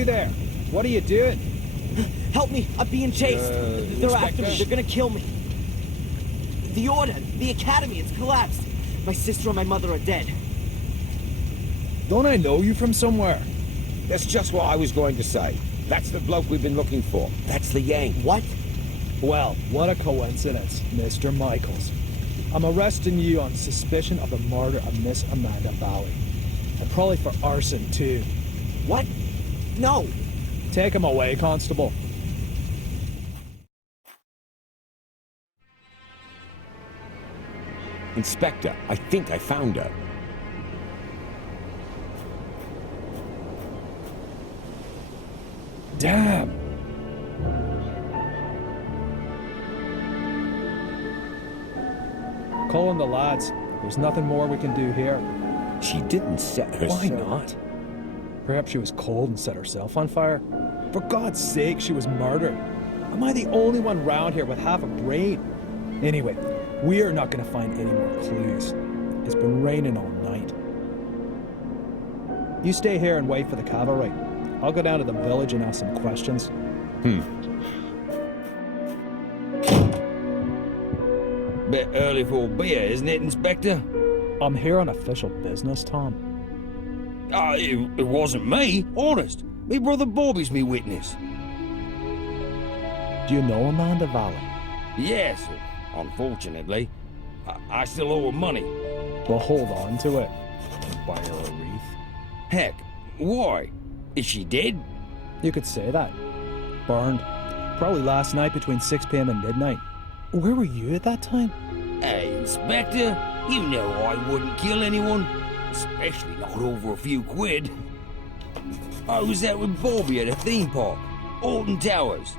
You there! What are you doing? Help me! I'm being chased! They're after me! They're gonna kill me! The Order! The Academy! It's collapsed! My sister and my mother are dead. Don't I know you from somewhere? That's just what I was going to say. That's the bloke we've been looking for. That's the Yank. What? Well, what a coincidence, Mr. Michaels. I'm arresting you on suspicion of the murder of Miss Amanda Valley. And probably for arson, too. What? No! Take him away, Constable. Inspector, I think I found her. Damn! Call in the lads. There's nothing more we can do here. She didn't set herself. Why not? Perhaps she was cold and set herself on fire. For God's sake, she was murdered. Am I the only one round here with half a brain? Anyway, we are not going to find any more clues. It's been raining all night. You stay here and wait for the cavalry. I'll go down to the village and ask some questions. Bit early for a beer, isn't it, Inspector? I'm here on official business, Tom. It wasn't me, honest. Me brother Bobby's me witness. Do you know Amanda Valley? Yes, unfortunately. I still owe her money. Well, hold on to it. Buy her a wreath. Heck, why? Is she dead? You could say that. Burned. Probably last night between 6 p.m. and midnight. Where were you at that time? Hey, Inspector, you know I wouldn't kill anyone. Especially not over a few quid. I was out with Bobby at a theme park, Alton Towers.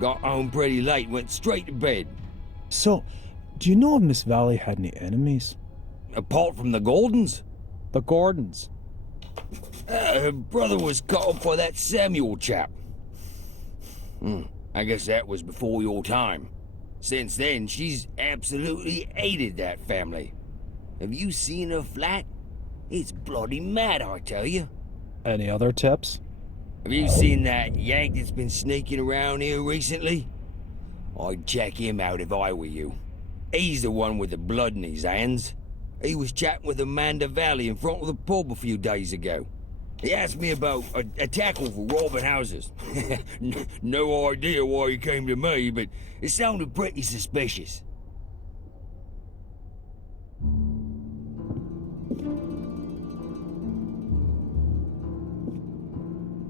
Got home pretty late, went straight to bed. So, do you know if Miss Valley had any enemies? Apart from the Gordons? The Gordons. Her brother was caught up by that Samuel chap. I guess that was before your time. Since then, she's absolutely hated that family. Have you seen her flat? It's bloody mad, I tell you. Any other tips? Have you seen that Yank that's been sneaking around here recently? I'd check him out if I were you. He's the one with the blood in his hands. He was chatting with Amanda Valley in front of the pub a few days ago. He asked me about a tackle for robbing houses. No idea why he came to me, but it sounded pretty suspicious.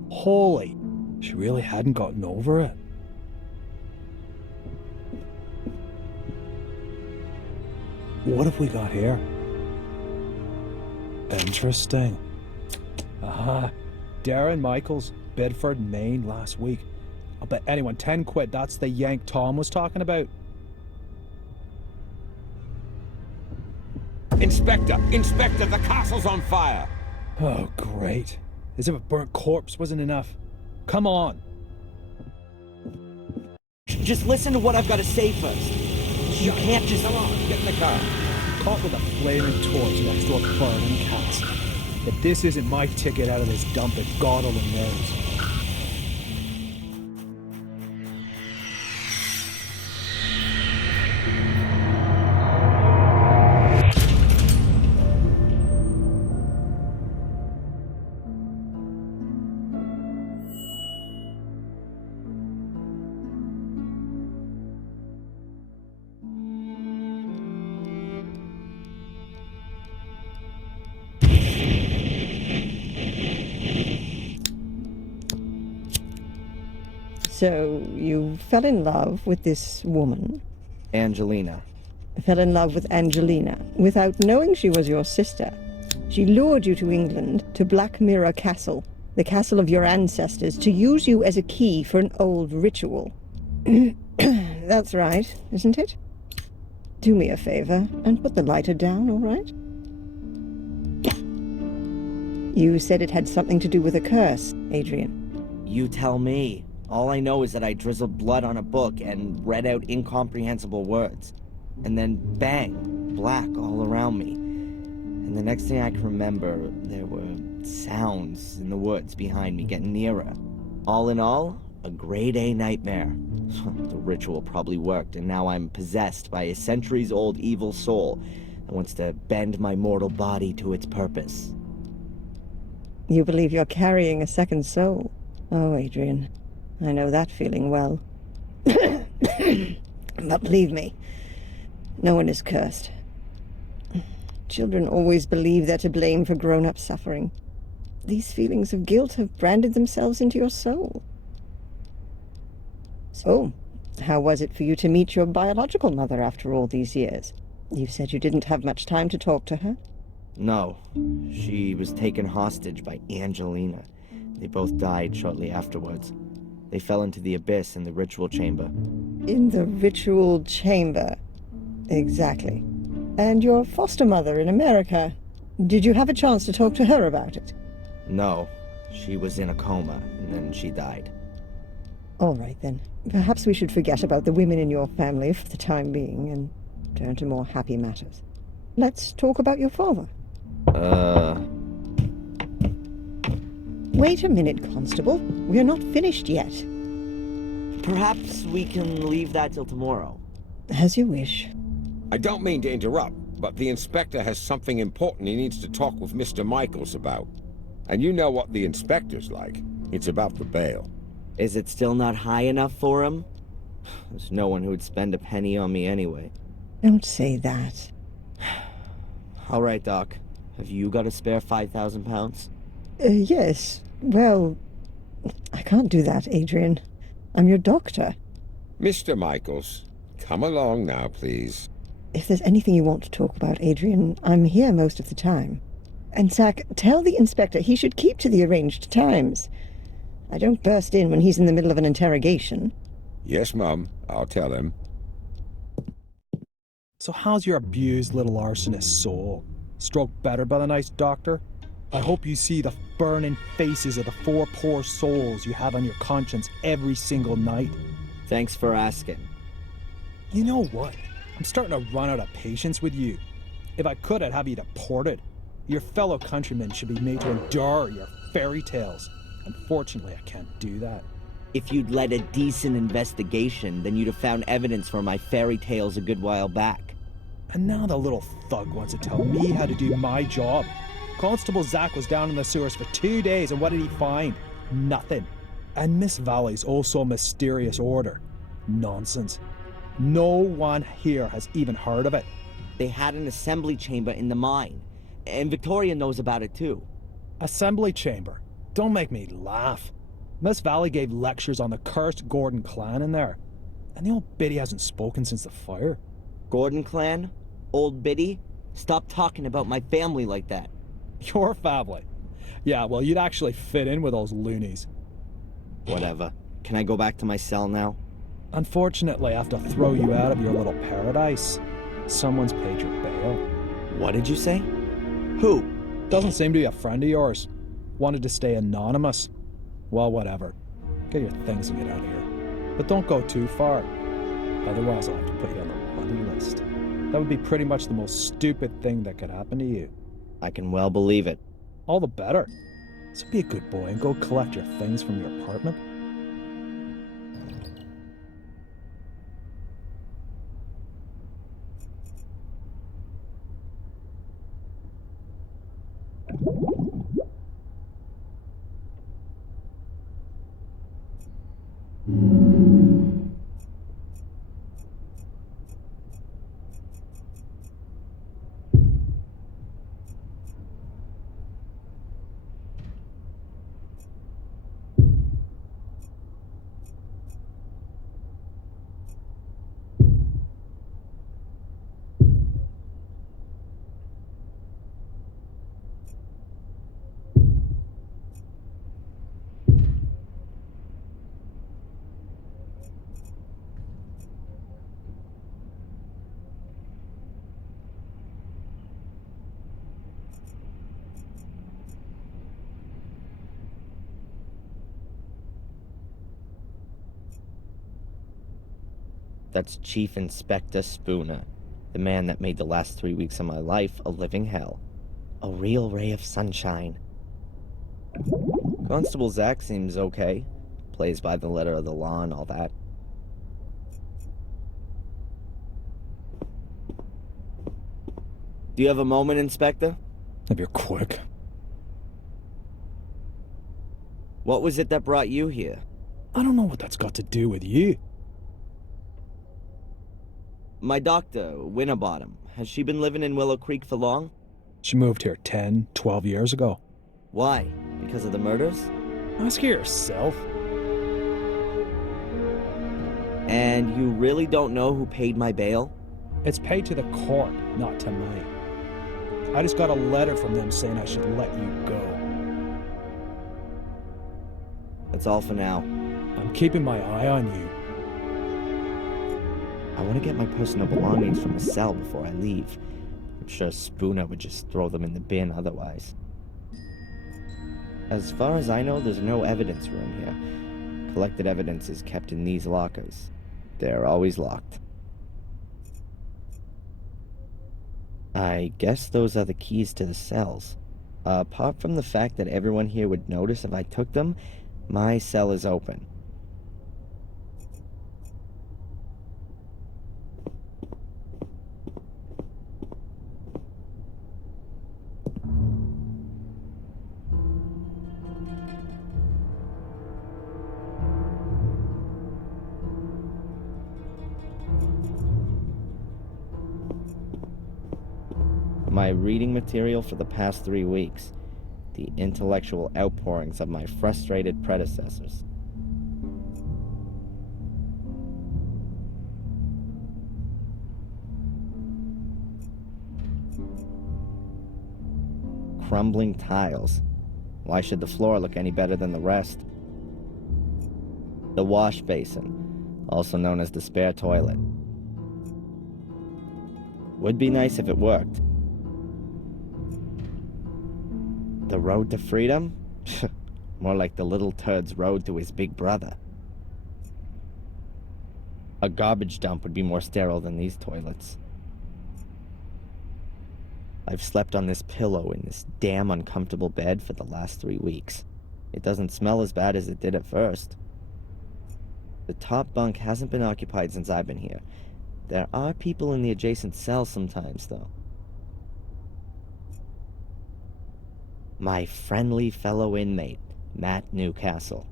Holy, she really hadn't gotten over it. What have we got here? Interesting. Aha, Darren Michaels, Bedford, Maine, last week. I'll bet anyone 10 quid that's the Yank Tom was talking about. Inspector! Inspector, the castle's on fire! Oh, great. As if a burnt corpse wasn't enough. Come on. Just listen to what I've got to say first. You can't just... Come on, get in the car. Caught with a flaming torch next to a burning cask. But this isn't my ticket out of this dump that God only knows. So, you fell in love with this woman? Angelina. Fell in love with Angelina, without knowing she was your sister. She lured you to England, to Black Mirror Castle, the castle of your ancestors, to use you as a key for an old ritual. That's right, isn't it? Do me a favor, and put the lighter down, all right? You said it had something to do with a curse, Adrian. You tell me. All I know is that I drizzled blood on a book and read out incomprehensible words. And then, bang, black all around me. And the next thing I can remember, there were sounds in the woods behind me getting nearer. All in all, a grade A nightmare. The ritual probably worked, and now I'm possessed by a centuries-old evil soul that wants to bend my mortal body to its purpose. You believe you're carrying a second soul? Oh, Adrian, I know that feeling well. But believe me, no one is cursed. Children always believe they're to blame for grown-up suffering. These feelings of guilt have branded themselves into your soul. So, how was it for you to meet your biological mother after all these years? You said you didn't have much time to talk to her. No, she was taken hostage by Angelina. They both died shortly afterwards. They fell into the abyss in the ritual chamber. In the ritual chamber. Exactly. And your foster mother in America. Did you have a chance to talk to her about it? No, she was in a coma, and then she died. All right, then. Perhaps we should forget about the women in your family for the time being and turn to more happy matters. Let's talk about your father. Wait a minute, Constable. We're not finished yet. Perhaps we can leave that till tomorrow. As you wish. I don't mean to interrupt, but the inspector has something important he needs to talk with Mr. Michaels about. And you know what the inspector's like. It's about the bail. Is it still not high enough for him? There's no one who would spend a penny on me anyway. Don't say that. All right, Doc. Have you got a spare 5,000 pounds? Yes. Well, I can't do that, Adrian. I'm your doctor. Mr. Michaels, come along now, please. If there's anything you want to talk about, Adrian, I'm here most of the time. And Zach, tell the inspector he should keep to the arranged times. I don't burst in when he's in the middle of an interrogation. Yes, Mum. I'll tell him. So how's your abused little arsonist soul? Stroked better by the nice doctor? I hope you see the burning faces of the 4 poor souls you have on your conscience every single night. Thanks for asking. You know what? I'm starting to run out of patience with you. If I could, I'd have you deported. Your fellow countrymen should be made to endure your fairy tales. Unfortunately, I can't do that. If you'd led a decent investigation, then you'd have found evidence for my fairy tales a good while back. And now the little thug wants to tell me how to do my job. Constable Zach was down in the sewers for 2 days, and what did he find? Nothing. And Miss Valley's also a mysterious order. Nonsense. No one here has even heard of it. They had an assembly chamber in the mine, and Victoria knows about it too. Assembly chamber? Don't make me laugh. Miss Valley gave lectures on the cursed Gordon clan in there. And the old biddy hasn't spoken since the fire. Gordon clan? Old Biddy? Stop talking about my family like that. Your family? Yeah, well, you'd actually fit in with those loonies. Whatever. Can I go back to my cell now? Unfortunately, I have to throw you out of your little paradise. Someone's paid your bail. What did you say? Who? Doesn't seem to be a friend of yours. Wanted to stay anonymous. Well, whatever. Get your things and get out of here. But don't go too far. Otherwise, I'll have to put you on the wanted list. That would be pretty much the most stupid thing that could happen to you. I can well believe it. All the better. So be a good boy and go collect your things from your apartment. That's Chief Inspector Spooner, the man that made the last 3 weeks of my life a living hell. A real ray of sunshine. Constable Zach seems okay. plays by the letter of the law and all that. Do you have a moment, Inspector? If you're quick. What was it that brought you here? I don't know what that's got to do with you. My doctor, Winterbottom. Has she been living in Willow Creek for long? She moved here 10, 12 years ago. Why? Because of the murders? Ask her yourself. And you really don't know who paid my bail? It's paid to the court, not to me. I just got a letter from them saying I should let you go. That's all for now. I'm keeping my eye on you. I want to get my personal belongings from the cell before I leave. I'm sure Spooner would just throw them in the bin otherwise. As far as I know, there's no evidence room here. Collected evidence is kept in these lockers. They're always locked. I guess those are the keys to the cells. Apart from the fact that everyone here would notice if I took them, my cell is open. My reading material for the past 3 weeks. The intellectual outpourings of my frustrated predecessors. Crumbling tiles. Why should the floor look any better than the rest? The wash basin, also known as the spare toilet. Would be nice if it worked. The road to freedom? More like the little turd's road to his big brother. A garbage dump would be more sterile than these toilets. I've slept on this pillow in this damn uncomfortable bed for the last 3 weeks. It doesn't smell as bad as it did at first. The top bunk hasn't been occupied since I've been here. There are people in the adjacent cell sometimes, though. My friendly fellow inmate, Matt Newcastle.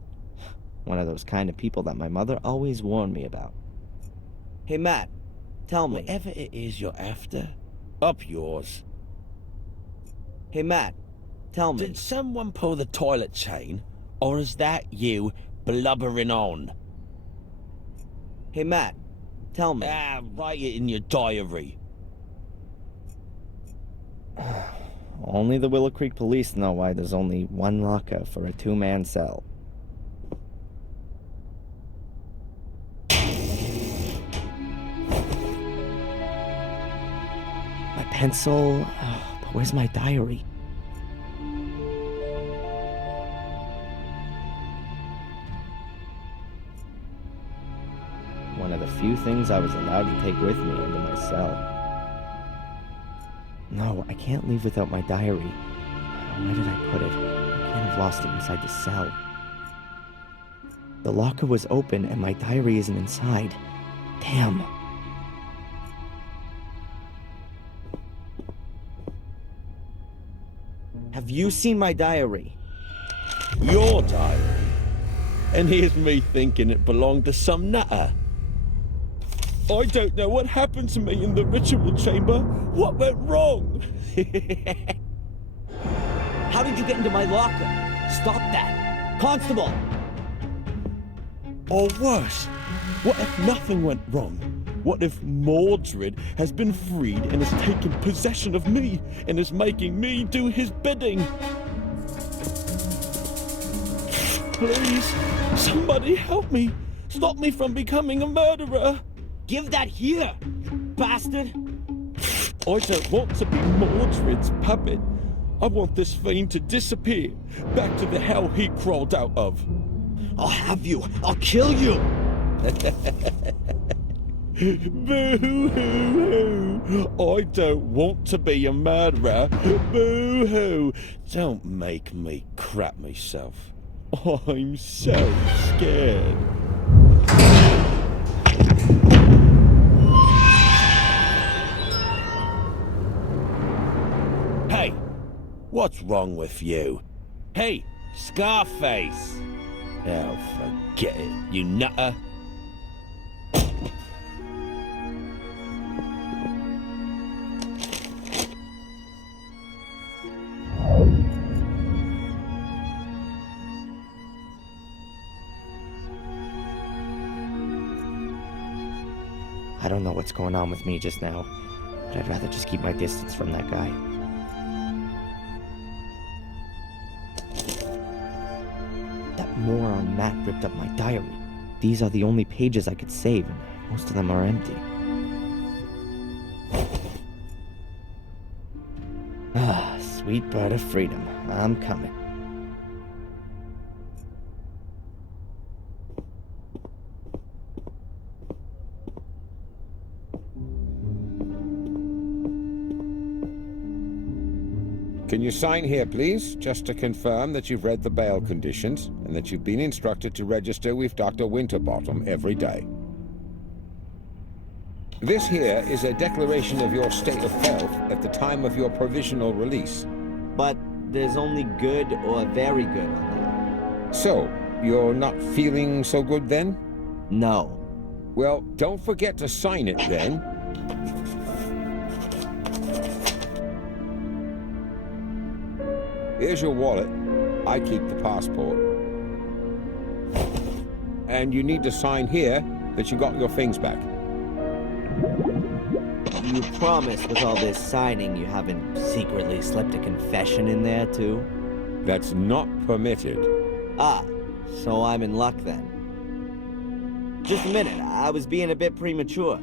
One of those kind of people that my mother always warned me about. Hey, Matt, tell me. Whatever it is you're after, up yours. Hey, Matt, tell me. Did someone pull the toilet chain, or is that you blubbering on? Hey, Matt, tell me. Write it in your diary. Only the Willow Creek police know why there's only one locker for a 2-man cell. My pencil... but where's my diary? One of the few things I was allowed to take with me into my cell. No, I can't leave without my diary. Where did I put it? I can't have lost it inside the cell. The locker was open and my diary isn't inside. Damn. Have you seen my diary? Your diary? And here's me thinking it belonged to some nutter. I don't know what happened to me in the ritual chamber. What went wrong? How did you get into my locker? Stop that! Constable! Or worse, what if nothing went wrong? What if Mordred has been freed and has taken possession of me and is making me do his bidding? Please, somebody help me. Stop me from becoming a murderer. Give that here, you bastard! I don't want to be Mordred's puppet. I want this fiend to disappear, back to the hell he crawled out of. I'll have you! I'll kill you! Boo-hoo-hoo! I don't want to be a murderer. Boo-hoo! Don't make me crap myself. I'm so scared. Hey, what's wrong with you? Hey, Scarface! Oh, forget it, you nutter. I don't know what's going on with me just now, but I'd rather just keep my distance from that guy. That moron Matt ripped up my diary. These are the only pages I could save, and most of them are empty. Ah, sweet bird of freedom. I'm coming. Can you sign here, please, just to confirm that you've read the bail conditions and that you've been instructed to register with Dr. Winterbottom every day? This here is a declaration of your state of health at the time of your provisional release. But there's only good or very good on there. So, you're not feeling so good then? No. Well, don't forget to sign it then. Here's your wallet. I keep the passport. And you need to sign here that you got your things back. You promise with all this signing you haven't secretly slipped a confession in there too? That's not permitted. Ah, so I'm in luck then. Just a minute, I was being a bit premature.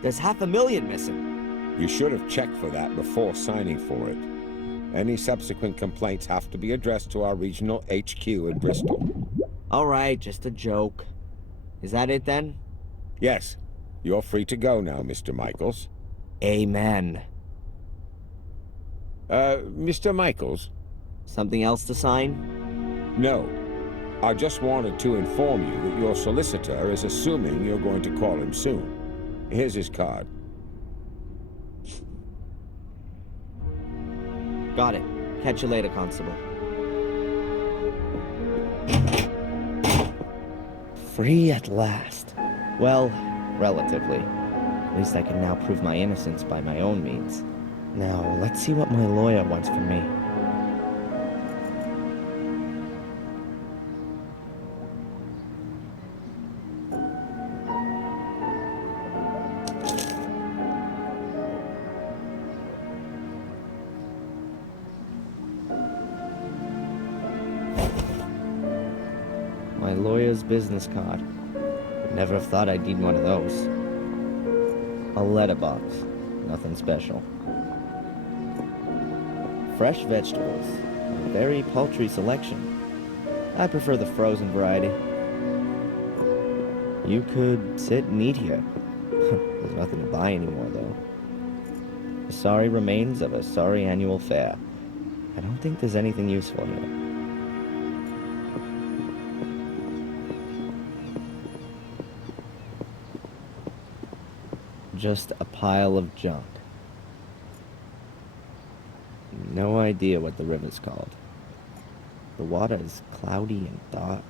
There's $500,000 missing. You should have checked for that before signing for it. Any subsequent complaints have to be addressed to our regional HQ in Bristol. Alright, just a joke. Is that it then? Yes, you're free to go now, Mr. Michaels. Amen. Mr. Michaels? Something else to sign? No. I just wanted to inform you that your solicitor is assuming you're going to call him soon. Here's his card. Got it. Catch you later, Constable. Free at last. Well, relatively. At least I can now prove my innocence by my own means. Now, let's see what my lawyer wants from me. My lawyer's business card. Would never have thought I'd need one of those. A letterbox. Nothing special. Fresh vegetables. A very paltry selection. I prefer the frozen variety. You could sit and eat here. There's nothing to buy anymore, though. The sorry remains of a sorry annual fair. I don't think there's anything useful here. Just a pile of junk. No idea what the river's called. The water is cloudy and dark.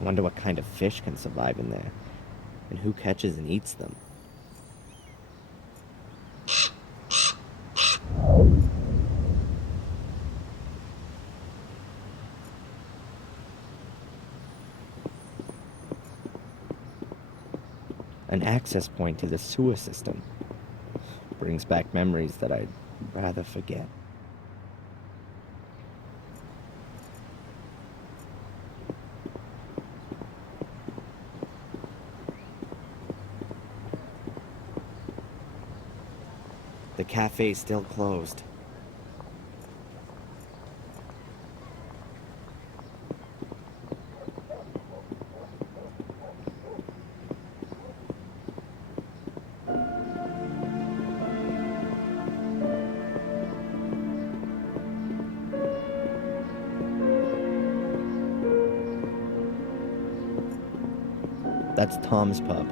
I wonder what kind of fish can survive in there, and who catches and eats them. An access point to the sewer system. Brings back memories that I'd rather forget. The cafe's still closed. That's Tom's pub.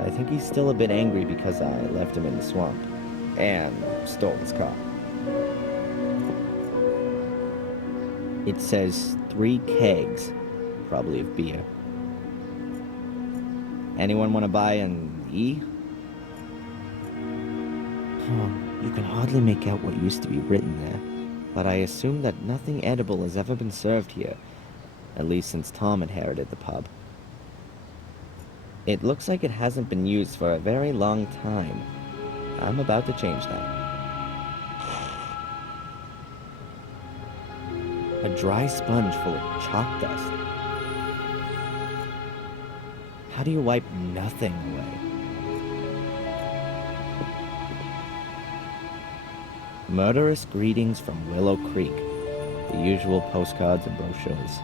I think he's still a bit angry because I left him in the swamp. And stole his car. It says 3 kegs, probably of beer. Anyone want to buy an E? You can hardly make out what used to be written there, but I assume that nothing edible has ever been served here, at least since Tom inherited the pub. It looks like it hasn't been used for a very long time. I'm about to change that. A dry sponge full of chalk dust. How do you wipe nothing away? Murderous greetings from Willow Creek. The usual postcards and brochures.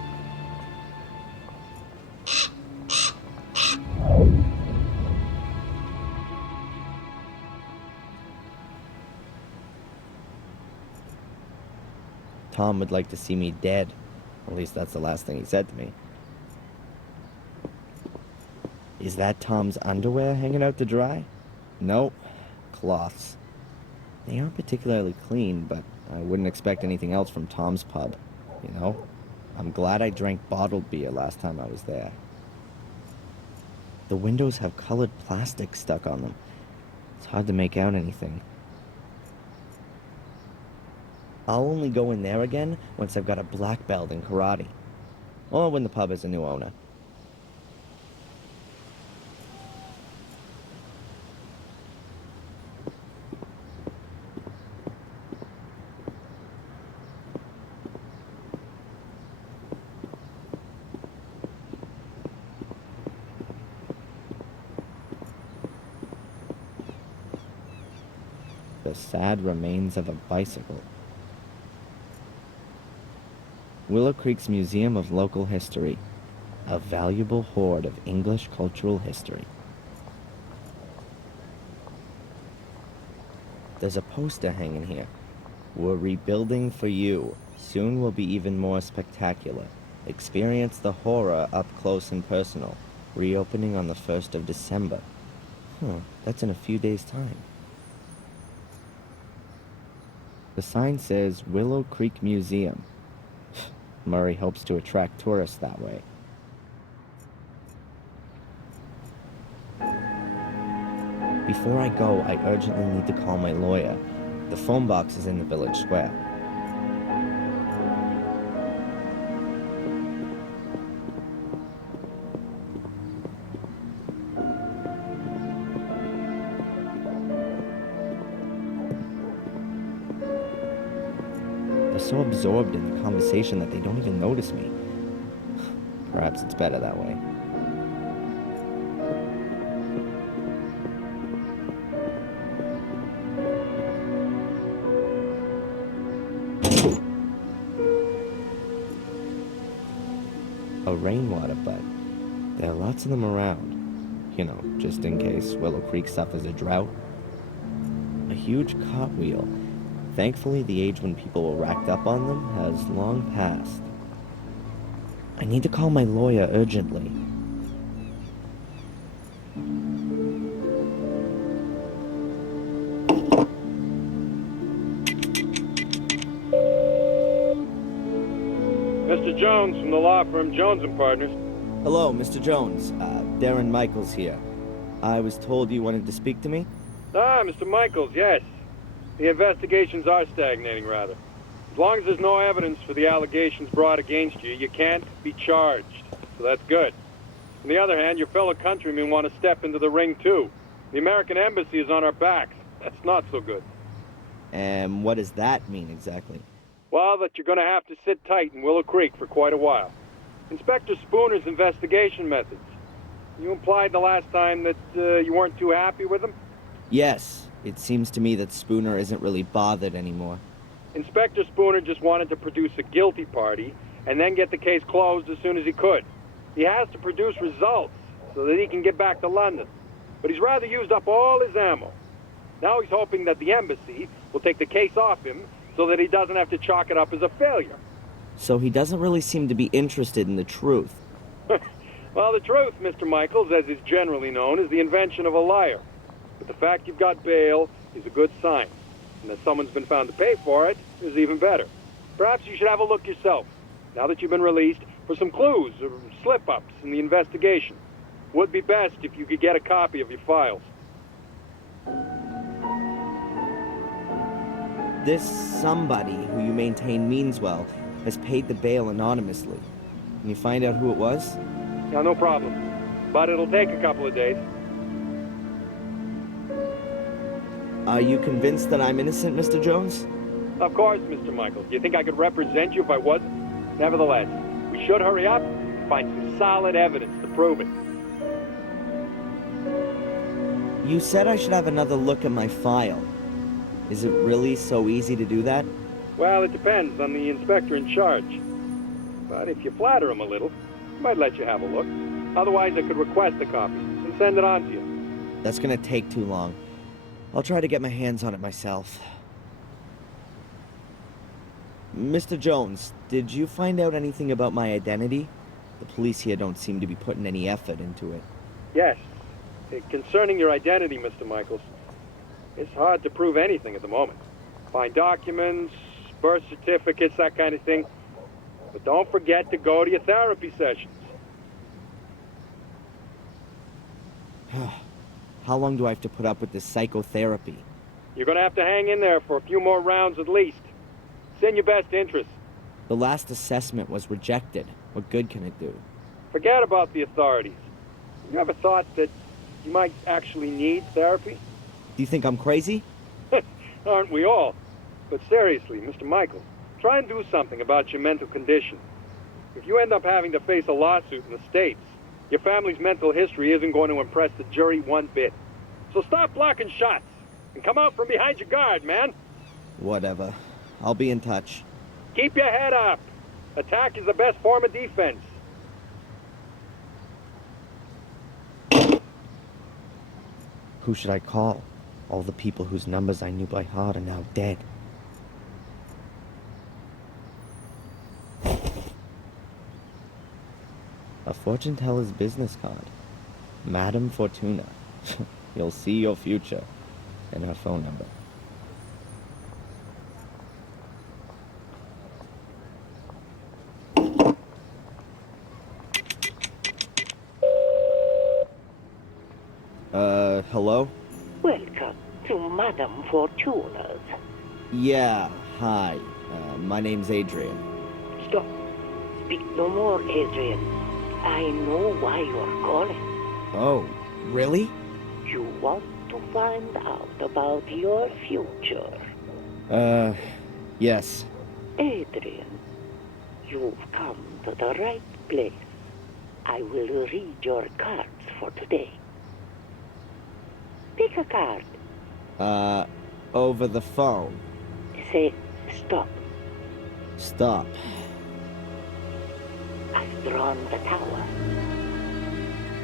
Tom would like to see me dead. At least that's the last thing he said to me. Is that Tom's underwear hanging out to dry? Nope. Cloths. They aren't particularly clean, but I wouldn't expect anything else from Tom's pub. You know? I'm glad I drank bottled beer last time I was there. The windows have colored plastic stuck on them. It's hard to make out anything. I'll only go in there again once I've got a black belt in karate. Or when the pub has a new owner. The sad remains of a bicycle. Willow Creek's Museum of Local History, a valuable hoard of English cultural history. There's a poster hanging here. We're rebuilding for you. Soon will be even more spectacular. Experience the horror up close and personal. Reopening on the 1st of December. That's in a few days' time. The sign says Willow Creek Museum. Murray hopes to attract tourists that way. Before I go, I urgently need to call my lawyer. The phone box is in the village square. So absorbed in the conversation that they don't even notice me. Perhaps it's better that way. A rainwater butt. There are lots of them around. You know, just in case Willow Creek suffers a drought. A huge cartwheel. Thankfully, the age when people were racked up on them has long passed. I need to call my lawyer urgently. Mr. Jones from the law firm Jones & Partners. Hello, Mr. Jones. Darren Michaels here. I was told you wanted to speak to me? Ah, Mr. Michaels, yes. The investigations are stagnating, rather. As long as there's no evidence for the allegations brought against you, you can't be charged. So that's good. On the other hand, your fellow countrymen want to step into the ring, too. The American embassy is on our backs. That's not so good. And what does that mean exactly? Well, that you're going to have to sit tight in Willow Creek for quite a while. Inspector Spooner's investigation methods. You implied the last time that you weren't too happy with them? Yes. It seems to me that Spooner isn't really bothered anymore. Inspector Spooner just wanted to produce a guilty party and then get the case closed as soon as he could. He has to produce results so that he can get back to London. But he's rather used up all his ammo. Now he's hoping that the embassy will take the case off him so that he doesn't have to chalk it up as a failure. So he doesn't really seem to be interested in the truth. Well, the truth, Mr. Michaels, as is generally known, is the invention of a liar. But the fact you've got bail is a good sign. And that someone's been found to pay for it is even better. Perhaps you should have a look yourself, now that you've been released, for some clues or slip-ups in the investigation. Would be best if you could get a copy of your files. This somebody who you maintain means well has paid the bail anonymously. Can you find out who it was? Now, no problem. But it'll take a couple of days. Are you convinced that I'm innocent, Mr. Jones? Of course, Mr. Michaels. Do you think I could represent you if I wasn't? Nevertheless, we should hurry up and find some solid evidence to prove it. You said I should have another look at my file. Is it really so easy to do that? Well, it depends on the inspector in charge. But if you flatter him a little, he might let you have a look. Otherwise, I could request a copy and send it on to you. That's gonna take too long. I'll try to get my hands on it myself. Mr. Jones, did you find out anything about my identity? The police here don't seem to be putting any effort into it. Yes. Concerning your identity, Mr. Michaels, it's hard to prove anything at the moment. Find documents, birth certificates, that kind of thing. But don't forget to go to your therapy sessions. How long do I have to put up with this psychotherapy? You're going to have to hang in there for a few more rounds at least. It's in your best interest. The last assessment was rejected. What good can it do? Forget about the authorities. You ever thought that you might actually need therapy? Do you think I'm crazy? Aren't we all? But seriously, Mr. Michael, try and do something about your mental condition. If you end up having to face a lawsuit in the States, your family's mental history isn't going to impress the jury one bit. So stop blocking shots and come out from behind your guard, man. Whatever. I'll be in touch. Keep your head up. Attack is the best form of defense. Who should I call? All the people whose numbers I knew by heart are now dead. A fortune teller's business card. Madame Fortuna. You'll see your future. And her phone number. Hello? Welcome to Madame Fortuna's. Yeah, hi. My name's Adrian. Stop. Speak no more, Adrian. I know why you're calling. Oh, really? You want to find out about your future. Yes. Adrian, you've come to the right place. I will read your cards for today. Pick a card. Over the phone. Say stop. Stop. I've drawn the tower.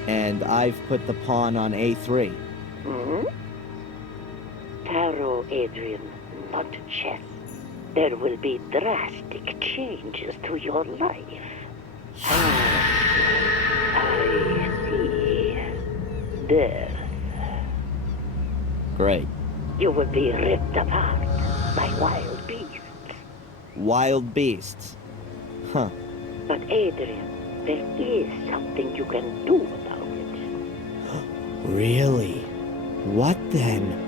And I've put the pawn on A3. Hmm? Tarot, Adrian, not chess. There will be drastic changes to your life. I see. Death. Great. You will be ripped apart by wild beasts. Wild beasts. Huh. But Adrian, there is something you can do about it. Really? What then?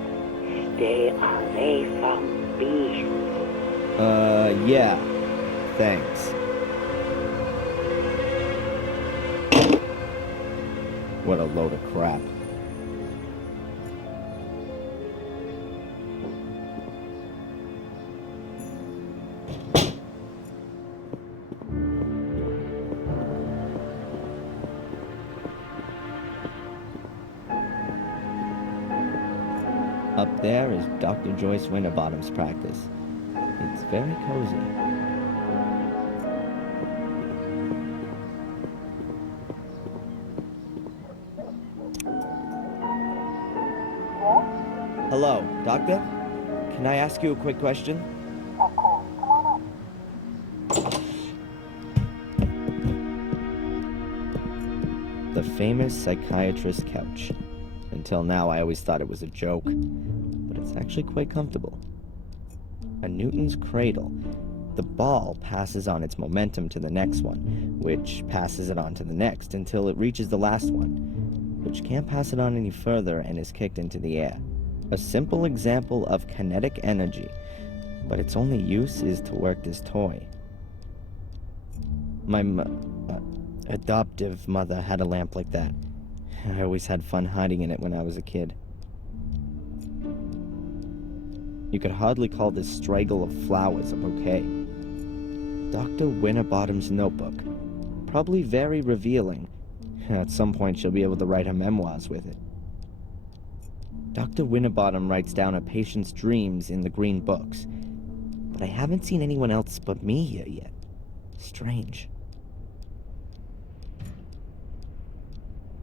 Stay away from beasts. Yeah. Thanks. What a load of crap. Up there is Dr. Joyce Winterbottom's practice. It's very cozy. Hello, Doctor? Can I ask you a quick question? Of course. Come on up. The famous psychiatrist's couch. Until now, I always thought it was a joke, but it's actually quite comfortable. A Newton's cradle. The ball passes on its momentum to the next one, which passes it on to the next until it reaches the last one, which can't pass it on any further and is kicked into the air. A simple example of kinetic energy, but its only use is to work this toy. My adoptive mother had a lamp like that. I always had fun hiding in it when I was a kid. You could hardly call this straggle of flowers a bouquet. Dr. Winterbottom's notebook. Probably very revealing. At some point she'll be able to write her memoirs with it. Dr. Winterbottom writes down a patient's dreams in the green books. But I haven't seen anyone else but me here yet. Strange.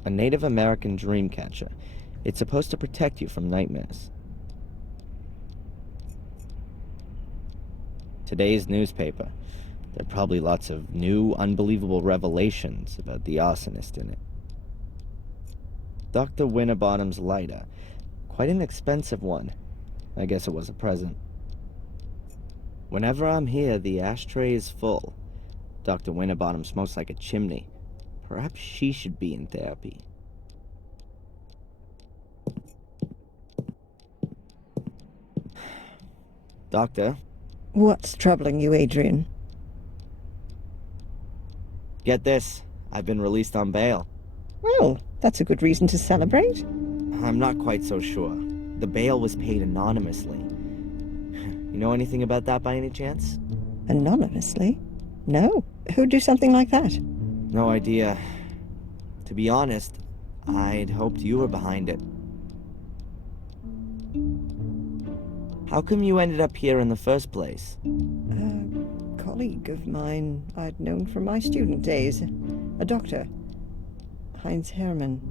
A Native American dream catcher. It's supposed to protect you from nightmares. Today's newspaper. There are probably lots of new, unbelievable revelations about the arsonist in it. Dr. Winterbottom's lighter. Quite an expensive one. I guess it was a present. Whenever I'm here, the ashtray is full. Dr. Winterbottom smokes like a chimney. Perhaps she should be in therapy. Doctor? What's troubling you, Adrian? Get this. I've been released on bail. Well, that's a good reason to celebrate. I'm not quite so sure. The bail was paid anonymously. You know anything about that by any chance? Anonymously? No. Who'd do something like that? No idea. To be honest, I'd hoped you were behind it. How come you ended up here in the first place? A colleague of mine I'd known from my student days. A doctor. Heinz Hermann.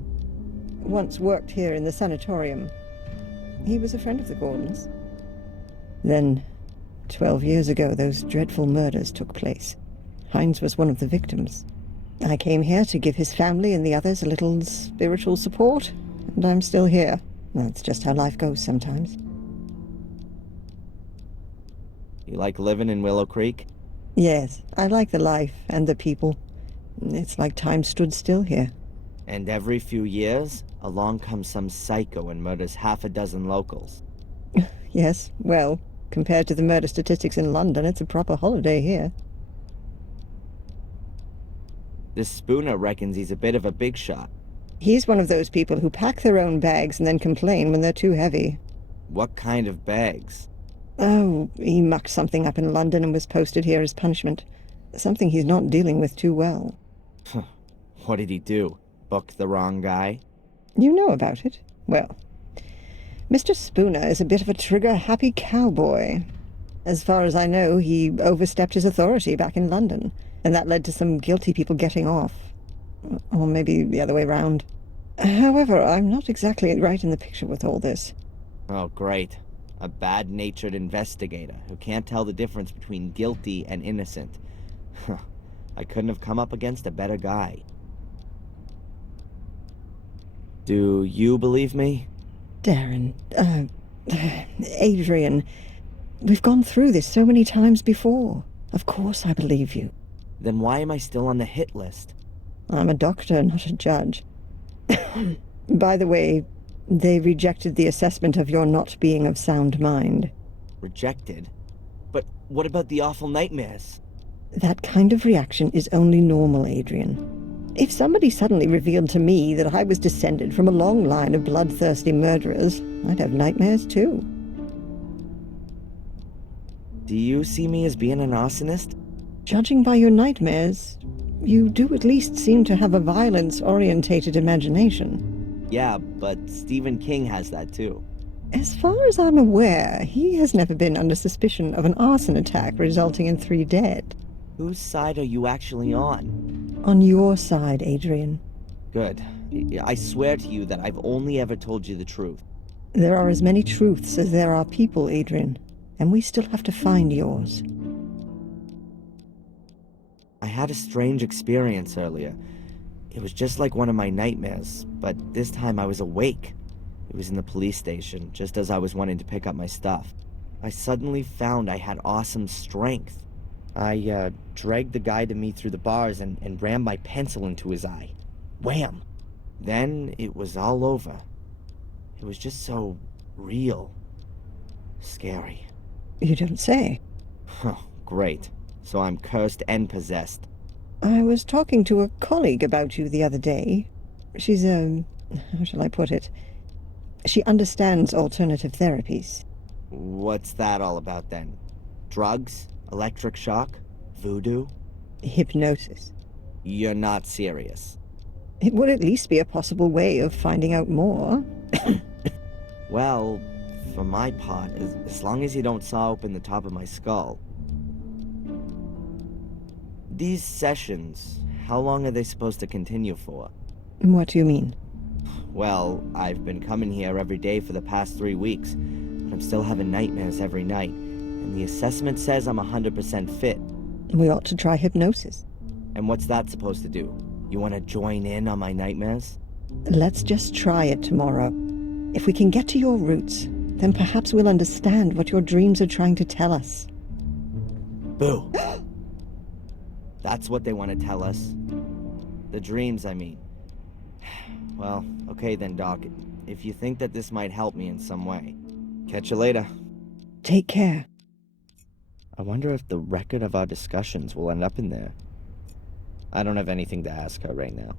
Once worked here in the sanatorium. He was a friend of the Gordons. Then, 12 years ago, those dreadful murders took place. Heinz was one of the victims. I came here to give his family and the others a little spiritual support, and I'm still here. That's just how life goes sometimes. You like living in Willow Creek? Yes, I like the life and the people. It's like time stood still here. And every few years, along comes some psycho and murders half a dozen locals. Yes, well, compared to the murder statistics in London, it's a proper holiday here. This Spooner reckons he's a bit of a big shot. He's one of those people who pack their own bags and then complain when they're too heavy. What kind of bags? Oh, he mucked something up in London and was posted here as punishment. Something he's not dealing with too well. What did he do? Book the wrong guy? You know about it? Well, Mr. Spooner is a bit of a trigger-happy cowboy. As far as I know, he overstepped his authority back in London, and that led to some guilty people getting off. Or maybe the other way round. However, I'm not exactly right in the picture with all this. Oh, great. A bad-natured investigator who can't tell the difference between guilty and innocent. I couldn't have come up against a better guy. Do you believe me? Darren, Adrian, we've gone through this so many times before. Of course I believe you. Then why am I still on the hit list? I'm a doctor, not a judge. By the way, they rejected the assessment of your not being of sound mind. Rejected? But what about the awful nightmares? That kind of reaction is only normal, Adrian. If somebody suddenly revealed to me that I was descended from a long line of bloodthirsty murderers, I'd have nightmares too. Do you see me as being an arsonist? Judging by your nightmares, you do at least seem to have a violence-orientated imagination. Yeah, but Stephen King has that too. As far as I'm aware, he has never been under suspicion of an arson attack resulting in 3 dead. Whose side are you actually on? On your side, Adrian. Good. I swear to you that I've only ever told you the truth. There are as many truths as there are people, Adrian, and we still have to find yours. I had a strange experience earlier. It was just like one of my nightmares, but this time I was awake. It was in the police station, just as I was wanting to pick up my stuff. I suddenly found I had awesome strength. I dragged the guy to me through the bars and rammed my pencil into his eye. Wham! Then it was all over. It was just so real. Scary. You don't say. Huh, great. So I'm cursed and possessed. I was talking to a colleague about you the other day. She's, how shall I put it? She understands alternative therapies. What's that all about then? Drugs? Electric shock? Voodoo? Hypnosis. You're not serious. It would at least be a possible way of finding out more. Well, for my part, as long as you don't saw open the top of my skull. These sessions, how long are they supposed to continue for? What do you mean? Well, I've been coming here every day for the past 3 weeks, but I'm still having nightmares every night, and the assessment says I'm 100% fit. We ought to try hypnosis. And what's that supposed to do? You want to join in on my nightmares? Let's just try it tomorrow. If we can get to your roots, then perhaps we'll understand what your dreams are trying to tell us. Boo! That's what they want to tell us. The dreams, I mean. Well, okay then, Doc. If you think that this might help me in some way. Catch you later. Take care. I wonder if the record of our discussions will end up in there. I don't have anything to ask her right now.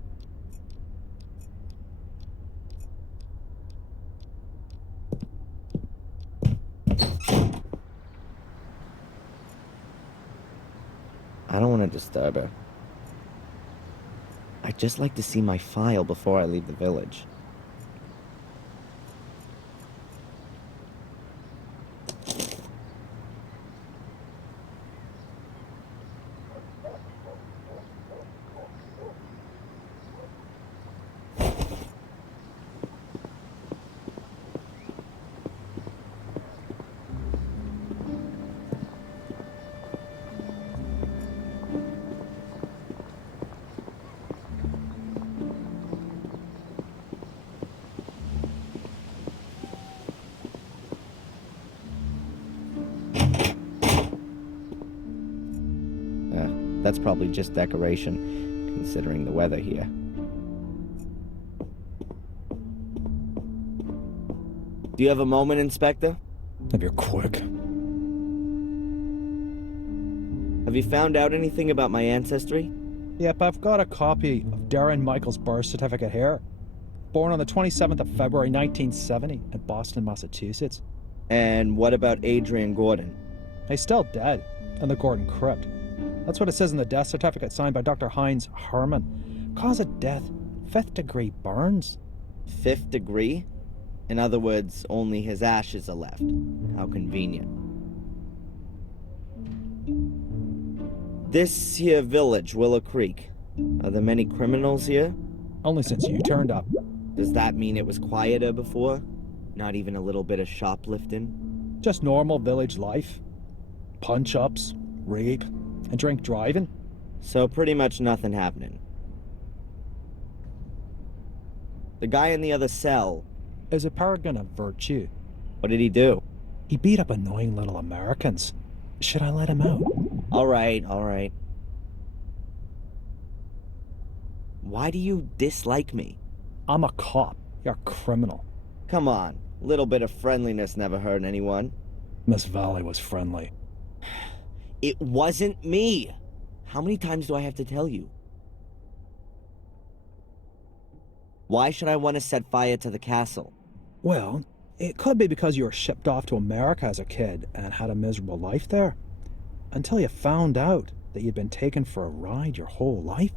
I don't want to disturb her. I'd just like to see my file before I leave the village. That's probably just decoration, considering the weather here. Do you have a moment, Inspector? If you're quick. Have you found out anything about my ancestry? Yep, I've got a copy of Darren Michael's birth certificate here. Born on the 27th of February 1970 in Boston, Massachusetts. And what about Adrian Gordon? He's still dead in the Gordon crypt. That's what it says in the death certificate signed by Dr. Heinz Herman. Cause of death, 5th degree burns. 5th degree? In other words, only his ashes are left. How convenient. This here village, Willow Creek. Are there many criminals here? Only since you turned up. Does that mean it was quieter before? Not even a little bit of shoplifting? Just normal village life. Punch-ups, rape, and drink driving. So pretty much nothing happening. The guy in the other cell. Is a paragon of virtue. What did he do? He beat up annoying little Americans. Should I let him out? All right. Why do you dislike me? I'm a cop. You're a criminal. Come on. A little bit of friendliness never hurt anyone. Miss Valley was friendly. It wasn't me! How many times do I have to tell you? Why should I want to set fire to the castle? Well, it could be because you were shipped off to America as a kid and had a miserable life there. Until you found out that you'd been taken for a ride your whole life.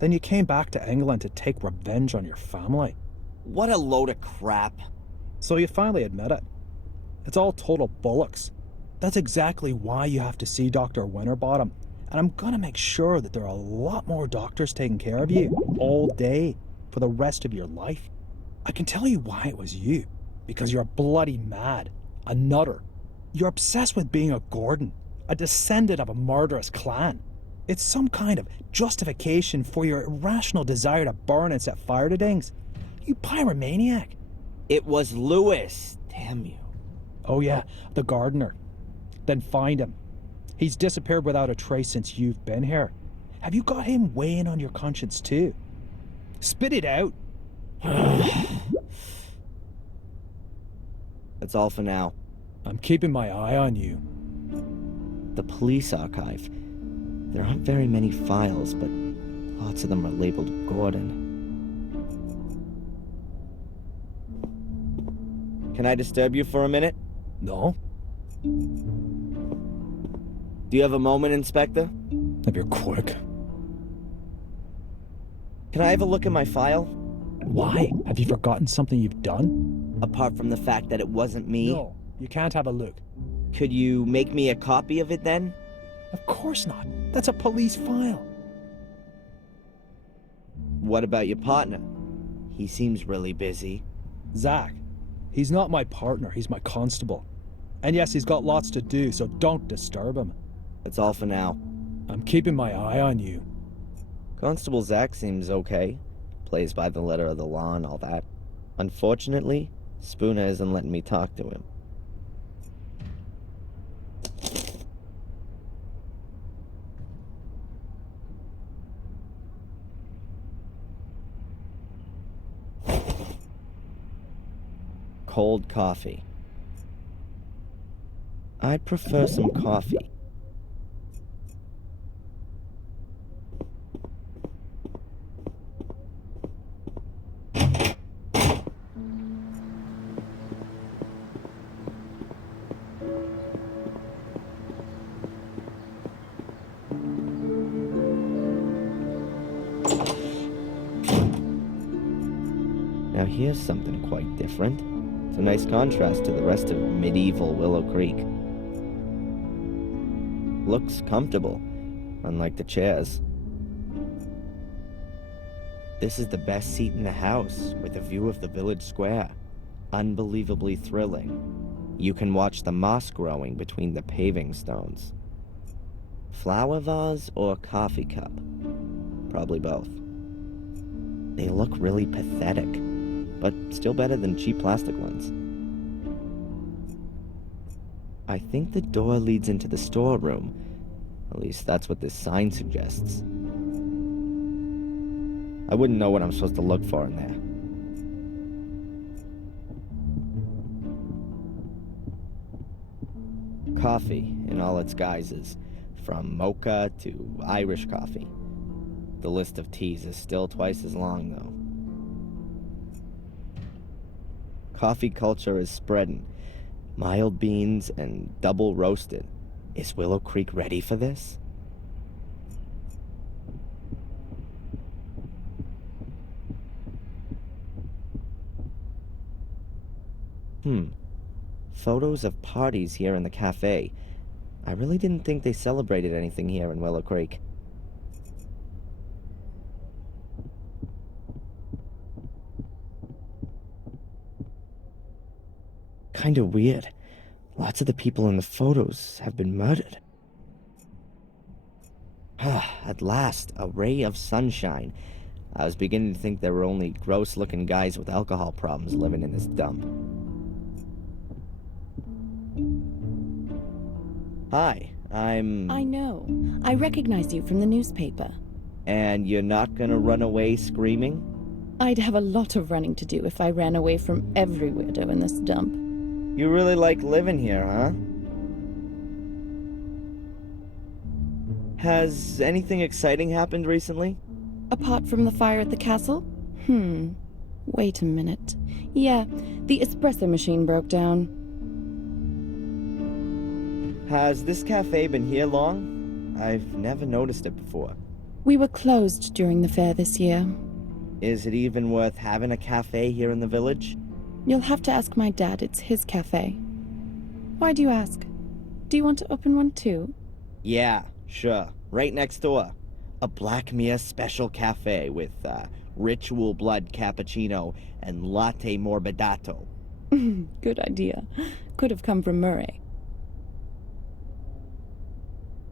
Then you came back to England to take revenge on your family. What a load of crap. So you finally admit it. It's all total bollocks. That's exactly why you have to see Dr. Winterbottom. And I'm gonna make sure that there are a lot more doctors taking care of you all day for the rest of your life. I can tell you why it was you. Because you're bloody mad. A nutter. You're obsessed with being a Gordon. A descendant of a murderous clan. It's some kind of justification for your irrational desire to burn and set fire to things. You pyromaniac. It was Lewis. Damn you. Oh yeah, the gardener. Then find him. He's disappeared without a trace since you've been here. Have you got him weighing on your conscience too? Spit it out. That's all for now. I'm keeping my eye on you. The police archive. There aren't very many files, but lots of them are labeled Gordon. Can I disturb you for a minute? No? Do you have a moment, Inspector? If you're quick. Can I have a look at my file? Why? Have you forgotten something you've done? Apart from the fact that it wasn't me? No, you can't have a look. Could you make me a copy of it then? Of course not. That's a police file. What about your partner? He seems really busy. Zach. He's not my partner, he's my constable. And yes, he's got lots to do, so don't disturb him. That's all for now. I'm keeping my eye on you. Constable Zach seems okay. Plays by the letter of the law and all that. Unfortunately, Spooner isn't letting me talk to him. Cold coffee. I'd prefer some coffee. Now here's something quite different. It's a nice contrast to the rest of medieval Willow Creek. Looks comfortable, unlike the chairs. This is the best seat in the house, with a view of the village square. Unbelievably thrilling. You can watch the moss growing between the paving stones. Flower vase or coffee cup? Probably both. They look really pathetic, but still better than cheap plastic ones. I think the door leads into the storeroom. At least that's what this sign suggests. I wouldn't know what I'm supposed to look for in there. Coffee in all its guises, from mocha to Irish coffee. The list of teas is still twice as long, though. Coffee culture is spreading. Mild beans and double roasted. Is Willow Creek ready for this? Photos of parties here in the cafe. I really didn't think they celebrated anything here in Willow Creek. Kinda weird. Lots of the people in the photos have been murdered. At last, a ray of sunshine. I was beginning to think there were only gross-looking guys with alcohol problems living in this dump. Hi, I know. I recognize you from the newspaper. And you're not gonna run away screaming? I'd have a lot of running to do if I ran away from every weirdo in this dump. You really like living here, huh? Has anything exciting happened recently? Apart from the fire at the castle? Wait a minute. Yeah, the espresso machine broke down. Has this cafe been here long? I've never noticed it before. We were closed during the fair this year. Is it even worth having a cafe here in the village? You'll have to ask my dad. It's his cafe. Why do you ask? Do you want to open one too? Yeah, sure. Right next door. A Black Mere special cafe with ritual blood cappuccino and latte morbidato. Good idea. Could have come from Murray.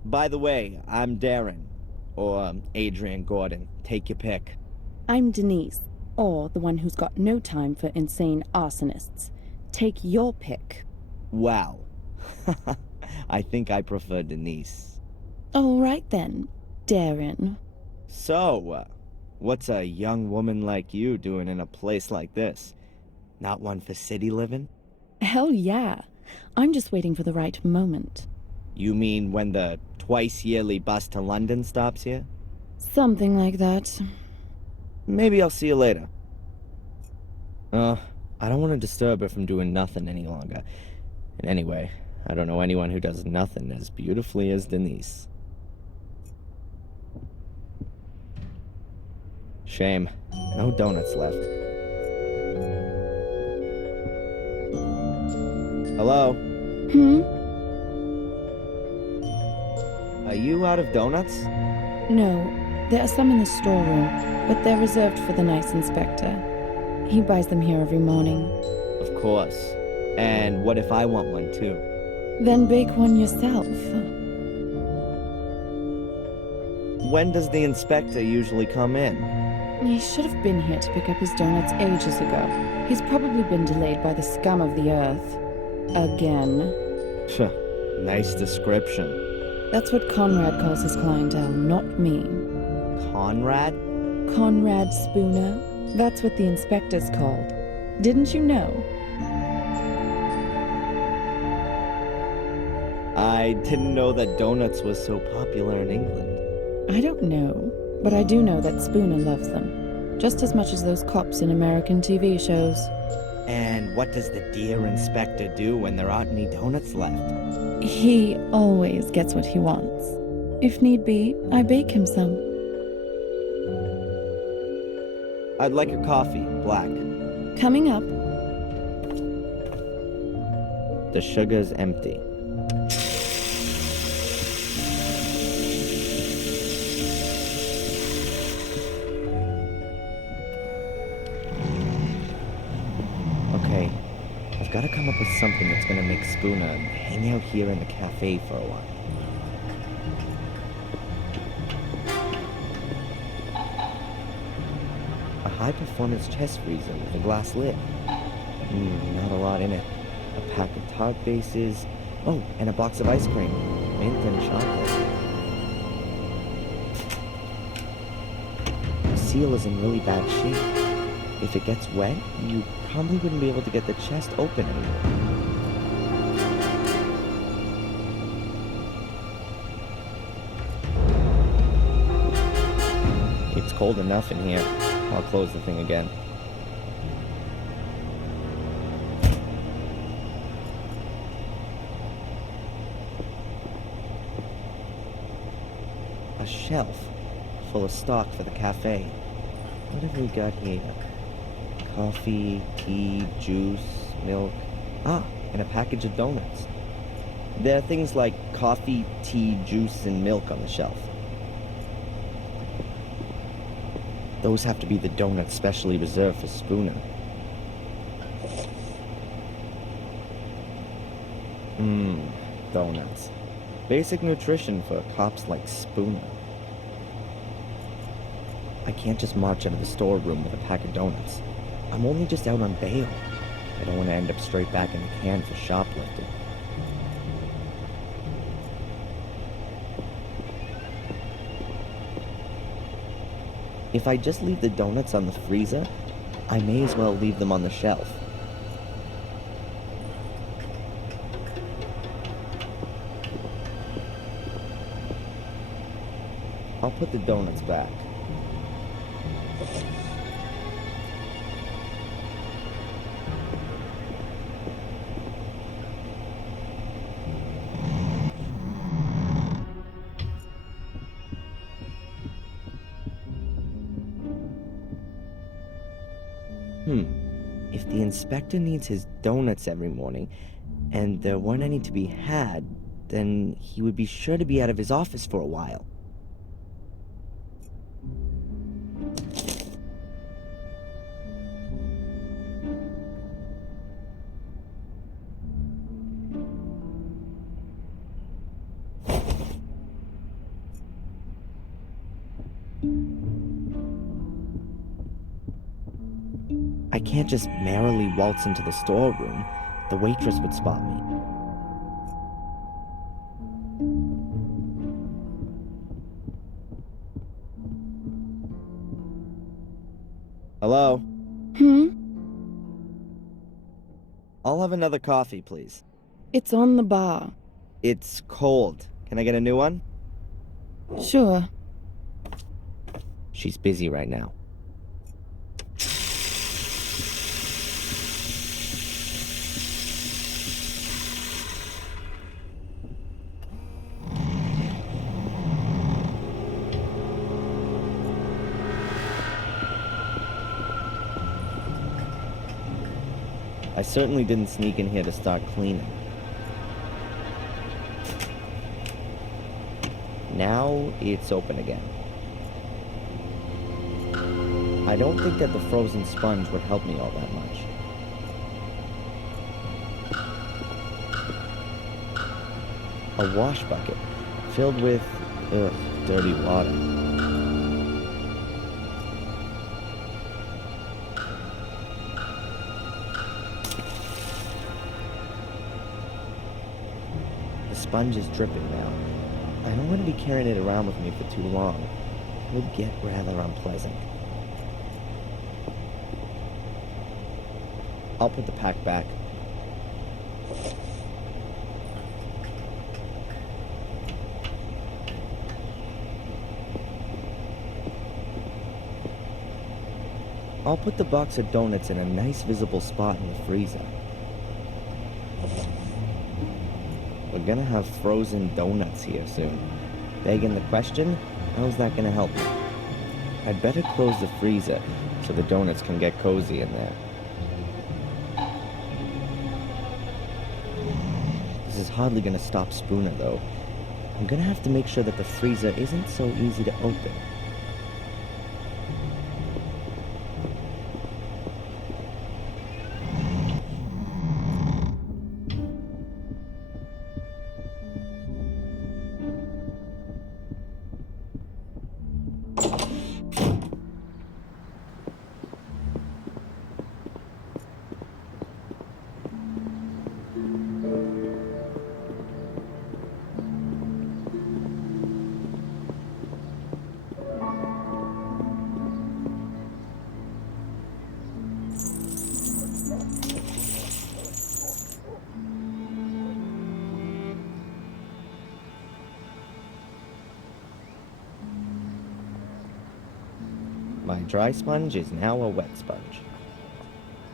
By the way, I'm Darren. or Adrian Gordon. Take your pick. I'm Denise, or the one who's got no time for insane arsonists. Take your pick. Wow. I think I prefer Denise. All right then, Darren. So, what's a young woman like you doing in a place like this? Not one for city living? Hell yeah. I'm just waiting for the right moment. You mean when the twice-yearly bus to London stops here? Something like that. Maybe I'll see you later. I don't want to disturb her from doing nothing any longer. And anyway, I don't know anyone who does nothing as beautifully as Denise. Shame. No donuts left. Hello? Are you out of donuts? No, there are some in the storeroom, but they're reserved for the nice inspector. He buys them here every morning. Of course. And what if I want one too? Then bake one yourself. When does the inspector usually come in? He should have been here to pick up his donuts ages ago. He's probably been delayed by the scum of the earth. Again. Nice description. That's what Conrad calls his clientele, not me. Conrad? Conrad Spooner. That's what the inspector's called. Didn't you know? I didn't know that donuts was so popular in England. I don't know, but I do know that Spooner loves them. Just as much as those cops in American TV shows. And what does the dear inspector do when there aren't any donuts left? He always gets what he wants. If need be, I bake him some. I'd like a coffee, black. Coming up. The sugar's empty. Okay, I've got to come up with something that's gonna make Spooner hang out here in the cafe for a while. A high-performance chest freezer with a glass lid. Not a lot in it. A pack of tart bases. Oh, and a box of ice cream. Mint and chocolate. The seal is in really bad shape. If it gets wet, you probably wouldn't be able to get the chest open anymore. It's cold enough in here. I'll close the thing again. A shelf full of stock for the cafe. What have we got here? Coffee, tea, juice, milk. And a package of donuts. There are things like coffee, tea, juice, and milk on the shelf. Those have to be the donuts specially reserved for Spooner. Donuts. Basic nutrition for cops like Spooner. I can't just march out of the storeroom with a pack of donuts. I'm only just out on bail. I don't want to end up straight back in the can for shoplifting. If I just leave the donuts on the freezer, I may as well leave them on the shelf. I'll put the donuts back. If the inspector needs his donuts every morning, and there weren't any to be had, then he would be sure to be out of his office for a while. I can't just merrily waltz into the storeroom. The waitress would spot me. Hello? Hmm? I'll have another coffee, please. It's on the bar. It's cold. Can I get a new one? Sure. She's busy right now. I certainly didn't sneak in here to start cleaning. Now it's open again. I don't think that the frozen sponge would help me all that much. A wash bucket filled with, dirty water. The sponge is dripping now. I don't want to be carrying it around with me for too long. It would get rather unpleasant. I'll put the pack back. I'll put the box of donuts in a nice visible spot in the freezer. We're gonna have frozen donuts here soon. Begging the question, how's that gonna help me? I'd better close the freezer so the donuts can get cozy in there. This is hardly gonna stop Spooner though. I'm gonna have to make sure that the freezer isn't so easy to open. My dry sponge is now a wet sponge.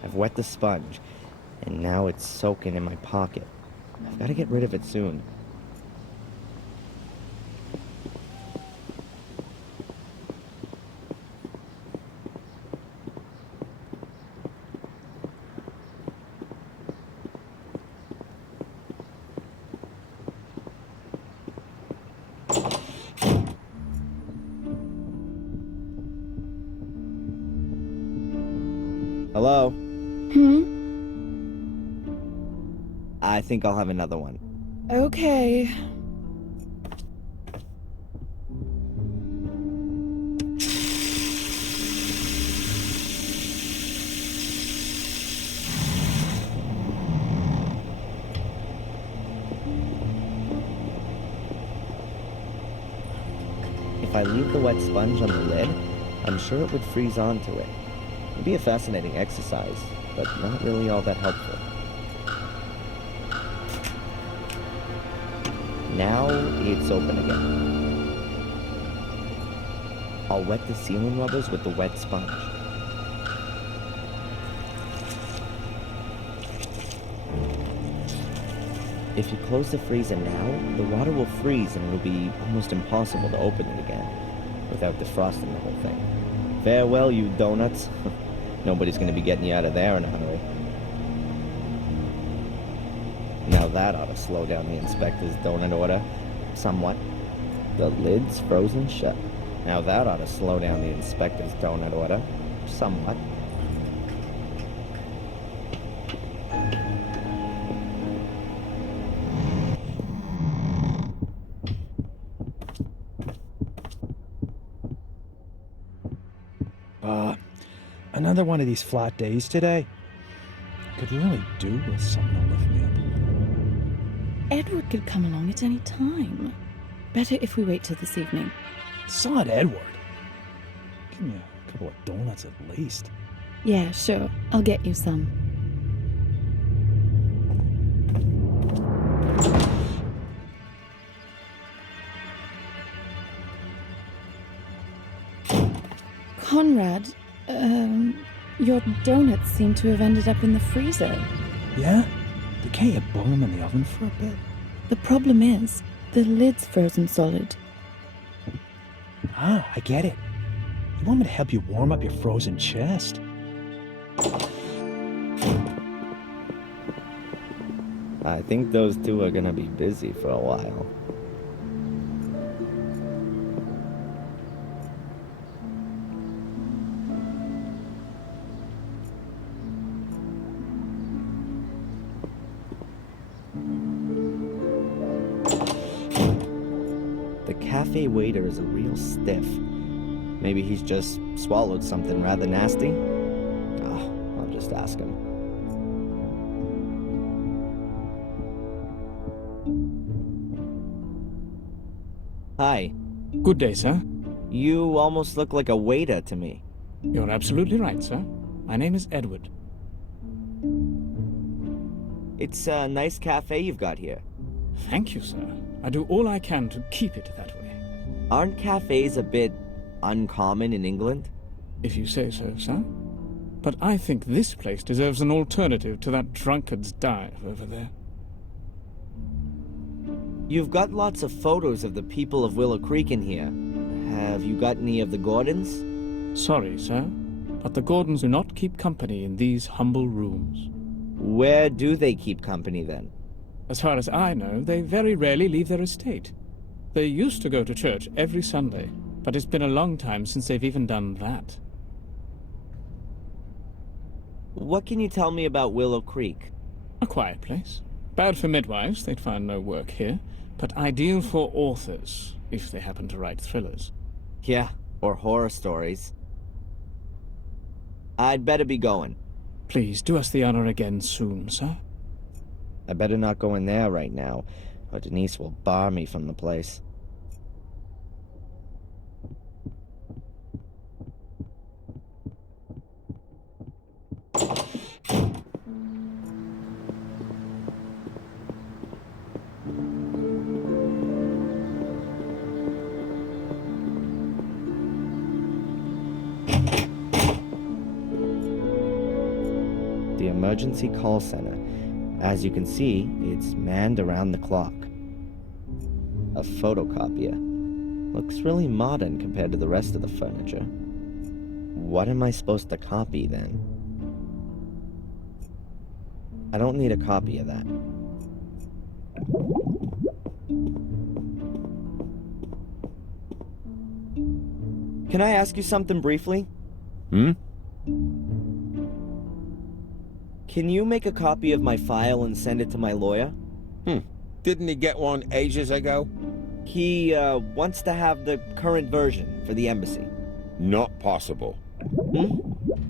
I've wet the sponge, and now it's soaking in my pocket. I've got to get rid of it soon. Hello? I think I'll have another one. Okay. If I leave the wet sponge on the lid, I'm sure it would freeze onto it. It'd be a fascinating exercise, but not really all that helpful. Now it's open again. I'll wet the ceiling rubbers with the wet sponge. If you close the freezer now, the water will freeze and it'll be almost impossible to open it again without defrosting the whole thing. Farewell, you donuts. Nobody's gonna be getting you out of there in a hurry. Now that ought to slow down the inspector's donut order somewhat. The lid's frozen shut. Now that ought to slow down the inspector's donut order somewhat. Another one of these flat days today. Could really do with something to lift me up a little. Edward could come along at any time. Better if we wait till this evening. Son Edward. Give me a couple of donuts at least. Yeah, sure. I'll get you some. Conrad, your donuts seem to have ended up in the freezer. Yeah? But can't you boil them in the oven for a bit? The problem is, the lid's frozen solid. Ah, I get it. You want me to help you warm up your frozen chest? I think those two are gonna be busy for a while. The cafe waiter is a real stiff. Maybe he's just swallowed something rather nasty? Oh, I'll just ask him. Hi. Good day, sir. You almost look like a waiter to me. You're absolutely right, sir. My name is Edward. It's a nice cafe you've got here. Thank you, sir. I do all I can to keep it that way. Aren't cafes a bit uncommon in England? If you say so, sir. But I think this place deserves an alternative to that drunkard's dive over there. You've got lots of photos of the people of Willow Creek in here. Have you got any of the Gordons? Sorry, sir, but the Gordons do not keep company in these humble rooms. Where do they keep company then? As far as I know, they very rarely leave their estate. They used to go to church every Sunday, but it's been a long time since they've even done that. What can you tell me about Willow Creek? A quiet place. Bad for midwives, they'd find no work here, but ideal for authors, if they happen to write thrillers. Yeah, or horror stories. I'd better be going. Please do us the honor again soon, sir. I better not go in there right now, or Denise will bar me from the place. The emergency call center. As you can see, it's manned around the clock. A photocopier. Looks really modern compared to the rest of the furniture. What am I supposed to copy then? I don't need a copy of that. Can I ask you something briefly? Can you make a copy of my file and send it to my lawyer? Didn't he get one ages ago? He wants to have the current version for the embassy. Not possible.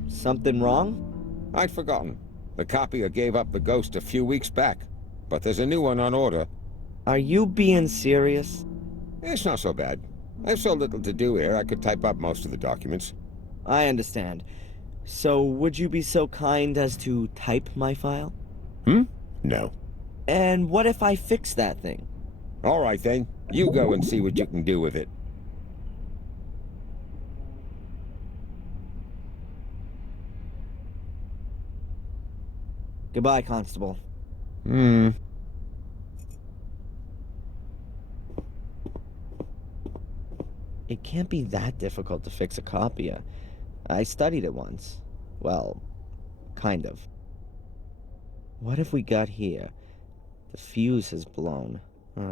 Something wrong? I'd forgotten. The copier gave up the ghost a few weeks back, but there's a new one on order. Are you being serious? It's not so bad. I have so little to do here, I could type up most of the documents. I understand. So would you be so kind as to type my file? No. And what if I fix that thing? All right then. You go and see what you can do with it. Goodbye, Constable. It can't be that difficult to fix a copier. I studied it once. Well, kind of. What have we got here? The fuse has blown.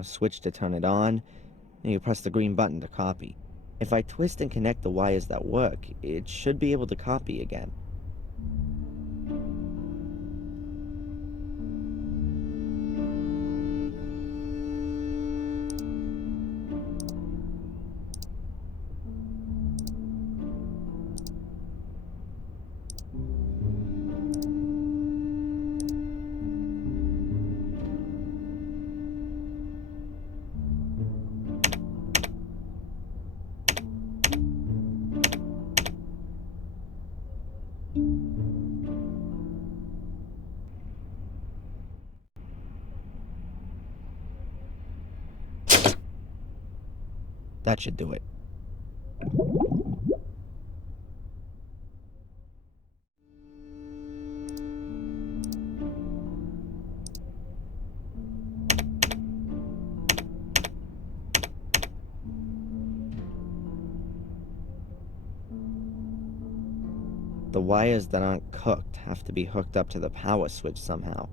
Switch to turn it on, and you press the green button to copy. If I twist and connect the wires that work, it should be able to copy again. That should do it. The wires that aren't cooked have to be hooked up to the power switch somehow.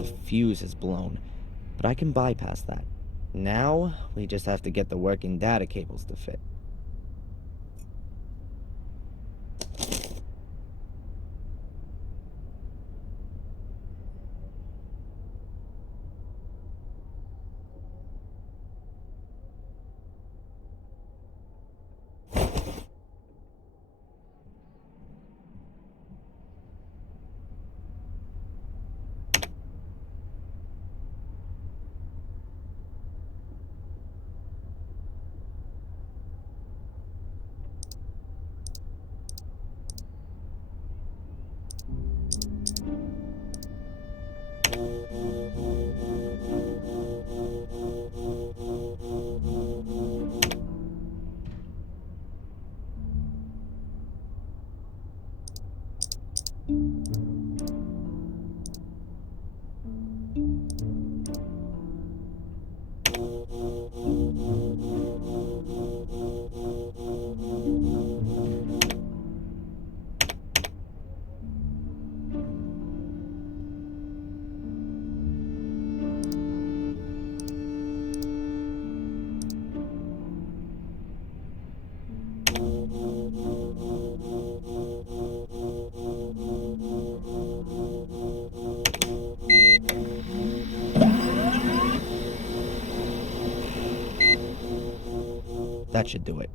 The fuse is blown, but I can bypass that. Now, we just have to get the working data cables to fit. That should do it.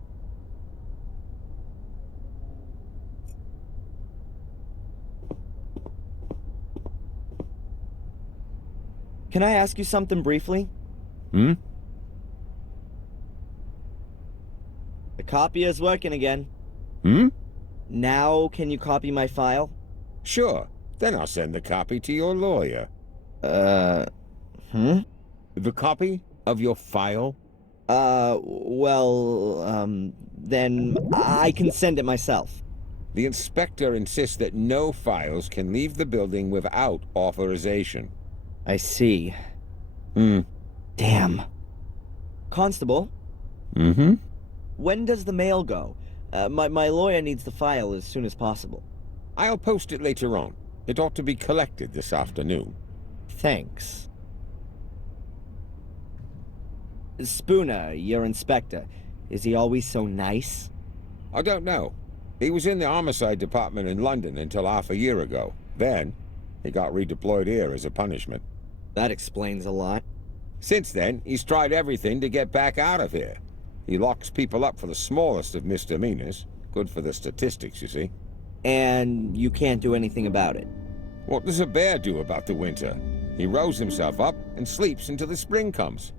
Can I ask you something briefly? Hmm? The copier's working again. Hmm? Now can you copy my file? Sure. Then I'll send the copy to your lawyer. The copy of your file? Then I can send it myself. The inspector insists that no files can leave the building without authorization. I see. Damn. Constable, Mm-hmm. when does the mail go? My lawyer needs the file as soon as possible. I'll post it later on. It ought to be collected this afternoon. Thanks. Spooner, your inspector, is he always so nice? I don't know. He was in the homicide department in London until half a year ago. Then, he got redeployed here as a punishment. That explains a lot. Since then, he's tried everything to get back out of here. He locks people up for the smallest of misdemeanors. Good for the statistics, you see. And you can't do anything about it? What does a bear do about the winter? He rolls himself up and sleeps until the spring comes.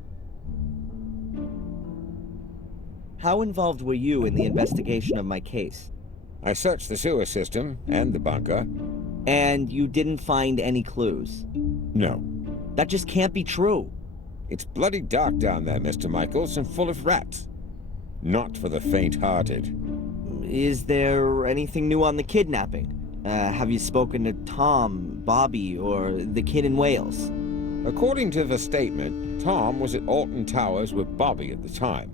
How involved were you in the investigation of my case? I searched the sewer system and the bunker. And you didn't find any clues? No. That just can't be true. It's bloody dark down there, Mr. Michaels, and full of rats. Not for the faint-hearted. Is there anything new on the kidnapping? Have you spoken to Tom, Bobby, or the kid in Wales? According to the statement, Tom was at Alton Towers with Bobby at the time.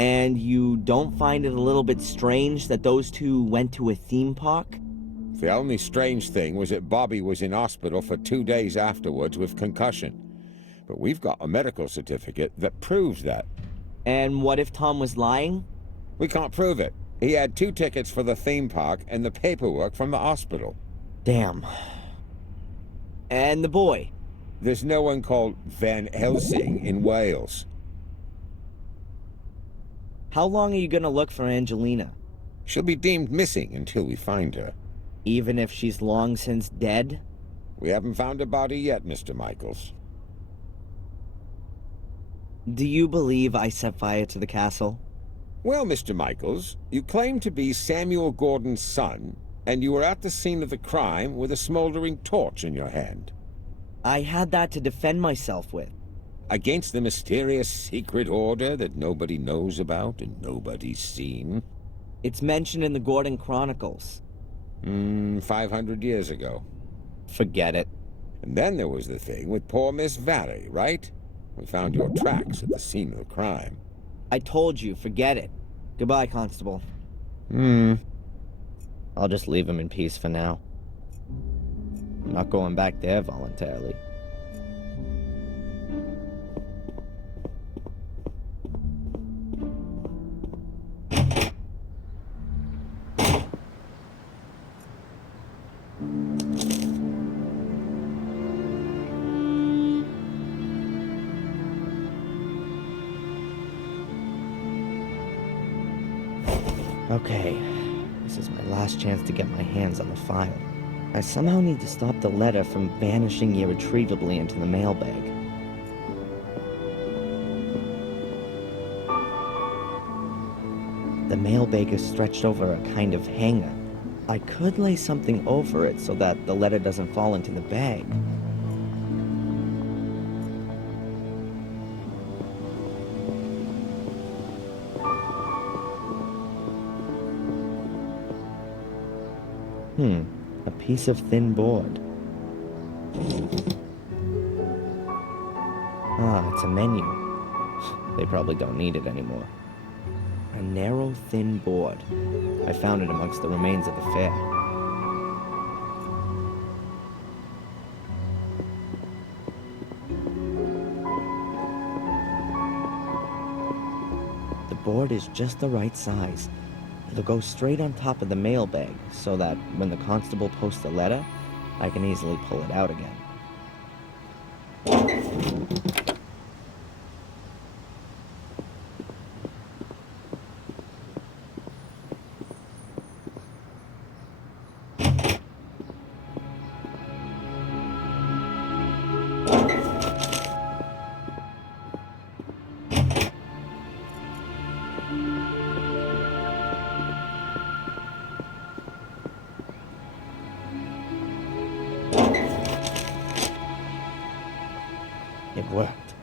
And you don't find it a little bit strange that those two went to a theme park? The only strange thing was that Bobby was in hospital for 2 days afterwards with concussion. But we've got a medical certificate that proves that. And what if Tom was lying? We can't prove it. He had 2 tickets for the theme park and the paperwork from the hospital. Damn. And the boy? There's no one called Van Helsing in Wales. How long are you gonna look for Angelina? She'll be deemed missing until we find her. Even if she's long since dead? We haven't found a body yet, Mr. Michaels. Do you believe I set fire to the castle? Well, Mr. Michaels, you claim to be Samuel Gordon's son, and you were at the scene of the crime with a smoldering torch in your hand. I had that to defend myself with. Against the mysterious secret order that nobody knows about and nobody's seen? It's mentioned in the Gordon Chronicles. 500 years ago. Forget it. And then there was the thing with poor Miss Valley, right? We found your tracks at the scene of the crime. I told you, forget it. Goodbye, Constable. I'll just leave him in peace for now. I'm not going back there voluntarily. Okay, this is my last chance to get my hands on the file. I somehow need to stop the letter from vanishing irretrievably into the mailbag. The mailbag is stretched over a kind of hanger. I could lay something over it so that the letter doesn't fall into the bag. A piece of thin board. Ah, it's a menu. They probably don't need it anymore. A narrow, thin board. I found it amongst the remains of the fair. The board is just the right size. It'll go straight on top of the mailbag, so that when the constable posts a letter, I can easily pull it out again. It worked.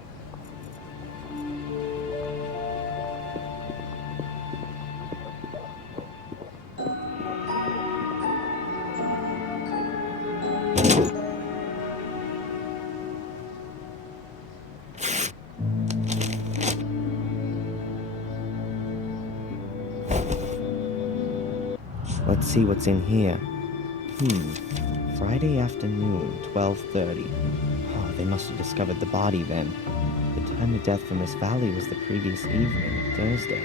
Let's see what's in here. Friday afternoon, 12:30. Oh, they must have discovered the body then. The time of death for Miss Valley was the previous evening, Thursday,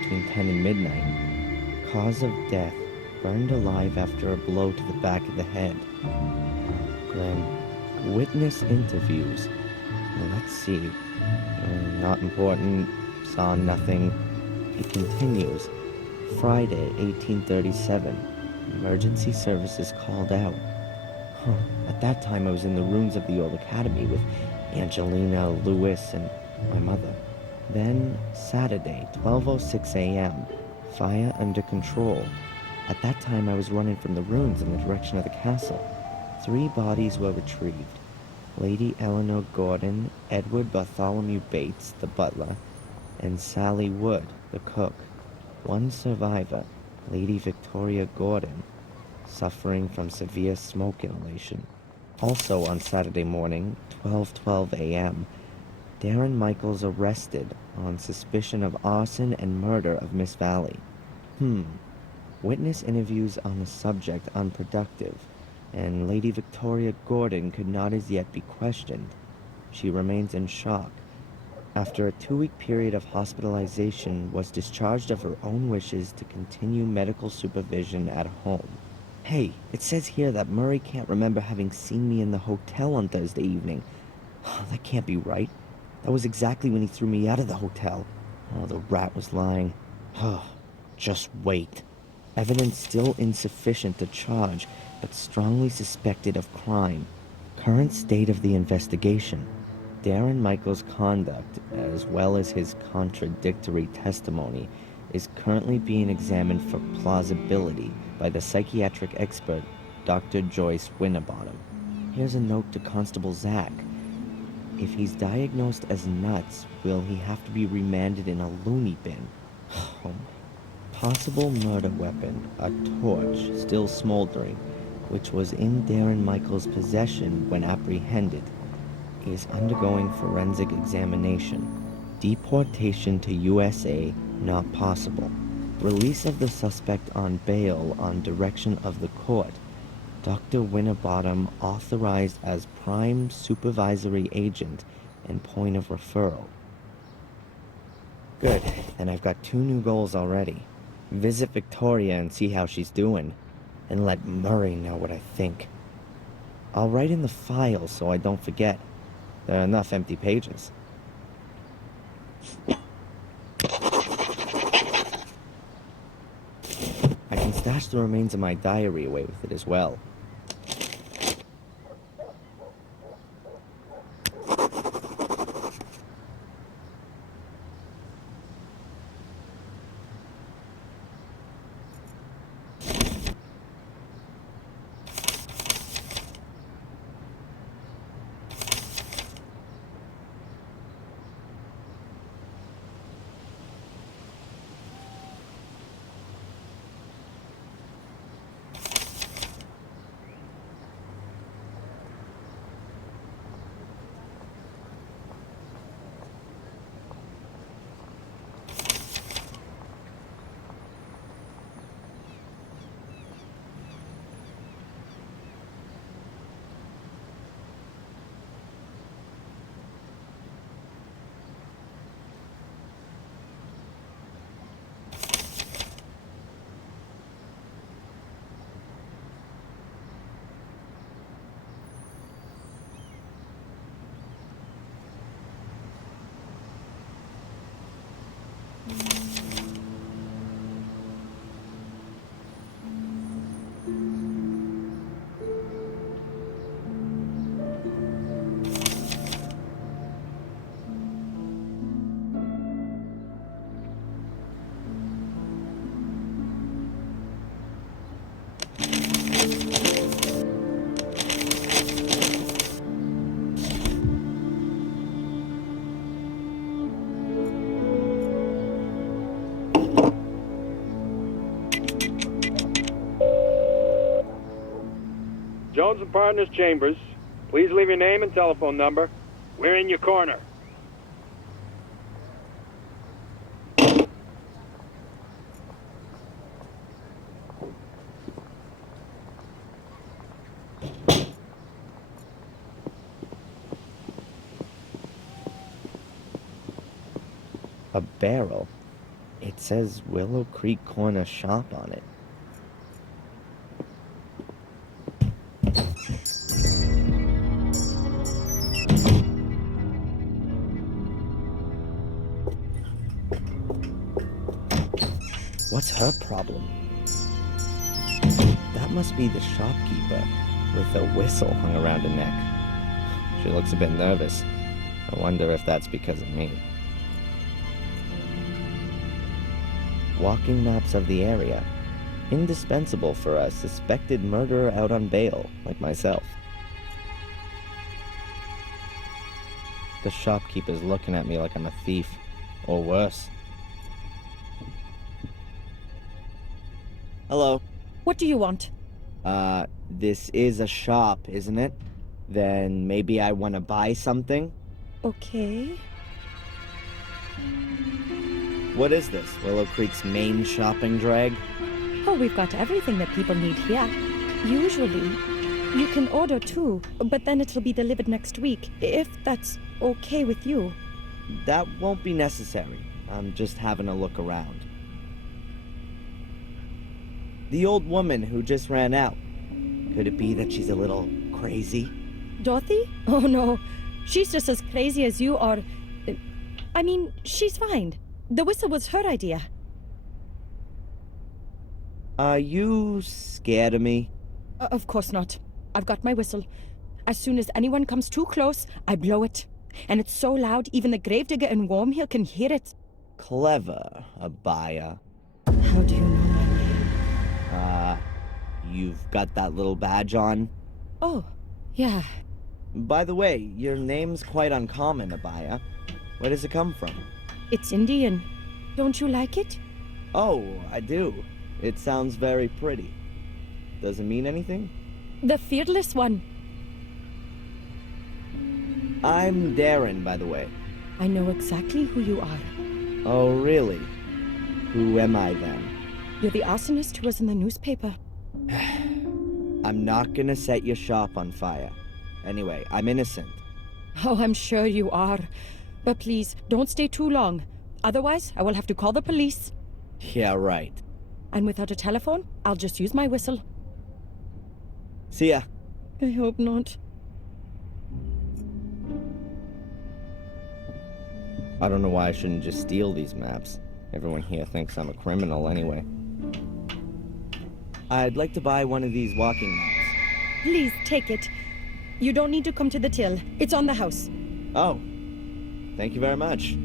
between 10 and midnight. Cause of death, burned alive after a blow to the back of the head. Grim. Witness interviews. Well, let's see. Not important. Saw nothing. It continues. Friday, 1837. Emergency services called out. At that time, I was in the ruins of the old academy with Angelina, Lewis, and my mother. Then, Saturday, 12:06 a.m. Fire under control. At that time, I was running from the ruins in the direction of the castle. 3 bodies were retrieved. Lady Eleanor Gordon, Edward Bartholomew Bates, the butler, and Sally Wood, the cook. 1 survivor, Lady Victoria Gordon, suffering from severe smoke inhalation. Also on Saturday morning, 12:12 a.m., Darren Michaels arrested on suspicion of arson and murder of Miss Valley. Witness interviews on the subject unproductive, and Lady Victoria Gordon could not as yet be questioned. She remains in shock. After a 2-week period of hospitalization, was discharged of her own wishes to continue medical supervision at home. Hey, it says here that Murray can't remember having seen me in the hotel on Thursday evening. That can't be right. That was exactly when he threw me out of the hotel. Oh, the rat was lying. Just wait. Evidence still insufficient to charge, but strongly suspected of crime. Current state of the investigation. Darren Michaels' conduct, as well as his contradictory testimony, is currently being examined for plausibility by the psychiatric expert Dr. Joyce Winterbottom. Here's a note to Constable Zach. If he's diagnosed as nuts, will he have to be remanded in a loony bin? Oh, possible murder weapon, a torch still smoldering, which was in Darren Michaels' possession when apprehended, is undergoing forensic examination. Deportation to USA not possible. Release of the suspect on bail on direction of the court. Dr. Winterbottom authorized as prime supervisory agent and point of referral. Good, then I've got 2 new goals already. Visit Victoria and see how she's doing, and let Murray know what I think. I'll write in the file so I don't forget. There are enough empty pages. I can stash the remains of my diary away with it as well. Jones and Partners Chambers. Please leave your name and telephone number. We're in your corner. A barrel? It says Willow Creek Corner Shop on it. What's her problem? That must be the shopkeeper with a whistle hung around her neck. She looks a bit nervous. I wonder if that's because of me. Walking maps of the area. Indispensable for a suspected murderer out on bail, like myself. The shopkeeper's looking at me like I'm a thief, or worse. Hello. What do you want? This is a shop, isn't it? Then maybe I want to buy something? Okay. What is this? Willow Creek's main shopping drag? Oh, we've got everything that people need here. Usually, you can order too, but then it'll be delivered next week, if that's okay with you. That won't be necessary. I'm just having a look around. The old woman who just ran out. Could it be that she's a little crazy? Dorothy? Oh no, she's just as crazy as you are. I mean, she's fine. The whistle was her idea. Are you scared of me? Of course not. I've got my whistle. As soon as anyone comes too close, I blow it. and it's so loud even the gravedigger in Warmhill can hear it. Clever, Abaya. How do you know my name? You've got that little badge on? Oh, yeah. By the way, your name's quite uncommon, Abaya. Where does it come from? It's Indian. Don't you like it? Oh, I do. It sounds very pretty. Does it mean anything? The fearless one. I'm Darren, by the way. I know exactly who you are. Oh, really? Who am I then? You're the arsonist who was in the newspaper. I'm not gonna set your shop on fire. Anyway, I'm innocent. Oh, I'm sure you are. But please, don't stay too long. Otherwise, I will have to call the police. Yeah, right. And without a telephone, I'll just use my whistle. See ya. I hope not. I don't know why I shouldn't just steal these maps. Everyone here thinks I'm a criminal anyway. I'd like to buy one of these walking maps. Please, take it. You don't need to come to the till. It's on the house. Oh. Thank you very much.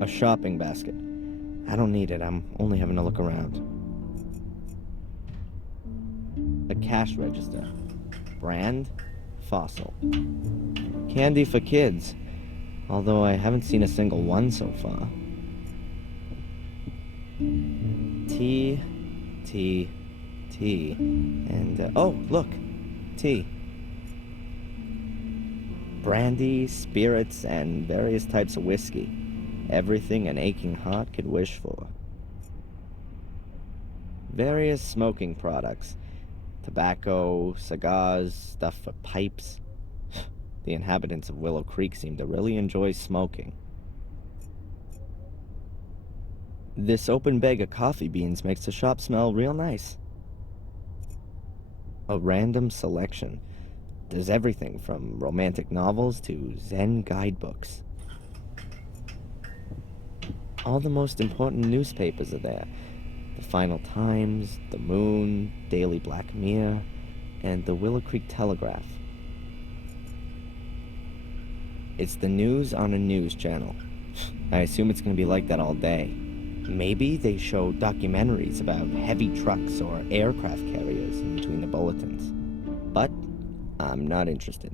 A shopping basket. I don't need it. I'm only having a look around. A cash register. Brand? Fossil. Candy for kids. Although I haven't seen a single one so far. Tea. And, oh, look. Tea. Brandy, spirits, and various types of whiskey. Everything an aching heart could wish for. Various smoking products. Tobacco, cigars, stuff for pipes. The inhabitants of Willow Creek seem to really enjoy smoking. This open bag of coffee beans makes the shop smell real nice. A random selection. There's everything from romantic novels to Zen guidebooks. All the most important newspapers are there. The Final Times, The Moon, Daily Black Mirror, and the Willow Creek Telegraph. It's the news on a news channel. I assume it's going to be like that all day. Maybe they show documentaries about heavy trucks or aircraft carriers in between the bulletins. But I'm not interested.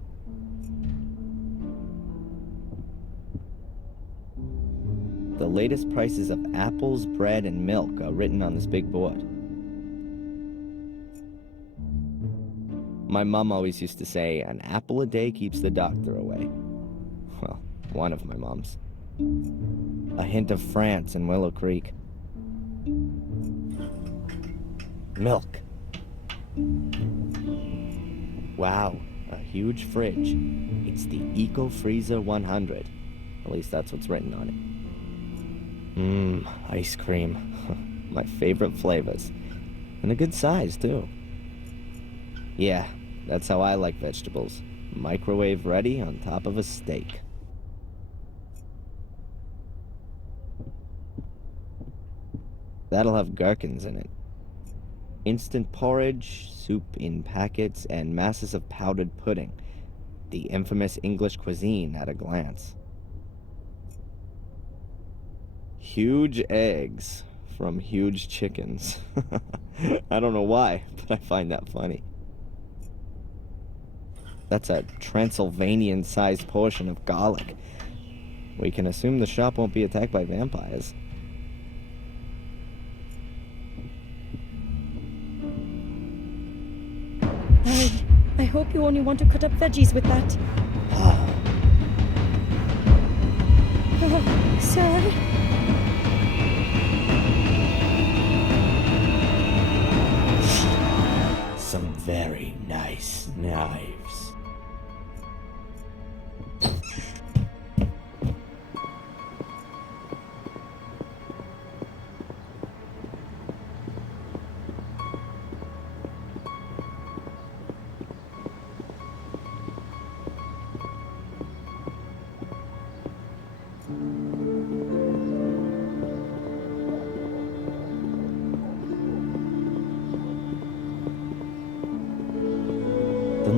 The latest prices of apples, bread, and milk are written on this big board. My mom always used to say, an apple a day keeps the doctor away. Well, one of my moms. A hint of France and Willow Creek. Milk. Wow, a huge fridge. It's the Eco Freezer 100. At least that's what's written on it. Ice cream. My favorite flavors. And a good size, too. Yeah, that's how I like vegetables. Microwave ready on top of a steak. That'll have gherkins in it. Instant porridge, soup in packets, and masses of powdered pudding. The infamous English cuisine at a glance. Huge eggs from huge chickens. I don't know why, but I find that funny. That's a Transylvanian-sized portion of garlic. We can assume the shop won't be attacked by vampires. I hope you only want to cut up veggies with that. Sir? Some very nice knives.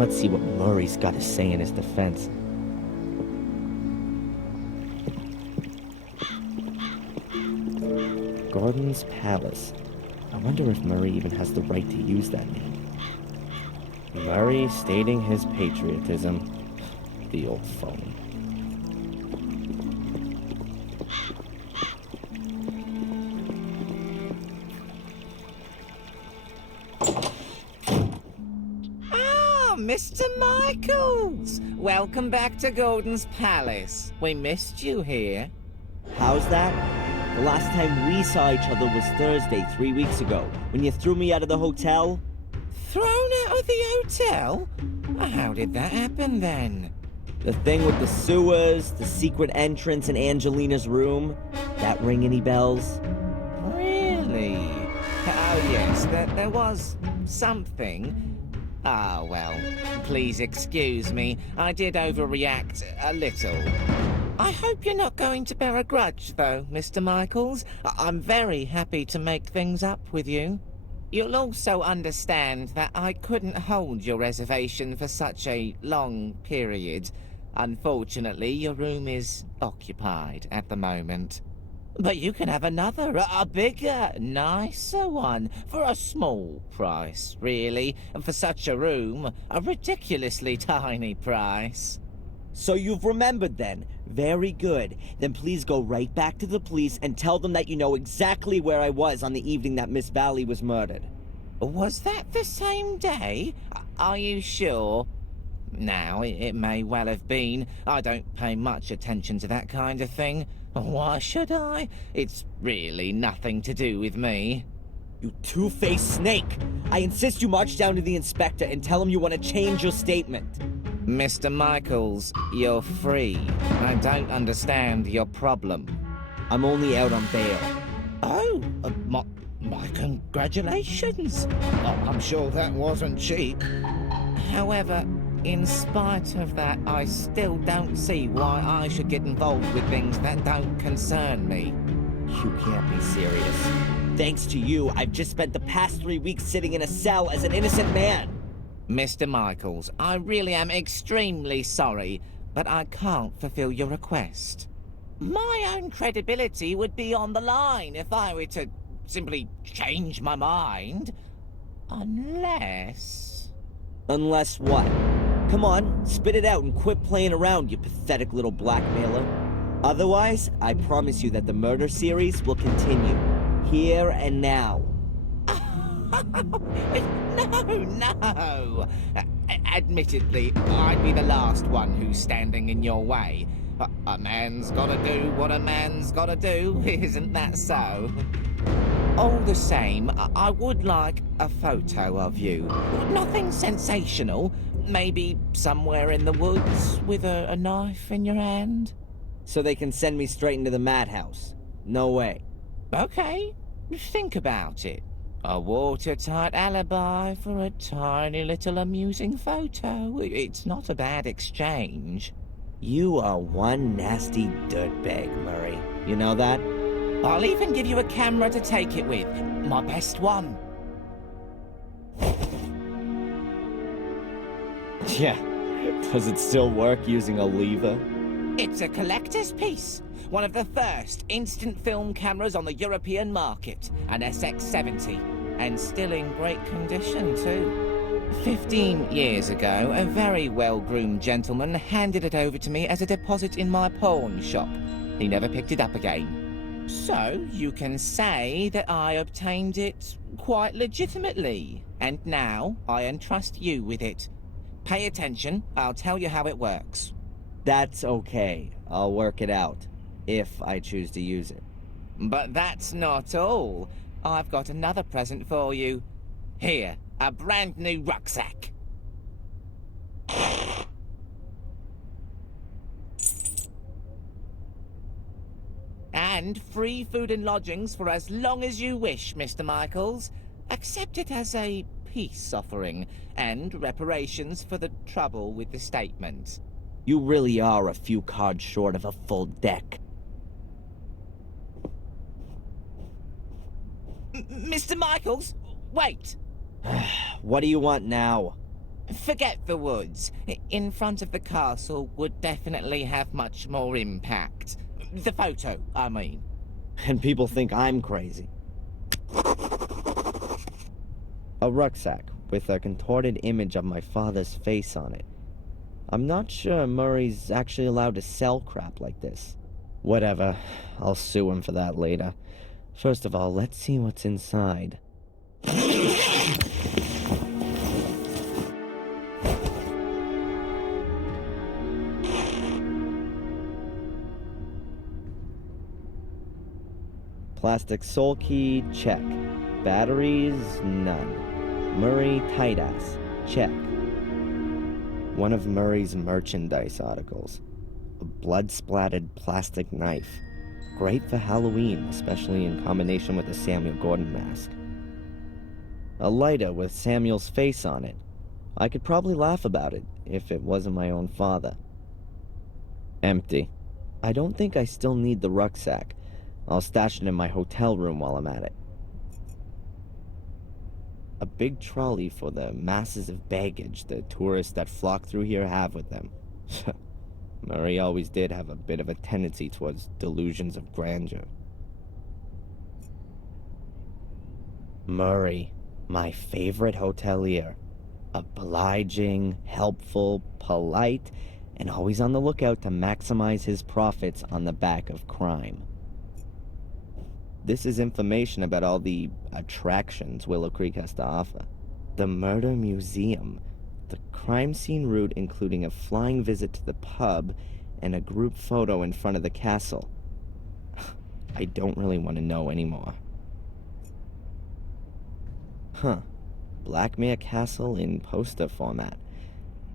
let's see what Murray's got to say in his defense. Gordon's Palace. I wonder if Murray even has the right to use that name. Murray stating his patriotism. The old phony. Mr. Michaels! Welcome back to Gordon's Palace. We missed you here. How's that? The last time we saw each other was Thursday, 3 weeks ago, when you threw me out of the hotel. Thrown out of the hotel? How did that happen then? The thing with the sewers, the secret entrance in Angelina's room. That ring any bells? Really? Oh yes, there was something. Ah, well, please excuse me. I did overreact a little. I hope you're not going to bear a grudge, though, Mr. Michaels. I'm very happy to make things up with you. You'll also understand that I couldn't hold your reservation for such a long period. Unfortunately, your room is occupied at the moment. But you can have another, a bigger, nicer one, for a small price, really. And for such a room, a ridiculously tiny price. So you've remembered then. Very good. Then please go right back to the police and tell them that you know exactly where I was on the evening that Miss Valley was murdered. Was that the same day? Are you sure? Now, it may well have been. I don't pay much attention to that kind of thing. Why should I? It's really nothing to do with me. You two-faced snake! I insist you march down to the inspector and tell him you want to change your statement. Mr. Michaels, you're free. I don't understand your problem. I'm only out on bail. Oh, my congratulations. I'm sure that wasn't cheap. However, in spite of that, I still don't see why I should get involved with things that don't concern me. You can't be serious. Thanks to you, I've just spent the past 3 weeks sitting in a cell as an innocent man. Mr. Michaels, I really am extremely sorry, but I can't fulfill your request. My own credibility would be on the line if I were to simply change my mind. Unless... Unless what? Come on, spit it out and quit playing around, you pathetic little blackmailer. Otherwise, I promise you that the murder series will continue. Here and now. No. Admittedly, I'd be the last one who's standing in your way. A man's gotta do what a man's gotta do, isn't that so? All the same, I would like a photo of you. Nothing sensational. Maybe somewhere in the woods with a knife in your hand. So they can send me straight into the madhouse. No way. Okay, think about it. A watertight alibi for a tiny little amusing photo. It's not a bad exchange. You are one nasty dirtbag, Murray. You know that? I'll even give you a camera to take it with. My best one. Yeah. Does it still work using a lever? It's a collector's piece. One of the first instant film cameras on the European market. An SX-70. And still in great condition, too. 15 years ago, a very well-groomed gentleman handed it over to me as a deposit in my pawn shop. He never picked it up again. So, you can say that I obtained it quite legitimately. And now, I entrust you with it. Pay attention, I'll tell you how it works. That's okay. I'll work it out. If I choose to use it. But that's not all. I've got another present for you. Here, a brand new rucksack. And free food and lodgings for as long as you wish, Mr. Michaels. Accept it as a peace offering, and reparations for the trouble with the statement. You really are a few cards short of a full deck. Mr. Michaels, wait! What do you want now? Forget the woods. In front of the castle would definitely have much more impact. The photo, I mean. And people think I'm crazy. A rucksack with a contorted image of my father's face on it. I'm not sure Murray's actually allowed to sell crap like this. Whatever, I'll sue him for that later. First of all, let's see what's inside. Plastic soul key, check. Batteries, none. Murray tight ass, check. One of Murray's merchandise articles. A blood-splattered plastic knife. Great for Halloween, especially in combination with a Samuel Gordon mask. A lighter with Samuel's face on it. I could probably laugh about it if it wasn't my own father. Empty. I don't think I still need the rucksack. I'll stash it in my hotel room while I'm at it. A big trolley for the masses of baggage the tourists that flock through here have with them. Murray always did have a bit of a tendency towards delusions of grandeur. Murray, my favorite hotelier. Obliging, helpful, polite, and always on the lookout to maximize his profits on the back of crime. This is information about all the attractions Willow Creek has to offer. The Murder Museum, the crime scene route including a flying visit to the pub, and a group photo in front of the castle. I don't really want to know anymore. Huh. Blackmere Castle in poster format.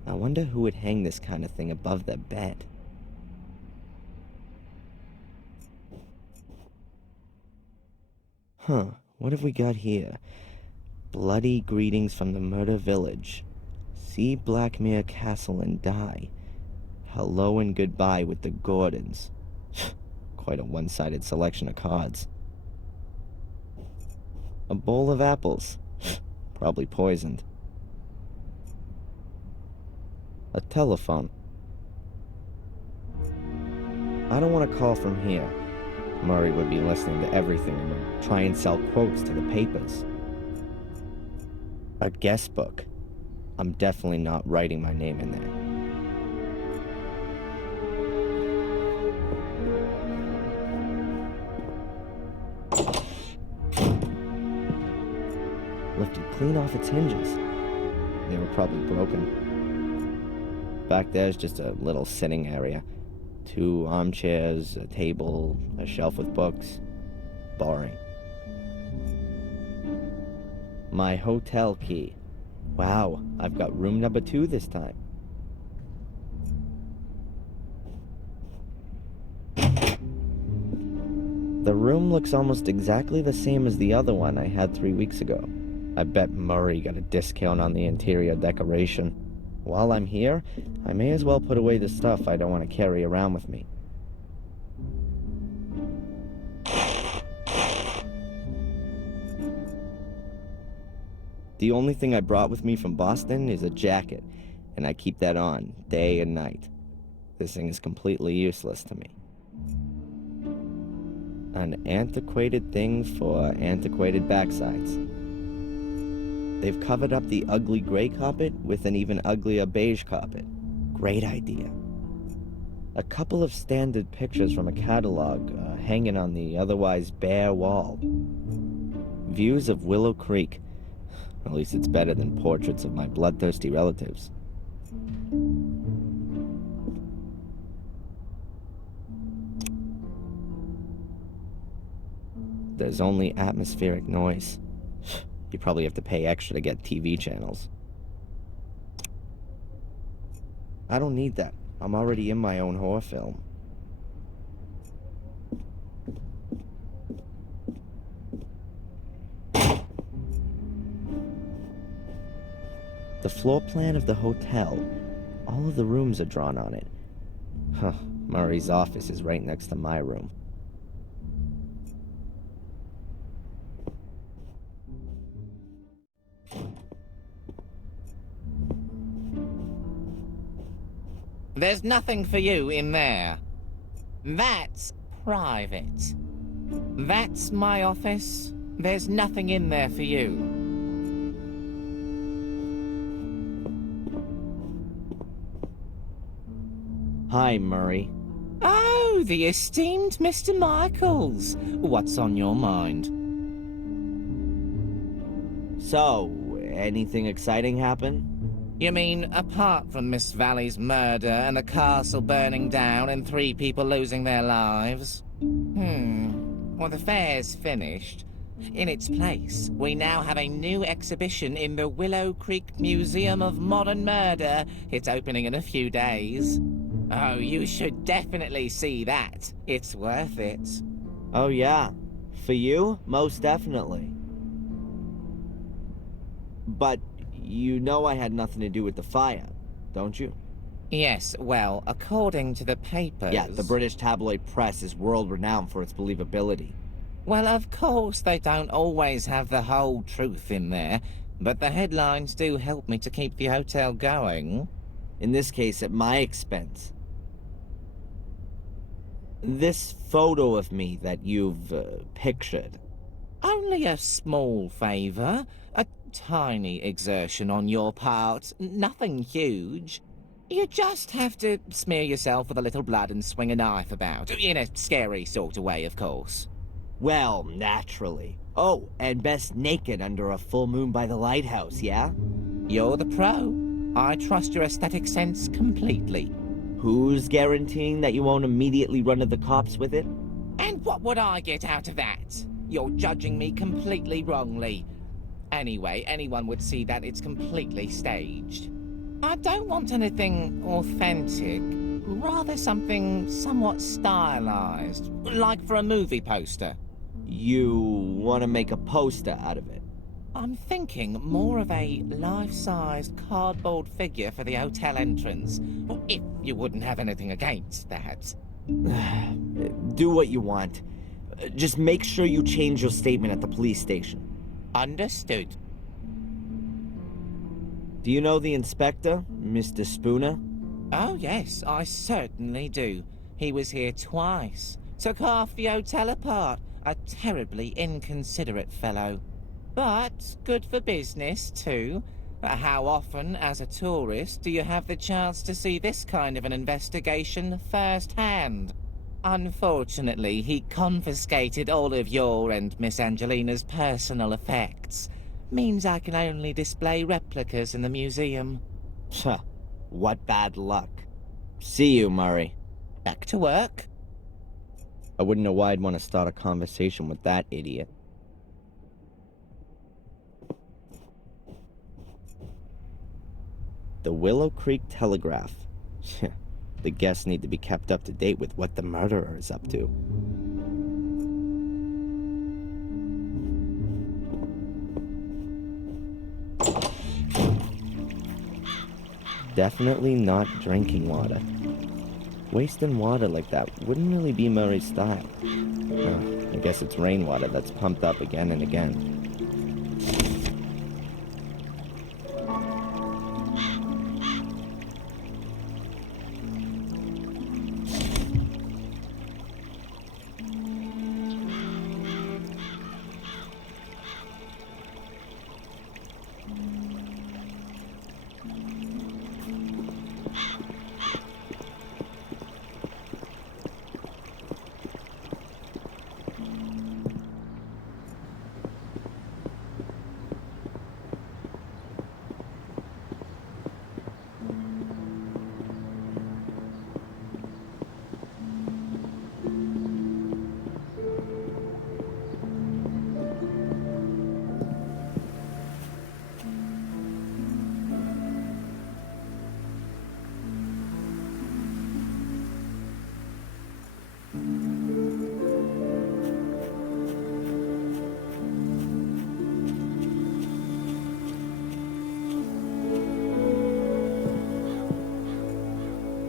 I wonder who would hang this kind of thing above their bed. Huh, what have we got here? Bloody greetings from the murder village. See Blackmere Castle and die. Hello and goodbye with the Gordons. Quite a one-sided selection of cards. A bowl of apples. Probably poisoned. A telephone. I don't want to call from here. Murray would be listening to everything and would try and sell quotes to the papers. A guest book. I'm definitely not writing my name in there. Lifted clean off its hinges. They were probably broken. Back there's just a little sitting area. 2 armchairs, a table, a shelf with books. Boring. My hotel key. Wow, I've got room number 2 this time. The room looks almost exactly the same as the other one I had 3 weeks ago. I bet Murray got a discount on the interior decoration. While I'm here, I may as well put away the stuff I don't want to carry around with me. The only thing I brought with me from Boston is a jacket, and I keep that on day and night. This thing is completely useless to me. An antiquated thing for antiquated backsides. They've covered up the ugly gray carpet with an even uglier beige carpet. Great idea. A couple of standard pictures from a catalog hanging on the otherwise bare wall. Views of Willow Creek. At least it's better than portraits of my bloodthirsty relatives. There's only atmospheric noise. You probably have to pay extra to get TV channels. I don't need that. I'm already in my own horror film. The floor plan of the hotel. All of the rooms are drawn on it. Huh, Murray's office is right next to my room. There's nothing for you in there. That's private. That's my office. There's nothing in there for you. Hi, Murray. Oh, the esteemed Mr. Michaels. What's on your mind? So, anything exciting happen? You mean, apart from Miss Valley's murder and the castle burning down and 3 people losing their lives? Well, the fair's finished. In its place, we now have a new exhibition in the Willow Creek Museum of Modern Murder. It's opening in a few days. Oh, you should definitely see that. It's worth it. Oh yeah. For you? Most definitely. But you know I had nothing to do with the fire, don't you? Yes, well, according to the papers... Yeah, the British tabloid press is world-renowned for its believability. Well, of course, they don't always have the whole truth in there, but the headlines do help me to keep the hotel going. In this case, at my expense. This photo of me that you've pictured. Only a small favor. A tiny exertion on your part. Nothing huge. You just have to smear yourself with a little blood and swing a knife about. In a scary sort of way, of course. Well, naturally. Oh, and best naked under a full moon by the lighthouse, yeah? You're the pro. I trust your aesthetic sense completely. Who's guaranteeing that you won't immediately run to the cops with it? And what would I get out of that? You're judging me completely wrongly. Anyway, anyone would see that it's completely staged. I don't want anything authentic, rather something somewhat stylized, like for a movie poster. You want to make a poster out of it? I'm thinking more of a life-sized cardboard figure for the hotel entrance. If you wouldn't have anything against that. Do what you want. Just make sure you change your statement at the police station. Understood. Do you know the inspector, Mr. Spooner? Oh yes, I certainly do. He was here twice. Took half the hotel apart. A terribly inconsiderate fellow. But good for business, too. How often, as a tourist, do you have the chance to see this kind of an investigation firsthand? Unfortunately, he confiscated all of your and Miss Angelina's personal effects. Means I can only display replicas in the museum. What bad luck. See you, Murray. Back to work. I wouldn't know why I'd want to start a conversation with that idiot. The Willow Creek Telegraph. The guests need to be kept up to date with what the murderer is up to. Definitely not drinking water. Wasting water like that wouldn't really be Murray's style. Well, I guess it's rainwater that's pumped up again and again.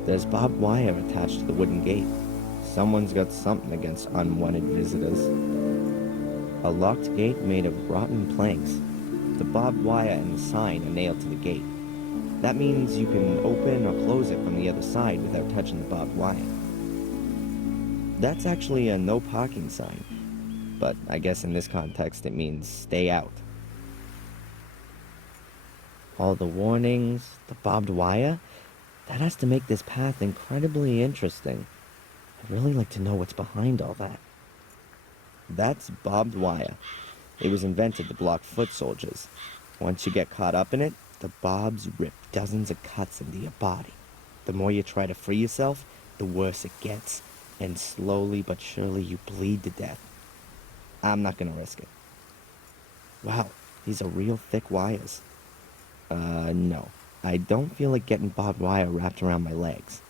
There's barbed wire attached to the wooden gate. Someone's got something against unwanted visitors. A locked gate made of rotten planks. The barbed wire and the sign are nailed to the gate. That means you can open or close it from the other side without touching the barbed wire. That's actually a no parking sign, but I guess in this context it means stay out. All the warnings, the barbed wire, that has to make this path incredibly interesting. I'd really like to know what's behind all that. That's barbed wire. It was invented to block foot soldiers. Once you get caught up in it, the barbs rip dozens of cuts into your body. The more you try to free yourself, the worse it gets. And slowly but surely you bleed to death. I'm not gonna risk it. Wow, these are real thick wires. No. I don't feel like getting barbed wire wrapped around my legs.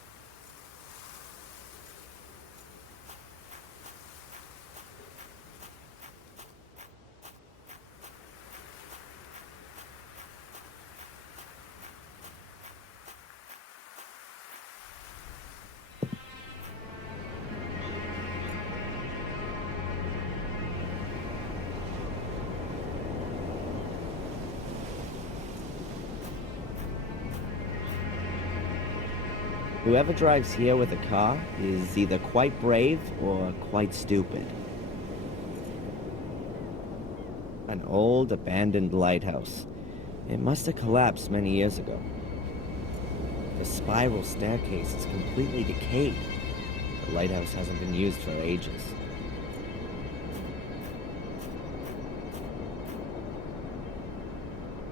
Whoever drives here with a car is either quite brave or quite stupid. An old, abandoned lighthouse. It must have collapsed many years ago. The spiral staircase is completely decayed. The lighthouse hasn't been used for ages.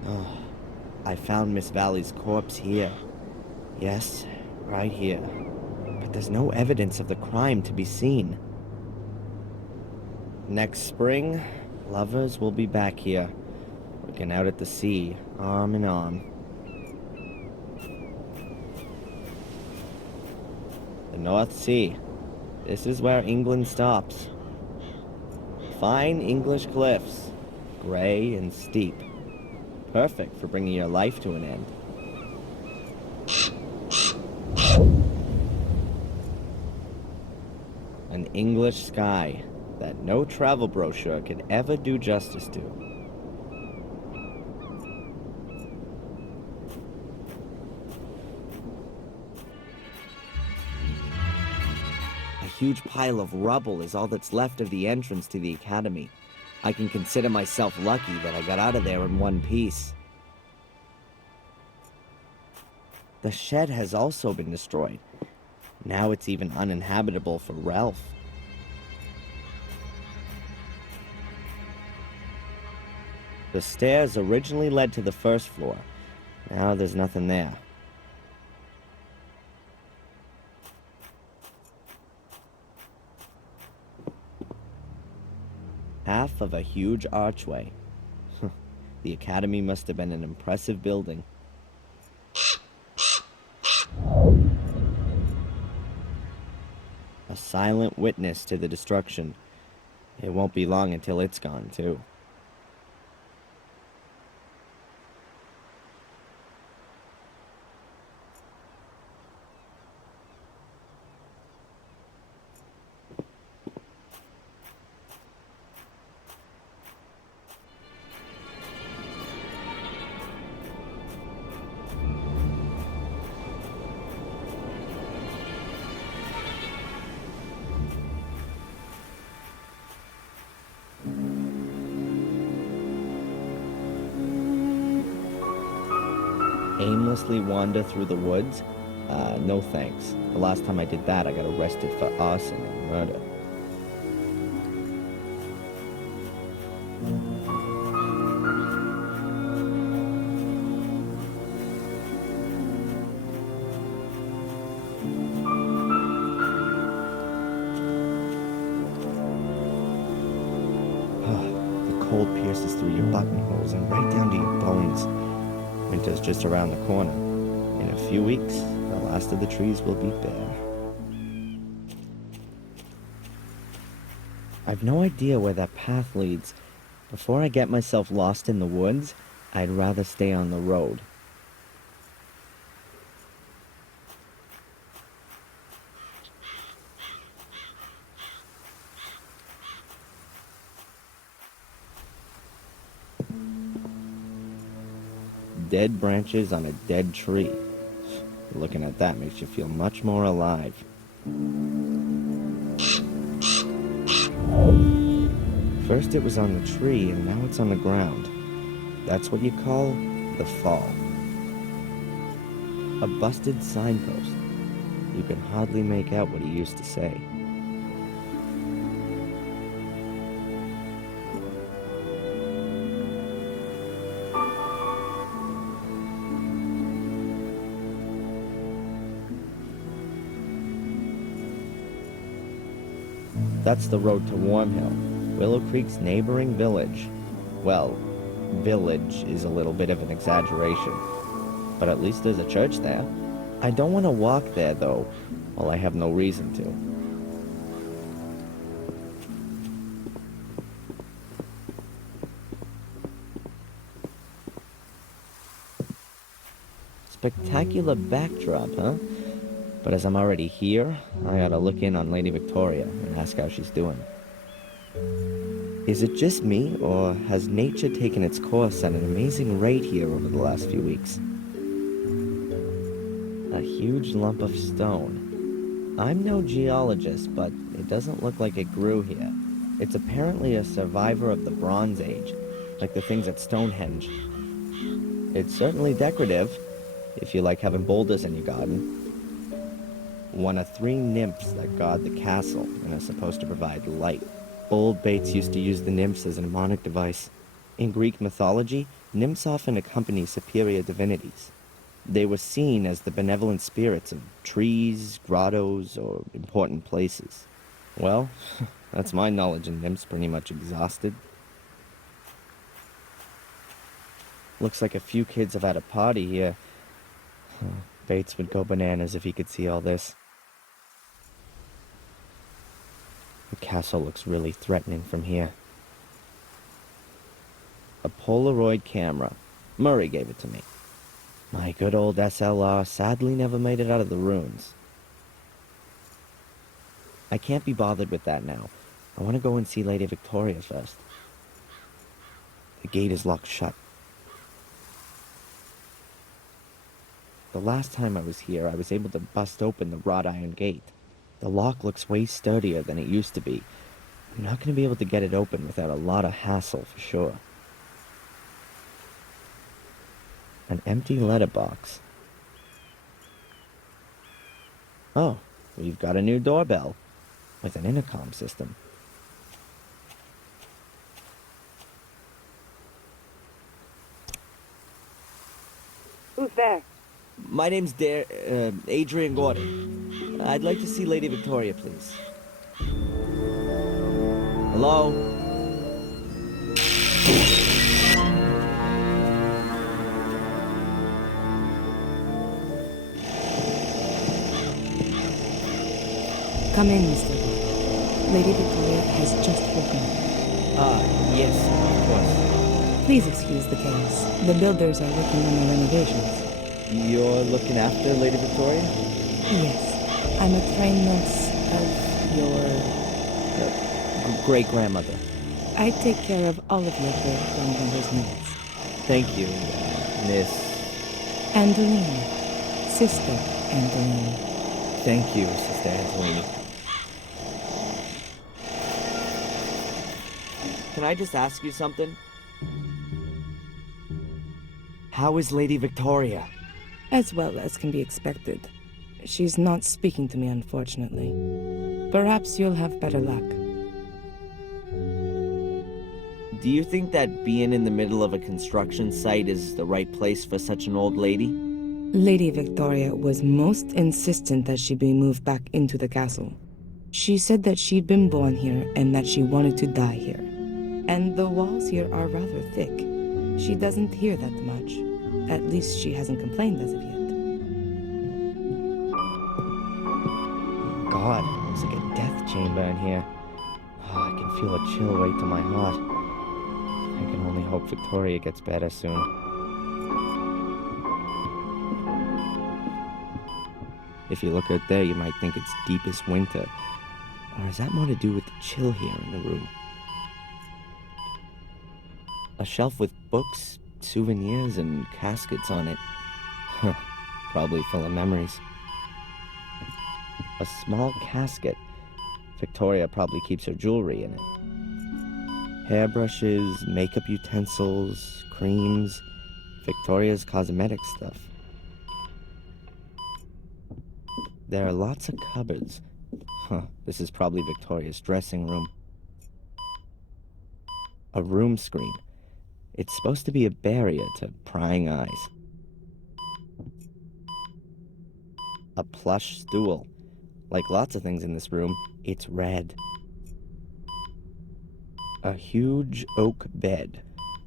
Oh, I found Miss Valley's corpse here. Yes, right here. But there's no evidence of the crime to be seen. Next spring, lovers will be back here, looking out at the sea, arm in arm. The North Sea. This is where England stops. Fine English cliffs, gray and steep. Perfect for bringing your life to an end. An English sky that no travel brochure could ever do justice to. A huge pile of rubble is all that's left of the entrance to the academy. I can consider myself lucky that I got out of there in one piece. The shed has also been destroyed. Now it's even uninhabitable for Ralph. The stairs originally led to the first floor. Now there's nothing there. Half of a huge archway. The academy must have been an impressive building. A silent witness to the destruction. It won't be long until it's gone, too. Aimlessly wander through the woods? No thanks. The last time I did that, I got arrested for arson and murder. The cold pierces through your buttonholes and right down to your bones. Winter's just around the corner. In a few weeks, the last of the trees will be bare. I've no idea where that path leads. Before I get myself lost in the woods, I'd rather stay on the road. dead branches on a dead tree. Looking at that makes you feel much more alive. First it was on the tree, and now it's on the ground. That's what you call the fall. A busted signpost. You can hardly make out what he used to say. That's the road to Warmhill, Willow Creek's neighboring village. Well, village is a little bit of an exaggeration, but at least there's a church there. I don't want to walk there, though. Well, I have no reason to. Spectacular backdrop, huh? But as I'm already here, I ought to look in on Lady Victoria and ask how she's doing. Is it just me, or has nature taken its course at an amazing rate here over the last few weeks? A huge lump of stone. I'm no geologist, but it doesn't look like it grew here. It's apparently a survivor of the Bronze Age, like the things at Stonehenge. It's certainly decorative, if you like having boulders in your garden. One of 3 nymphs that guard the castle and are supposed to provide light. Old Bates used to use the nymphs as a mnemonic device. In Greek mythology, nymphs often accompany superior divinities. They were seen as the benevolent spirits of trees, grottos, or important places. Well, that's my knowledge of nymphs pretty much exhausted. Looks like a few kids have had a party here. Bates would go bananas if he could see all this. The castle looks really threatening from here. A Polaroid camera. Murray gave it to me. My good old SLR sadly never made it out of the ruins. I can't be bothered with that now. I want to go and see Lady Victoria first. The gate is locked shut. The last time I was here, I was able to bust open the wrought iron gate. The lock looks way sturdier than it used to be. I'm not going to be able to get it open without a lot of hassle for sure. An empty letterbox. Oh, we've got a new doorbell with an intercom system. Who's there? My name's Adrian Gordon. I'd like to see Lady Victoria, please. Hello? Come in, Mr. Gordon. Lady Victoria has just woken up. Yes, of course. Please excuse the chaos. The builders are working on the renovations. You're looking after Lady Victoria? Yes. I'm a trained nurse of your... great-grandmother. I take care of all of your great-grandmother's needs. Thank you, Miss... Angelina. Sister Angelina. Thank you, Sister Angelina. Can I just ask you something? How is Lady Victoria? As well as can be expected. She's not speaking to me, unfortunately. Perhaps you'll have better luck. Do you think that being in the middle of a construction site is the right place for such an old lady? Lady Victoria was most insistent that she be moved back into the castle. She said that she'd been born here and that she wanted to die here. And the walls here are rather thick. She doesn't hear that much. At least she hasn't complained as of yet. God, it looks like a death chamber in here. Oh, I can feel a chill right to my heart. I can only hope Victoria gets better soon. If you look out there, you might think it's deepest winter. Or has that more to do with the chill here in the room? A shelf with books, souvenirs and caskets on it. Huh, probably full of memories. A small casket. Victoria probably keeps her jewelry in it. Hairbrushes, makeup utensils, creams, Victoria's cosmetic stuff. There are lots of cupboards. Huh, this is probably Victoria's dressing room. A room screen. It's supposed to be a barrier to prying eyes. A plush stool. Like lots of things in this room, it's red. A huge oak bed.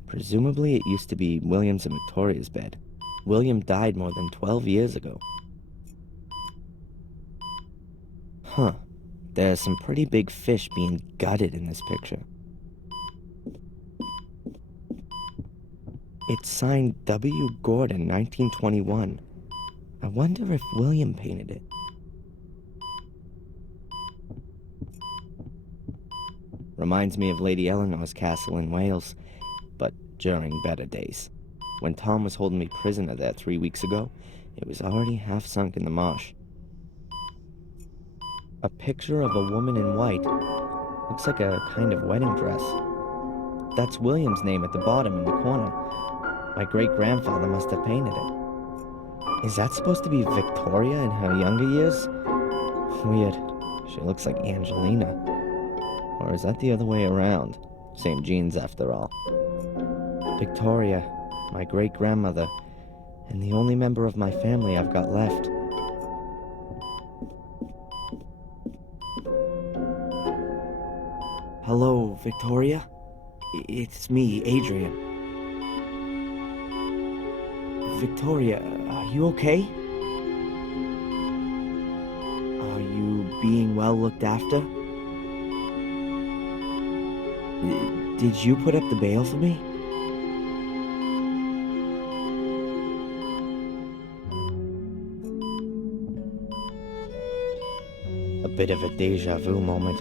Presumably it used to be William's and Victoria's bed. William died more than 12 years ago. Huh. There's some pretty big fish being gutted in this picture. It's signed W. Gordon, 1921. I wonder if William painted it. Reminds me of Lady Eleanor's castle in Wales, but during better days. When Tom was holding me prisoner there 3 weeks ago, it was already half sunk in the marsh. A picture of a woman in white. Looks like a kind of wedding dress. That's William's name at the bottom in the corner. My great-grandfather must have painted it. Is that supposed to be Victoria in her younger years? Weird. She looks like Angelina. Or is that the other way around? Same genes after all. Victoria, my great-grandmother, and the only member of my family I've got left. Hello, Victoria? It's me, Adrian. Victoria, are you okay? Are you being well looked after? Did you put up the bail for me? A bit of a deja vu moment.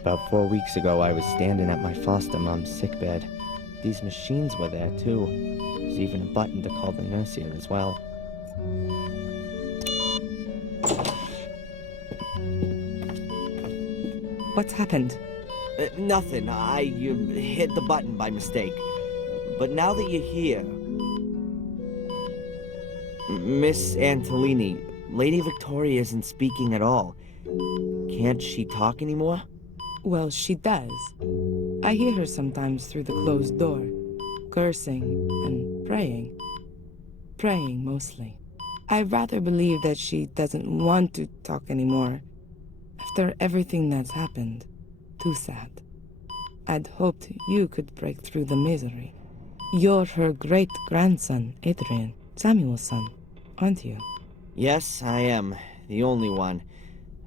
About 4 weeks ago, I was standing at my foster mom's sickbed. These machines were there, too. There's even a button to call the nurse here as well. What's happened? Nothing. I hit the button by mistake. But now that you're here... Miss Antolini, Lady Victoria isn't speaking at all. Can't she talk anymore? Well, she does. I hear her sometimes through the closed door, cursing and praying. Praying, mostly. I rather believe that she doesn't want to talk anymore. After everything that's happened. Too sad. I'd hoped you could break through the misery. You're her great-grandson, Adrian, Samuel's son, aren't you? Yes, I am. The only one.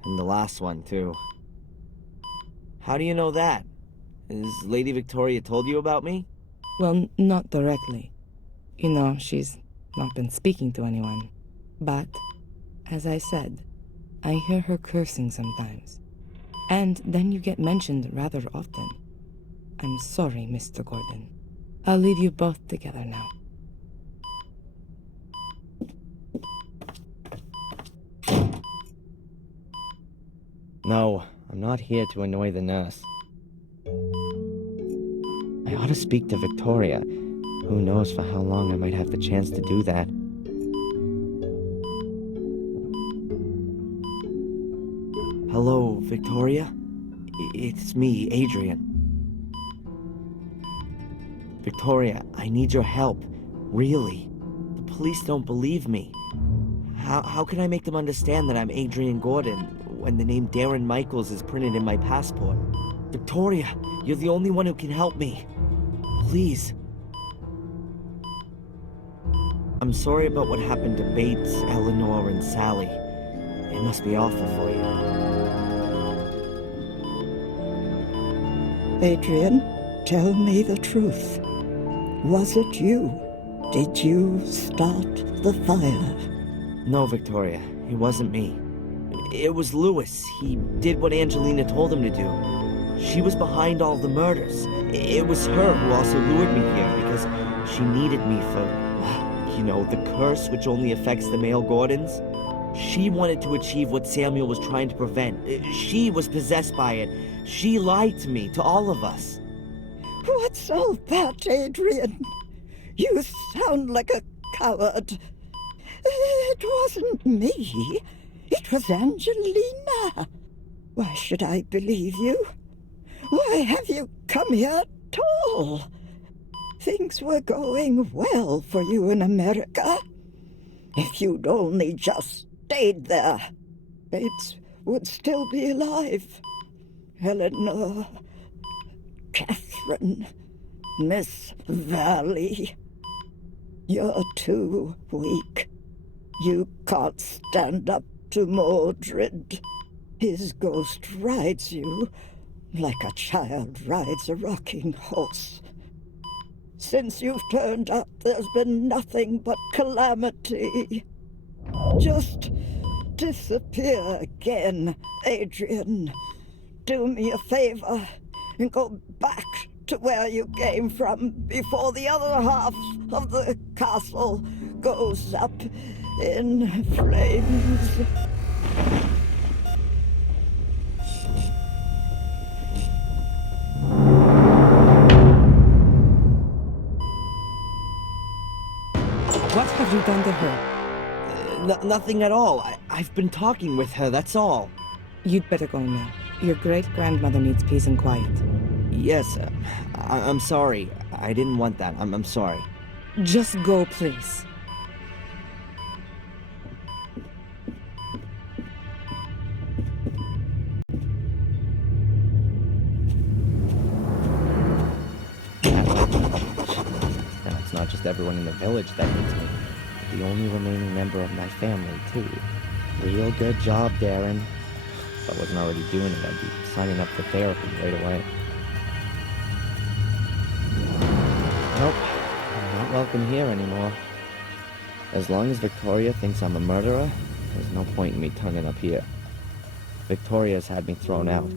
And the last one, too. How do you know that? Has Lady Victoria told you about me? Well, not directly. You know, she's not been speaking to anyone. But, as I said, I hear her cursing sometimes. And then you get mentioned rather often. I'm sorry, Mr. Gordon. I'll leave you both together now. No, I'm not here to annoy the nurse. I ought to speak to Victoria. Who knows for how long I might have the chance to do that. Hello, Victoria? It's me, Adrian. Victoria, I need your help. Really. The police don't believe me. How can I make them understand that I'm Adrian Gordon when the name Darren Michaels is printed in my passport? Victoria, you're the only one who can help me. Please. I'm sorry about what happened to Bates, Eleanor, and Sally. It must be awful for you. Adrian, tell me the truth. Was it you? Did you start the fire? No, Victoria, it wasn't me. It was Lewis. He did what Angelina told him to do. She was behind all the murders. It was her who also lured me here because she needed me for, you know, the curse which only affects the male Gordons. She wanted to achieve what Samuel was trying to prevent. She was possessed by it. She lied to me, to all of us. What's all that, Adrian? You sound like a coward. It wasn't me. It was Angelina. Why should I believe you? Why have you come here at all? Things were going well for you in America. If you'd only just stayed there, Bates would still be alive. Eleanor, Catherine, Miss Valley. You're too weak. You can't stand up to Mordred. His ghost rides you like a child rides a rocking horse. Since you've turned up, there's been nothing but calamity. Just disappear again, Adrian. Do me a favor and go back to where you came from before the other half of the castle goes up in flames. What have you done to her? Nothing at all. I've been talking with her, that's all. You'd better go now. Your great-grandmother needs peace and quiet. Yes, I'm sorry. I didn't want that. I'm sorry. Just go, please. Now, it's not just everyone in the village that needs me. The only remaining member of my family, too. Real good job, Darren. If I wasn't already doing it, I'd be signing up for therapy right away. Nope, I'm not welcome here anymore. As long as Victoria thinks I'm a murderer, there's no point in me tonguing up here. Victoria's had me thrown out.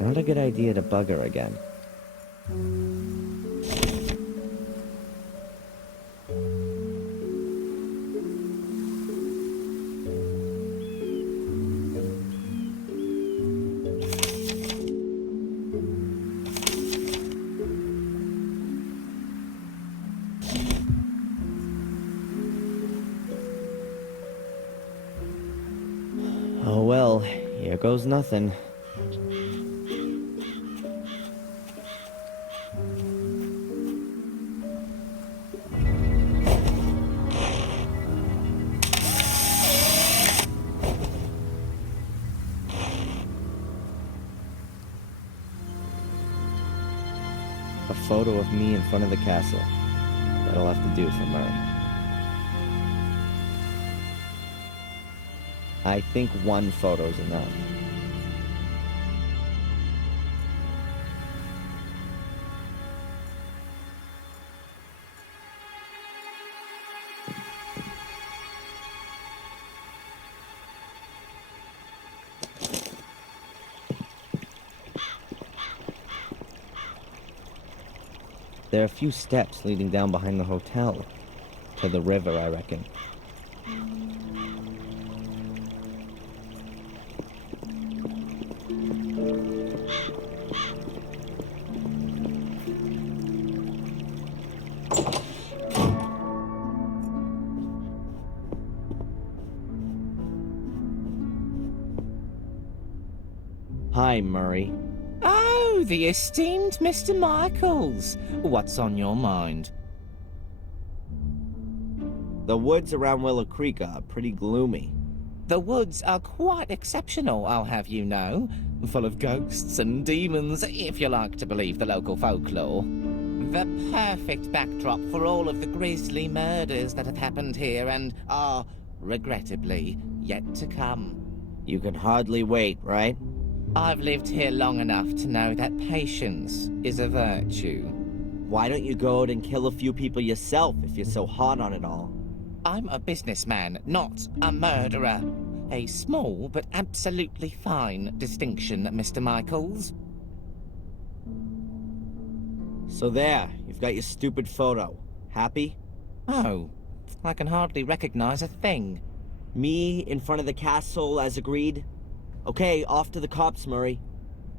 Not a good idea to bug her again. Oh well, here goes nothing. A photo of me in front of the castle. That'll have to do for Murray. I think one photo's enough. There are a few steps leading down behind the hotel. To the river, I reckon. Hi, Murray. Oh, the esteemed Mr. Michaels. What's on your mind? The woods around Willow Creek are pretty gloomy. The woods are quite exceptional, I'll have you know. Full of ghosts and demons, if you like to believe the local folklore. The perfect backdrop for all of the grisly murders that have happened here and are, regrettably, yet to come. You can hardly wait, right? I've lived here long enough to know that patience is a virtue. Why don't you go out and kill a few people yourself if you're so hot on it all? I'm a businessman, not a murderer. A small but absolutely fine distinction, Mr. Michaels. So there, you've got your stupid photo. Happy? Oh, I can hardly recognize a thing. Me in front of the castle as agreed? Okay, off to the cops, Murray.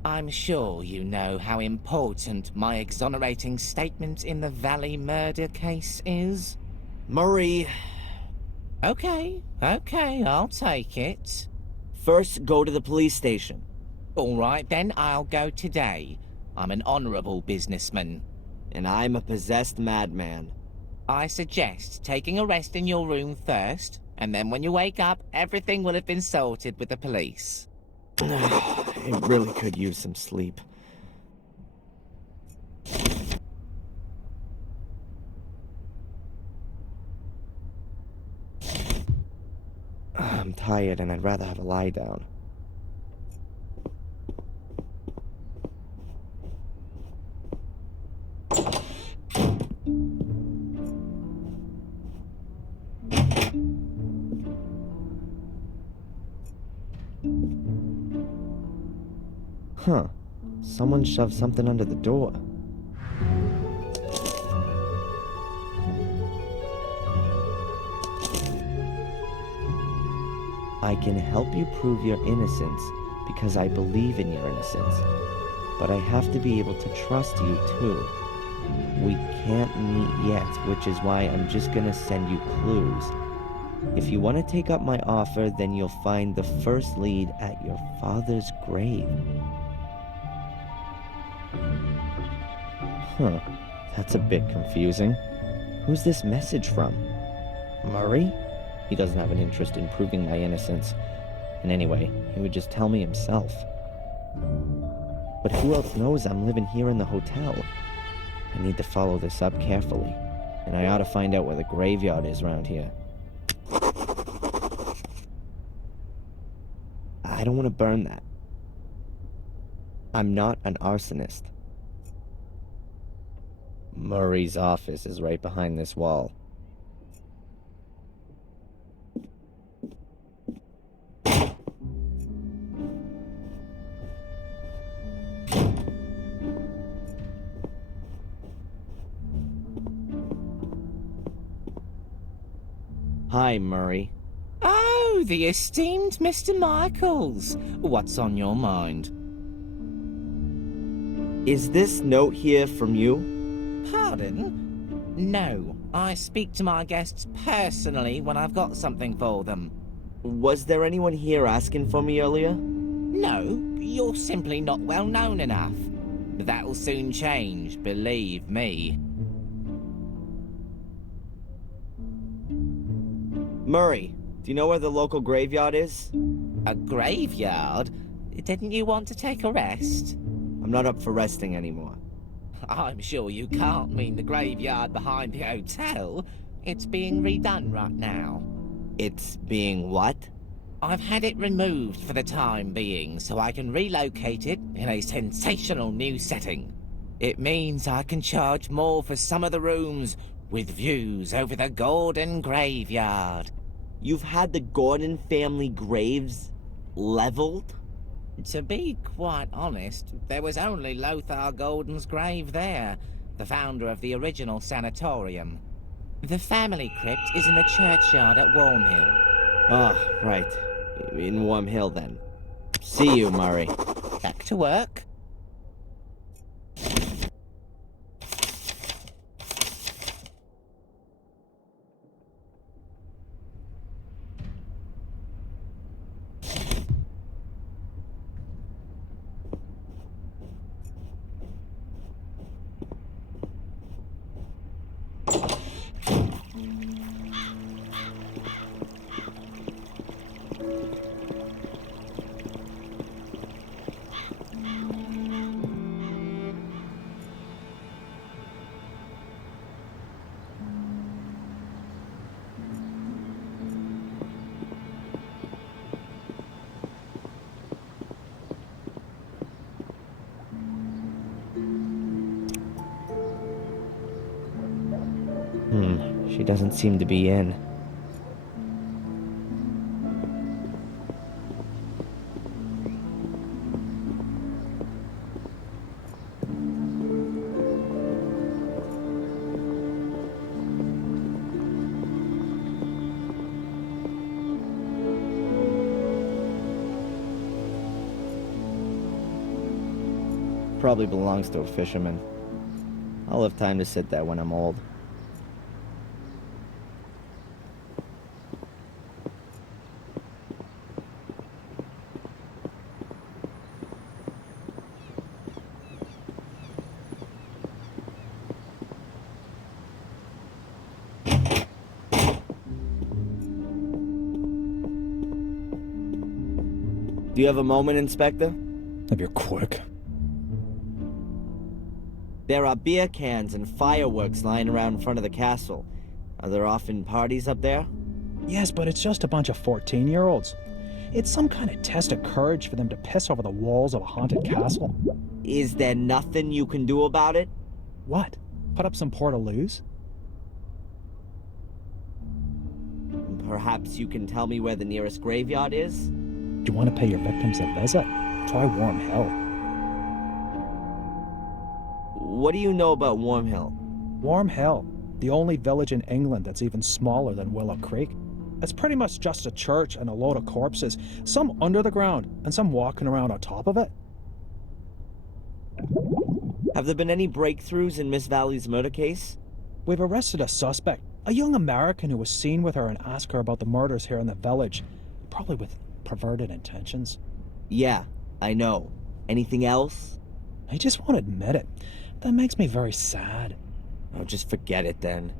I'm sure you know how important my exonerating statement in the Valley murder case is. Murray... Okay, I'll take it. First, go to the police station. All right, then I'll go today. I'm an honorable businessman. And I'm a possessed madman. I suggest taking a rest in your room first, and then when you wake up, everything will have been sorted with the police. I really could use some sleep. I'm tired and I'd rather have a lie down. Huh. Someone shoved something under the door. I can help you prove your innocence because I believe in your innocence. But I have to be able to trust you too. We can't meet yet, which is why I'm just gonna send you clues. If you want to take up my offer, then you'll find the first lead at your father's grave. Huh, that's a bit confusing. Who's this message from? Murray? He doesn't have an interest in proving my innocence. And anyway, he would just tell me himself. But who else knows I'm living here in the hotel? I need to follow this up carefully. And I ought to find out where the graveyard is around here. I don't want to burn that. I'm not an arsonist. Murray's office is right behind this wall. Hi, Murray. Oh, the esteemed Mr. Michaels. What's on your mind? Is this note here from you? Pardon? No, I speak to my guests personally when I've got something for them. Was there anyone here asking for me earlier? No, you're simply not well known enough. But that'll soon change, believe me. Murray, do you know where the local graveyard is? A graveyard? Didn't you want to take a rest? I'm not up for resting anymore. I'm sure you can't mean the graveyard behind the hotel. It's being redone right now. It's being what? I've had it removed for the time being, so I can relocate it in a sensational new setting. It means I can charge more for some of the rooms, with views over the Gordon graveyard. You've had the Gordon family graves leveled? To be quite honest, there was only Lothar Gordon's grave there, the founder of the original sanatorium. The family crypt is in the churchyard at Warmhill. Ah, right. In Warmhill, then. See you, Murray. Back to work. She doesn't seem to be in. Probably belongs to a fisherman. I'll have time to sit there when I'm old. Do you have a moment, Inspector? If you're quick. There are beer cans and fireworks lying around in front of the castle. Are there often parties up there? Yes, but it's just a bunch of 14-year-olds. It's some kind of test of courage for them to piss over the walls of a haunted castle. Is there nothing you can do about it? What? Put up some portaloos? Perhaps you can tell me where the nearest graveyard is? Do you want to pay your victims a visit? Try Warmhill. What do you know about Warmhill? Warmhill, the only village in England that's even smaller than Willow Creek. It's pretty much just a church and a load of corpses, some under the ground and some walking around on top of it. Have there been any breakthroughs in Miss Valley's murder case? We've arrested a suspect, a young American who was seen with her and asked her about the murders here in the village, probably with perverted intentions. Yeah, I know. Anything else? I just won't admit it. That makes me very sad. Oh, just forget it then.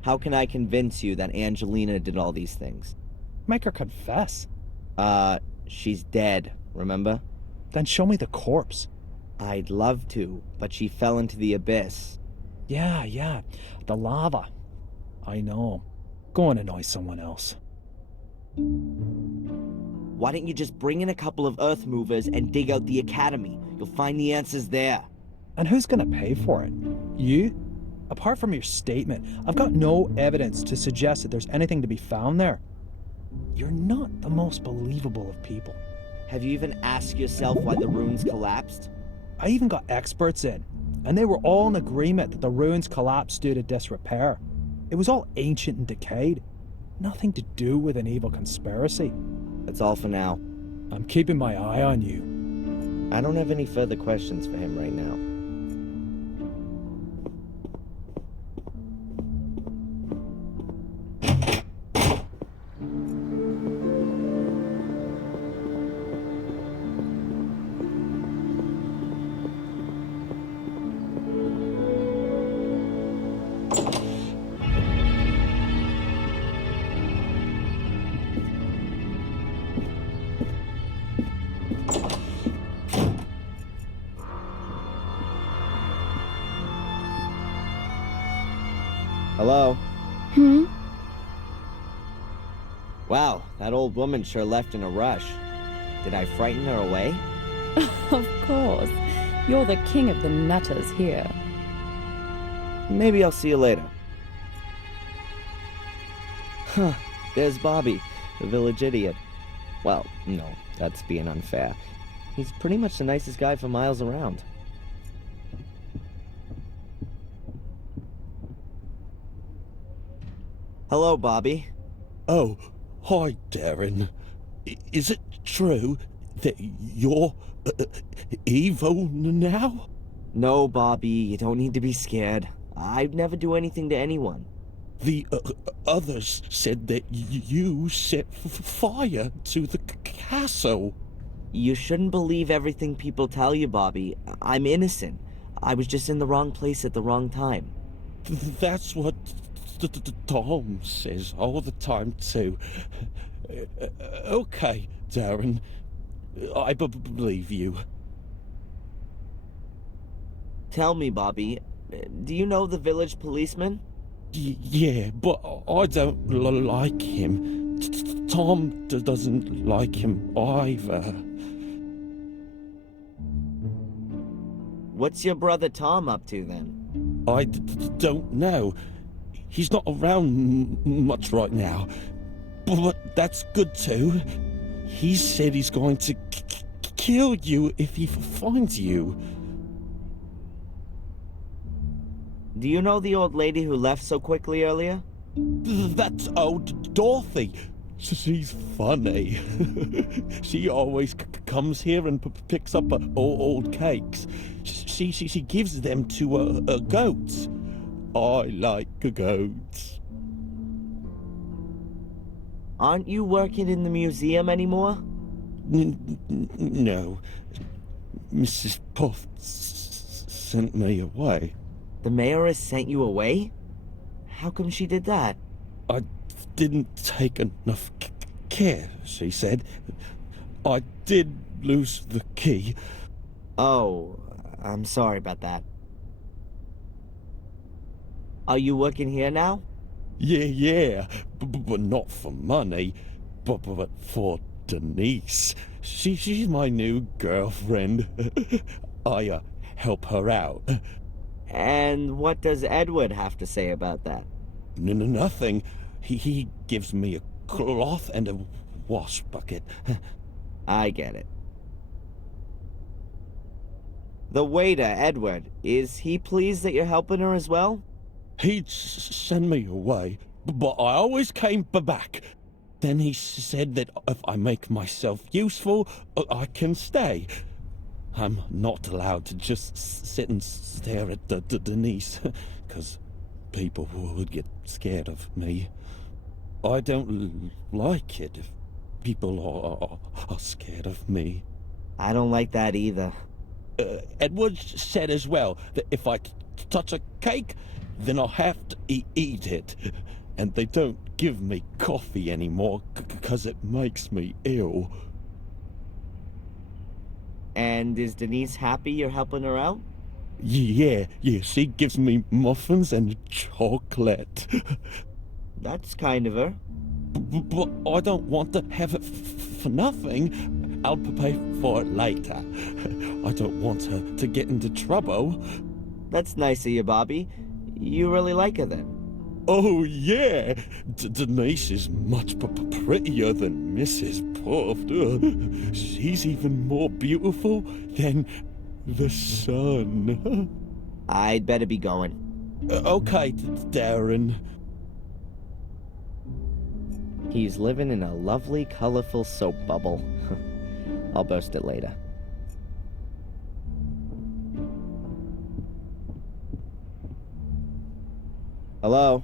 How can I convince you that Angelina did all these things? Make her confess. She's dead, remember? Then show me the corpse. I'd love to, but she fell into the abyss. Yeah, the lava. I know. Go and annoy someone else. Why don't you just bring in a couple of earth movers and dig out the academy? You'll find the answers there. And who's gonna pay for it? You? Apart from your statement, I've got no evidence to suggest that there's anything to be found there. You're not the most believable of people. Have you even asked yourself why the ruins collapsed? I even got experts in, and they were all in agreement that the ruins collapsed due to disrepair. It was all ancient and decayed. Nothing to do with an evil conspiracy. That's all for now. I'm keeping my eye on you. I don't have any further questions for him right now. Hello? Wow, that old woman sure left in a rush. Did I frighten her away? Of course. You're the king of the nutters here. Maybe I'll see you later. Huh, there's Bobby, the village idiot. Well, no, that's being unfair. He's pretty much the nicest guy for miles around. Hello, Bobby. Oh, hi, Darren. Is it true that you're evil now? No, Bobby, you don't need to be scared. I'd never do anything to anyone. The others said that you set fire to the castle. You shouldn't believe everything people tell you, Bobby. I'm innocent. I was just in the wrong place at the wrong time. That's what Tom says all the time, too. Okay, Darren. I believe you. Tell me, Bobby, do you know the village policeman? Yeah, but I don't like him. Tom doesn't like him either. What's your brother Tom up to, then? I don't know. He's not around much right now. But that's good, too. He said he's going to kill you if he finds you. Do you know the old lady who left so quickly earlier? That's old Dorothy. She's funny. She always comes here and picks up old cakes. She gives them to goats. I like goats. Aren't you working in the museum anymore? No. Mrs. Puff sent me away. The mayoress sent you away? How come she did that? I didn't take enough care, she said. I did lose the key. Oh, I'm sorry about that. Are you working here now? Yeah, but not for money, but for Denise. She's my new girlfriend. I help her out. And what does Edward have to say about that? Nothing. He gives me a cloth and a wash bucket. I get it. The waiter, Edward, is he pleased that you're helping her as well? He'd send me away, but I always came back. Then he said that if I make myself useful, I can stay. I'm not allowed to just sit and stare at Denise, because people would get scared of me. I don't like it if people are scared of me. I don't like that either. Edward said as well that if I touch a cake, then I'll have to eat it. And they don't give me coffee anymore because it makes me ill. And is Denise happy you're helping her out? Yeah, she gives me muffins and chocolate. That's kind of her. But I don't want to have it for nothing. I'll pay for it later. I don't want her to get into trouble. That's nice of you, Bobby. You really like her then? Oh, yeah. Denise is much prettier than Mrs. Puff. She's even more beautiful than the sun. I'd better be going. Okay, Darren. He's living in a lovely, colorful soap bubble. I'll burst it later. Hello?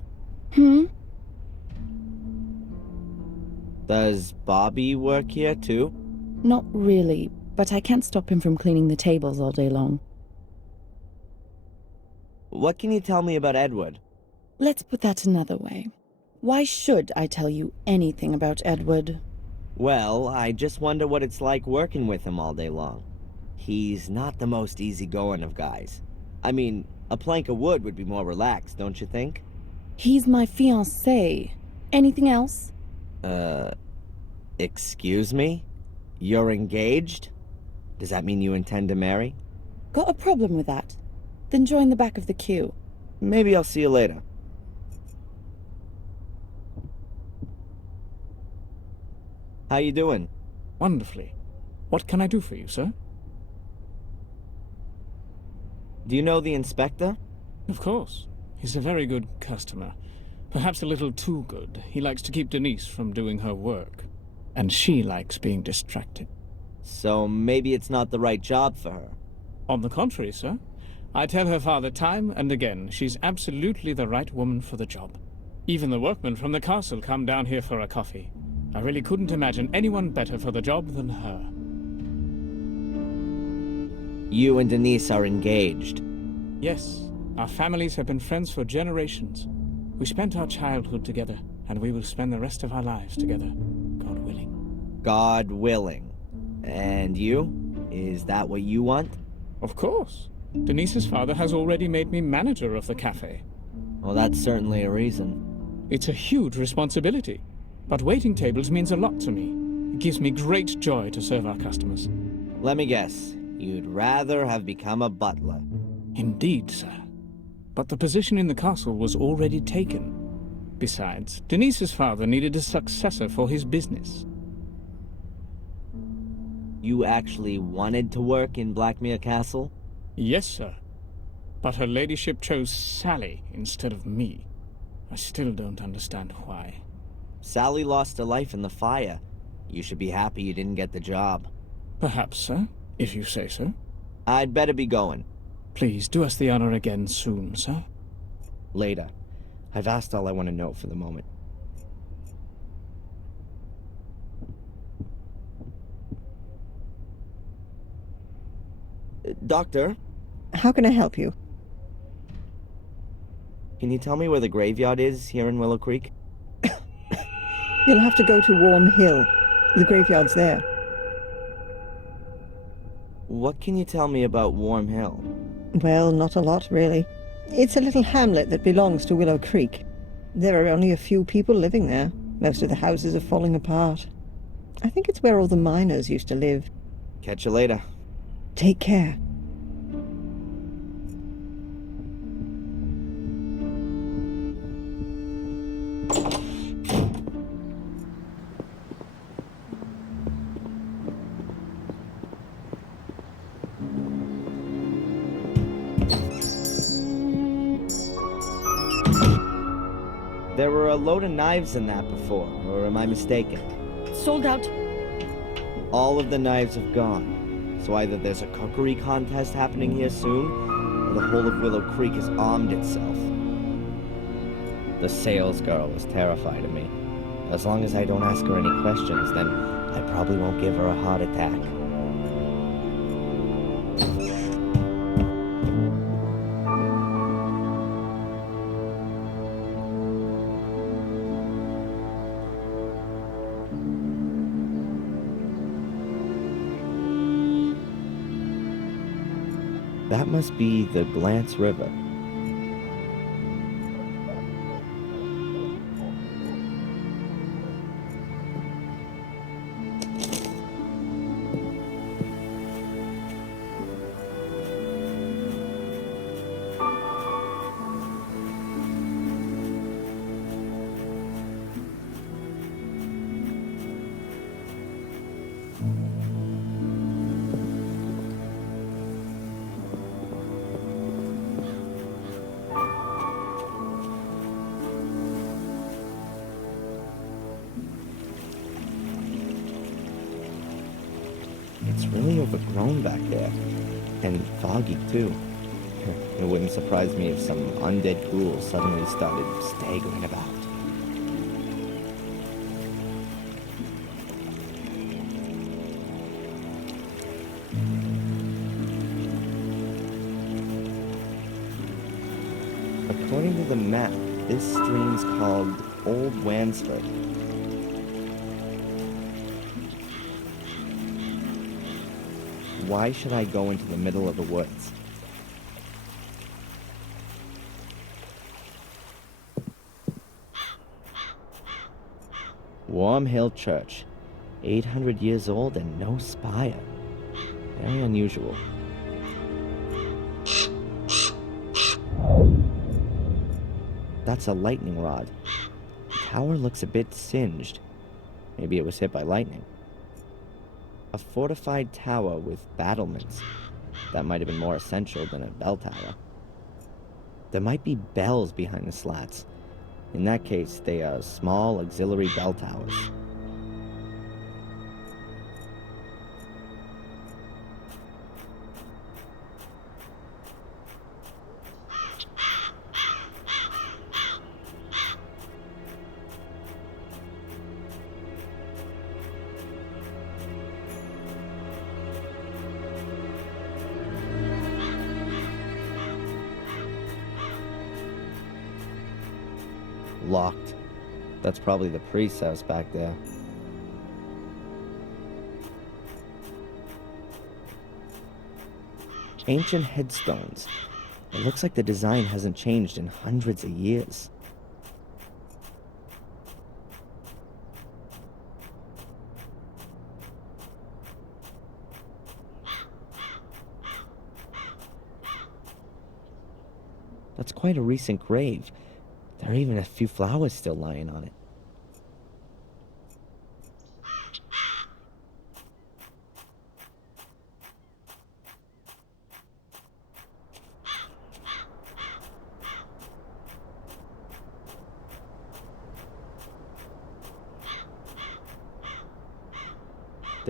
Does Bobby work here too? Not really, but I can't stop him from cleaning the tables all day long. What can you tell me about Edward? Let's put that another way. Why should I tell you anything about Edward? Well, I just wonder what it's like working with him all day long. He's not the most easygoing of guys. I mean, a plank of wood would be more relaxed, don't you think? He's my fiancé. Anything else? Excuse me? You're engaged? Does that mean you intend to marry? Got a problem with that? Then join the back of the queue. Maybe I'll see you later. How you doing? Wonderfully. What can I do for you, sir? Do you know the inspector? Of course. He's a very good customer. Perhaps a little too good. He likes to keep Denise from doing her work. And she likes being distracted. So maybe it's not the right job for her. On the contrary, sir. I tell her father time and again she's absolutely the right woman for the job. Even the workmen from the castle come down here for a coffee. I really couldn't imagine anyone better for the job than her. You and Denise are engaged? Yes. Our families have been friends for generations. We spent our childhood together, and we will spend the rest of our lives together, God willing. God willing. And you? Is that what you want? Of course. Denise's father has already made me manager of the cafe. Well, that's certainly a reason. It's a huge responsibility, but waiting tables means a lot to me. It gives me great joy to serve our customers. Let me guess. You'd rather have become a butler. Indeed, sir. But the position in the castle was already taken. Besides, Denise's father needed a successor for his business. You actually wanted to work in Blackmere Castle? Yes, sir. But her ladyship chose Sally instead of me. I still don't understand why. Sally lost her life in the fire. You should be happy you didn't get the job. Perhaps, sir, if you say so. I'd better be going. Please do us the honor again soon, sir. Later. I've asked all I want to know for the moment. Doctor? How can I help you? Can you tell me where the graveyard is here in Willow Creek? You'll have to go to Warmhill. The graveyard's there. What can you tell me about Warmhill? Well, not a lot, really. It's a little hamlet that belongs to Willow Creek. There are only a few people living there. Most of the houses are falling apart. I think it's where all the miners used to live. Catch you later. Take care. There were a load of knives in that before, or am I mistaken? Sold out. All of the knives have gone. So either there's a cookery contest happening here soon, or the whole of Willow Creek has armed itself. The sales girl was terrified of me. As long as I don't ask her any questions, then I probably won't give her a heart attack. That must be the Glance River. It's really overgrown back there. And foggy, too. It wouldn't surprise me if some undead ghouls suddenly started staggering about. According to the map, this stream's called Old Wansford. Why should I go into the middle of the woods? Warmhill Church. 800 years old and no spire. Very unusual. That's a lightning rod. The tower looks a bit singed. Maybe it was hit by lightning. A fortified tower with battlements. That might have been more essential than a bell tower. There might be bells behind the slats. In that case, they are small auxiliary bell towers. Locked. That's probably the priest's house back there. Ancient headstones. It looks like the design hasn't changed in hundreds of years. That's quite a recent grave. There are even a few flowers still lying on it.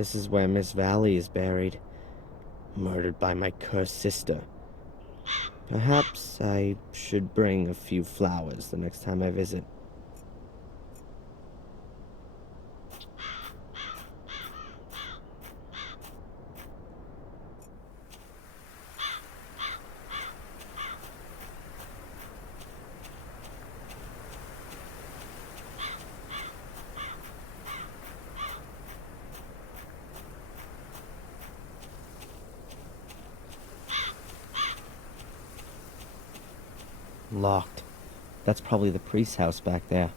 This is where Miss Valley is buried. Murdered by my cursed sister. Perhaps I should bring a few flowers the next time I visit. Locked. That's probably the priest's house back there.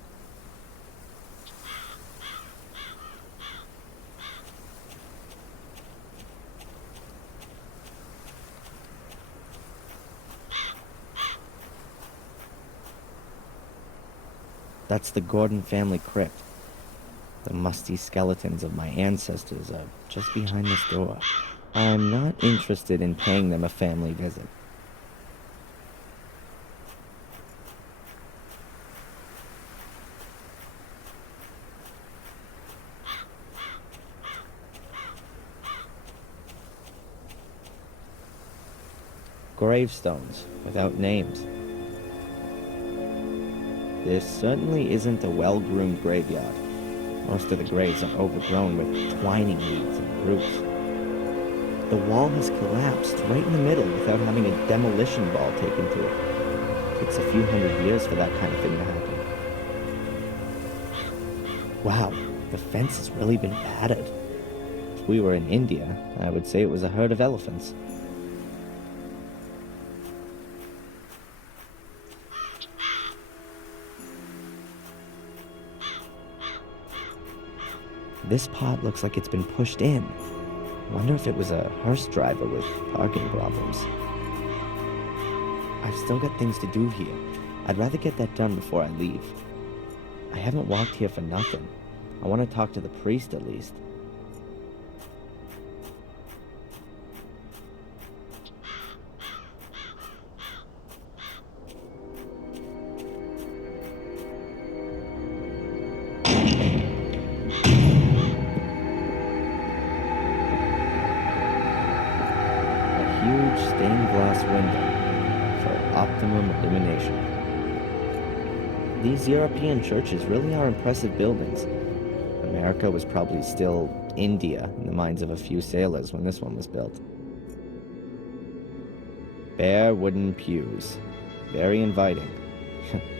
That's the Gordon family crypt. The musty skeletons of my ancestors are just behind this door. I'm not interested in paying them a family visit. Gravestones without names. This certainly isn't a well-groomed graveyard. Most of the graves are overgrown with twining weeds and roots. The wall has collapsed right in the middle without having a demolition ball taken to it. It takes a few hundred years for that kind of thing to happen. Wow, the fence has really been battered. If we were in India, I would say it was a herd of elephants. This part looks like it's been pushed in. Wonder if it was a hearse driver with parking problems. I've still got things to do here. I'd rather get that done before I leave. I haven't walked here for nothing. I want to talk to the priest at least. Stained glass window for optimum illumination. These European churches really are impressive buildings. America was probably still India in the minds of a few sailors when this one was built. Bare wooden pews. Very inviting.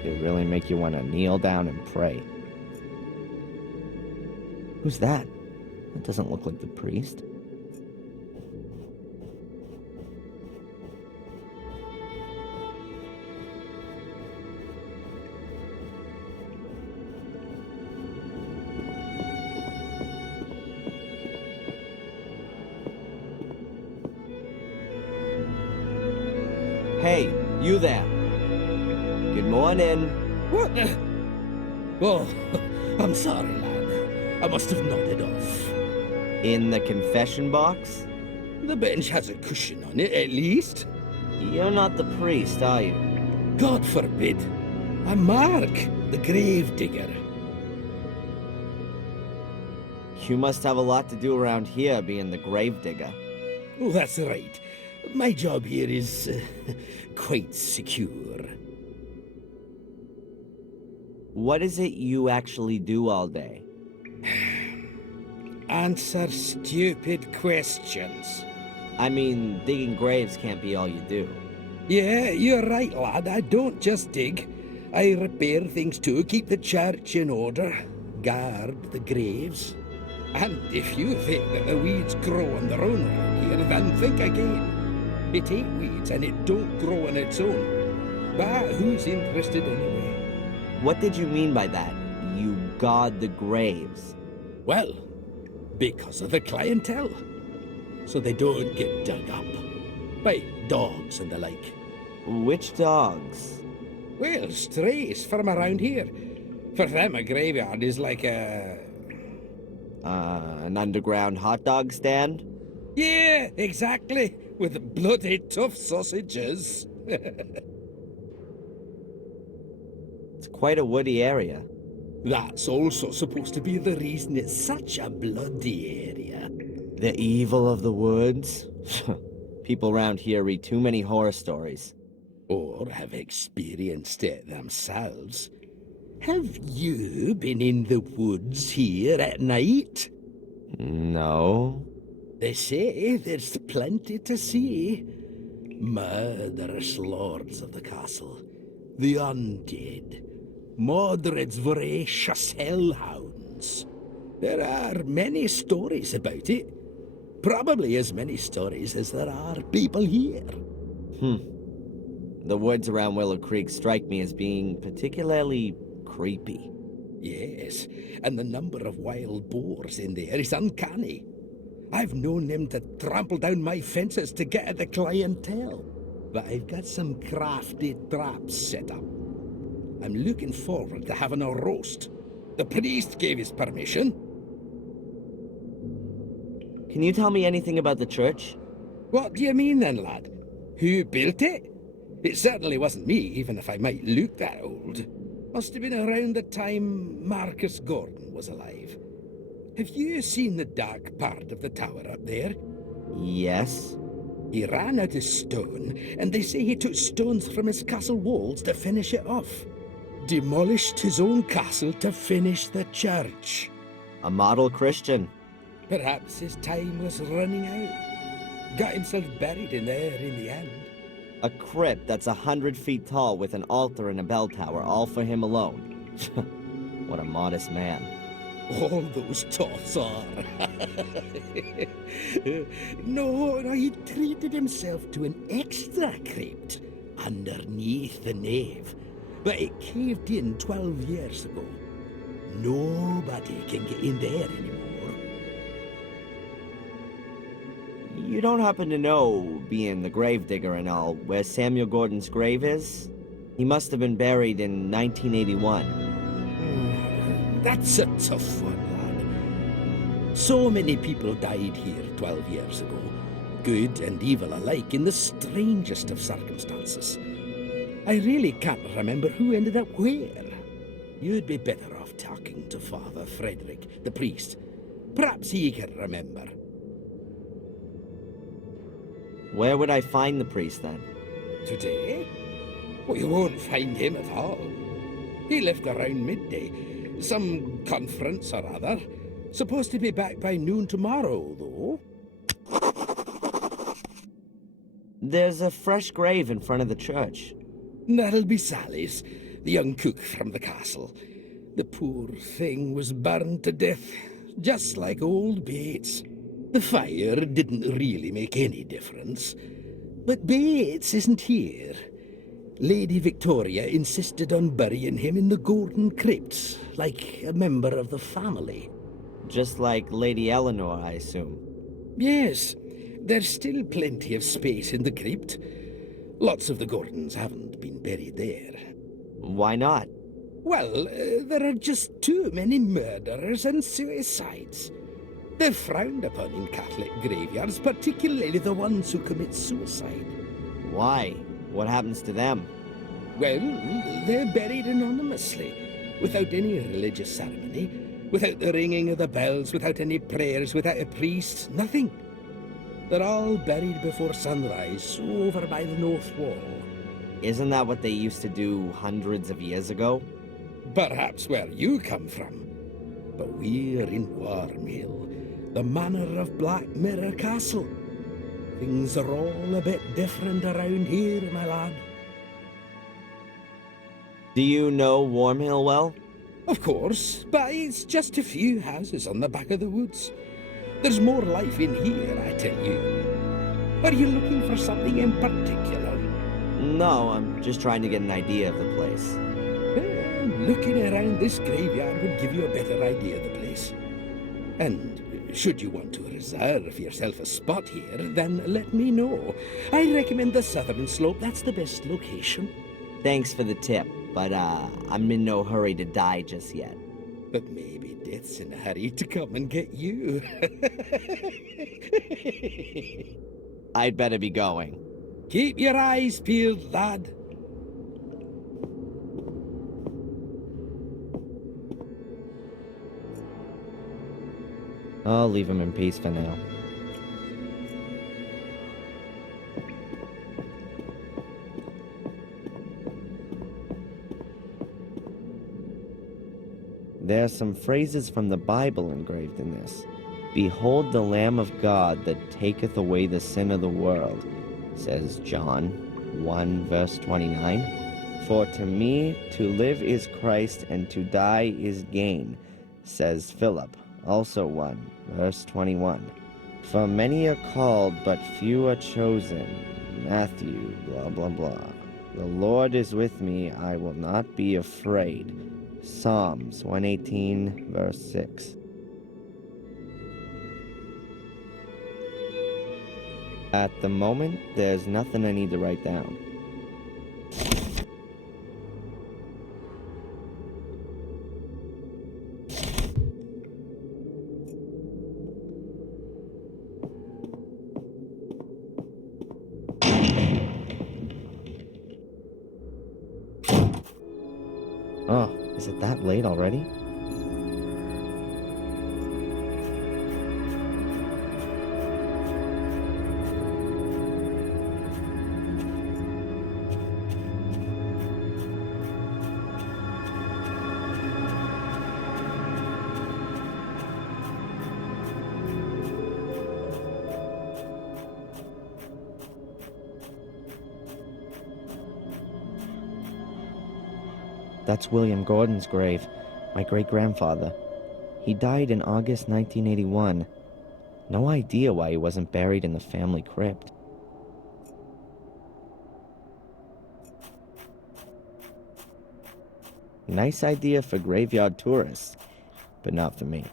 They really make you want to kneel down and pray. Who's that? That doesn't look like the priest. Hey, you there. Good morning. What? Oh, I'm sorry, lad. I must have nodded off. In the confession box? The bench has a cushion on it, at least. You're not the priest, are you? God forbid. I'm Mark, the grave digger. You must have a lot to do around here, being the grave digger. Oh, that's right. My job here is quite secure. What is it you actually do all day? Answer stupid questions. I mean, digging graves can't be all you do. Yeah, you're right, lad. I don't just dig. I repair things too, keep the church in order, guard the graves. And if you think that the weeds grow on their own around here, then think again. It ain't weeds, and it don't grow on its own. But who's interested anyway? What did you mean by that? You guard the graves? Well, because of the clientele. So they don't get dug up. By dogs and the like. Which dogs? Well, strays from around here. For them, a graveyard is like an underground hot dog stand? Yeah, exactly. With bloody tough sausages. It's quite a woody area. That's also supposed to be the reason it's such a bloody area. The evil of the woods? People around here read too many horror stories. Or have experienced it themselves. Have you been in the woods here at night? No. They say there's plenty to see. Murderous lords of the castle, the undead, Mordred's voracious hellhounds. There are many stories about it. Probably as many stories as there are people here. The woods around Willow Creek strike me as being particularly creepy. Yes, and the number of wild boars in there is uncanny. I've known them to trample down my fences to get at the clientele. But I've got some crafty traps set up. I'm looking forward to having a roast. The priest gave his permission. Can you tell me anything about the church? What do you mean then, lad? Who built it? It certainly wasn't me, even if I might look that old. Must have been around the time Marcus Gordon was alive. Have you seen the dark part of the tower up there? Yes. He ran out of stone, and they say he took stones from his castle walls to finish it off. Demolished his own castle to finish the church. A model Christian. Perhaps his time was running out. Got himself buried in there in the end. A crypt that's 100 feet tall with an altar and a bell tower, all for him alone. What a modest man. All those toffs are. No, he treated himself to an extra crypt underneath the nave. But it caved in 12 years ago. Nobody can get in there anymore. You don't happen to know, being the gravedigger and all, where Samuel Gordon's grave is? He must have been buried in 1981. That's a tough one, lad. So many people died here 12 years ago, good and evil alike, in the strangest of circumstances. I really can't remember who ended up where. You'd be better off talking to Father Frederick, the priest. Perhaps he can remember. Where would I find the priest then? Today? Well, you won't find him at all. He left around midday. Some conference or other. Supposed to be back by noon tomorrow, though. There's a fresh grave in front of the church. That'll be Sally's, the young cook from the castle. The poor thing was burned to death, just like old Bates. The fire didn't really make any difference. But Bates isn't here. Lady Victoria insisted on burying him in the Golden Crypt, like a member of the family. Just like Lady Eleanor, I assume. Yes, there's still plenty of space in the crypt. Lots of the Gordons haven't been buried there. Why not? Well, there are just too many murderers and suicides. They're frowned upon in Catholic graveyards, particularly the ones who commit suicide. Why? What happens to them? Well, they're buried anonymously, without any religious ceremony, without the ringing of the bells, without any prayers, without a priest, nothing. They're all buried before sunrise, over by the north wall. Isn't that what they used to do hundreds of years ago? Perhaps where you come from. But we're in Warmhill, the manor of Black Mirror Castle. Things are all a bit different around here, my lad. Do you know Warmhill well? Of course, but it's just a few houses on the back of the woods. There's more life in here, I tell you. Are you looking for something in particular? No, I'm just trying to get an idea of the place. Well, looking around this graveyard would give you a better idea of the place. And should you want to reserve yourself a spot here, then let me know. I recommend the southern slope. That's the best location. Thanks for the tip, but I'm in no hurry to die just yet. But maybe death's in a hurry to come and get you. I'd better be going. Keep your eyes peeled, lad. I'll leave him in peace for now. There are some phrases from the Bible engraved in this. Behold the Lamb of God that taketh away the sin of the world, says John 1 verse 29. For to me to live is Christ and to die is gain, says Philip, also 1 verse 21. For many are called, but few are chosen, Matthew, blah blah blah. The Lord is with me, I will not be afraid, Psalms 118 verse 6. At the moment, there's nothing I need to write down. Oh, is it that late already? That's William Gordon's grave, my great-grandfather. He died in August 1981. No idea why he wasn't buried in the family crypt. Nice idea for graveyard tourists, but not for me.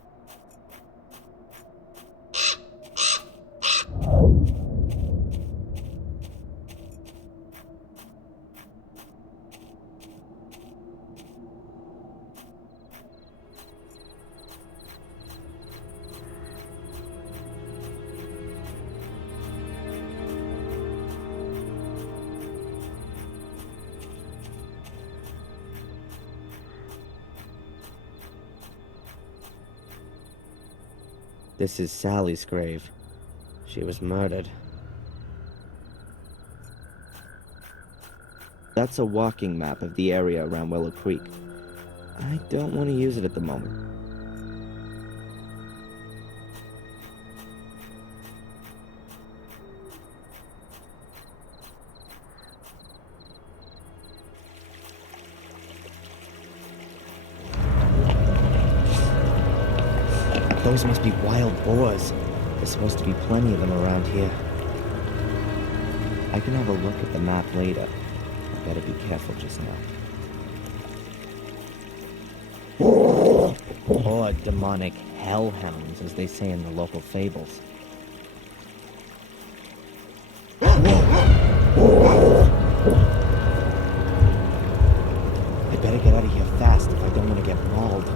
This is Sally's grave. She was murdered. That's a walking map of the area around Willow Creek. I don't want to use it at the moment. Those must be wild boars. There's supposed to be plenty of them around here. I can have a look at the map later. I better be careful just now. Or demonic hellhounds, as they say in the local fables. I better get out of here fast if I don't want to get mauled.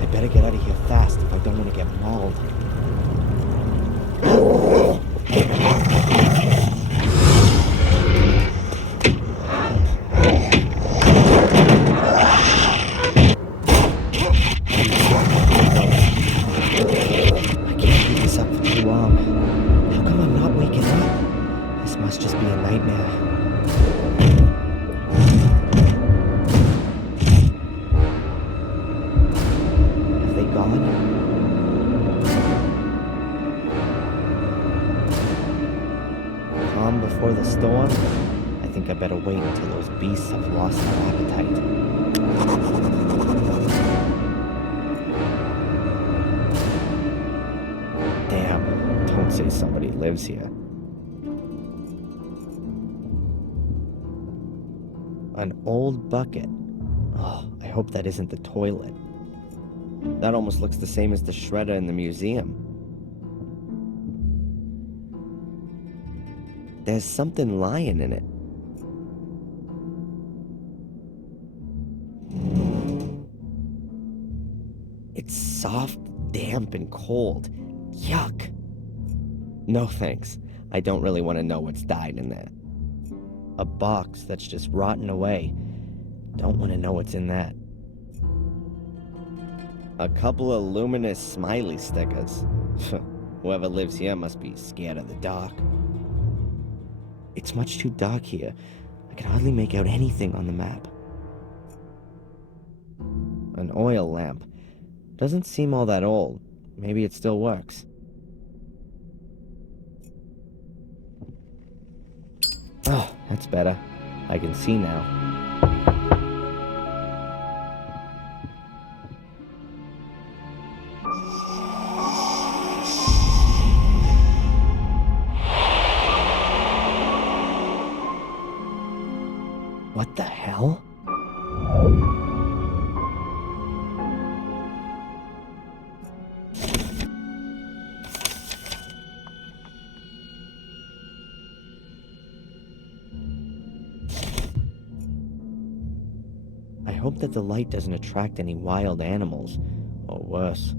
I better get out of here fast if I don't want to get mauled. I can't keep this up for too long. How come I'm not waking up? This must just be a nightmare. Calm before the storm? I think I better wait until those beasts have lost their appetite. Damn, don't say somebody lives here. An old bucket. Oh, I hope that isn't the toilet. That almost looks the same as the shredder in the museum. There's something lying in it. It's soft, damp, and cold. Yuck. No thanks. I don't really want to know what's died in there. A box that's just rotten away. Don't want to know what's in that. A couple of luminous smiley stickers. Whoever lives here must be scared of the dark. It's much too dark here. I can hardly make out anything on the map. An oil lamp. Doesn't seem all that old. Maybe it still works. Oh, that's better. I can see now. What the hell? I hope that the light doesn't attract any wild animals, or worse.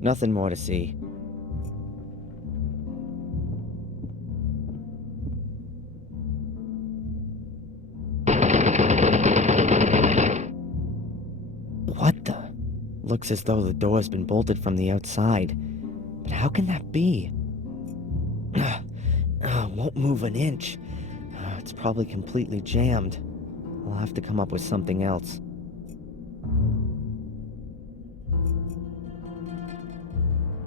Nothing more to see. What the? Looks as though the door's been bolted from the outside. But how can that be? Won't move an inch. It's probably completely jammed. I'll have to come up with something else.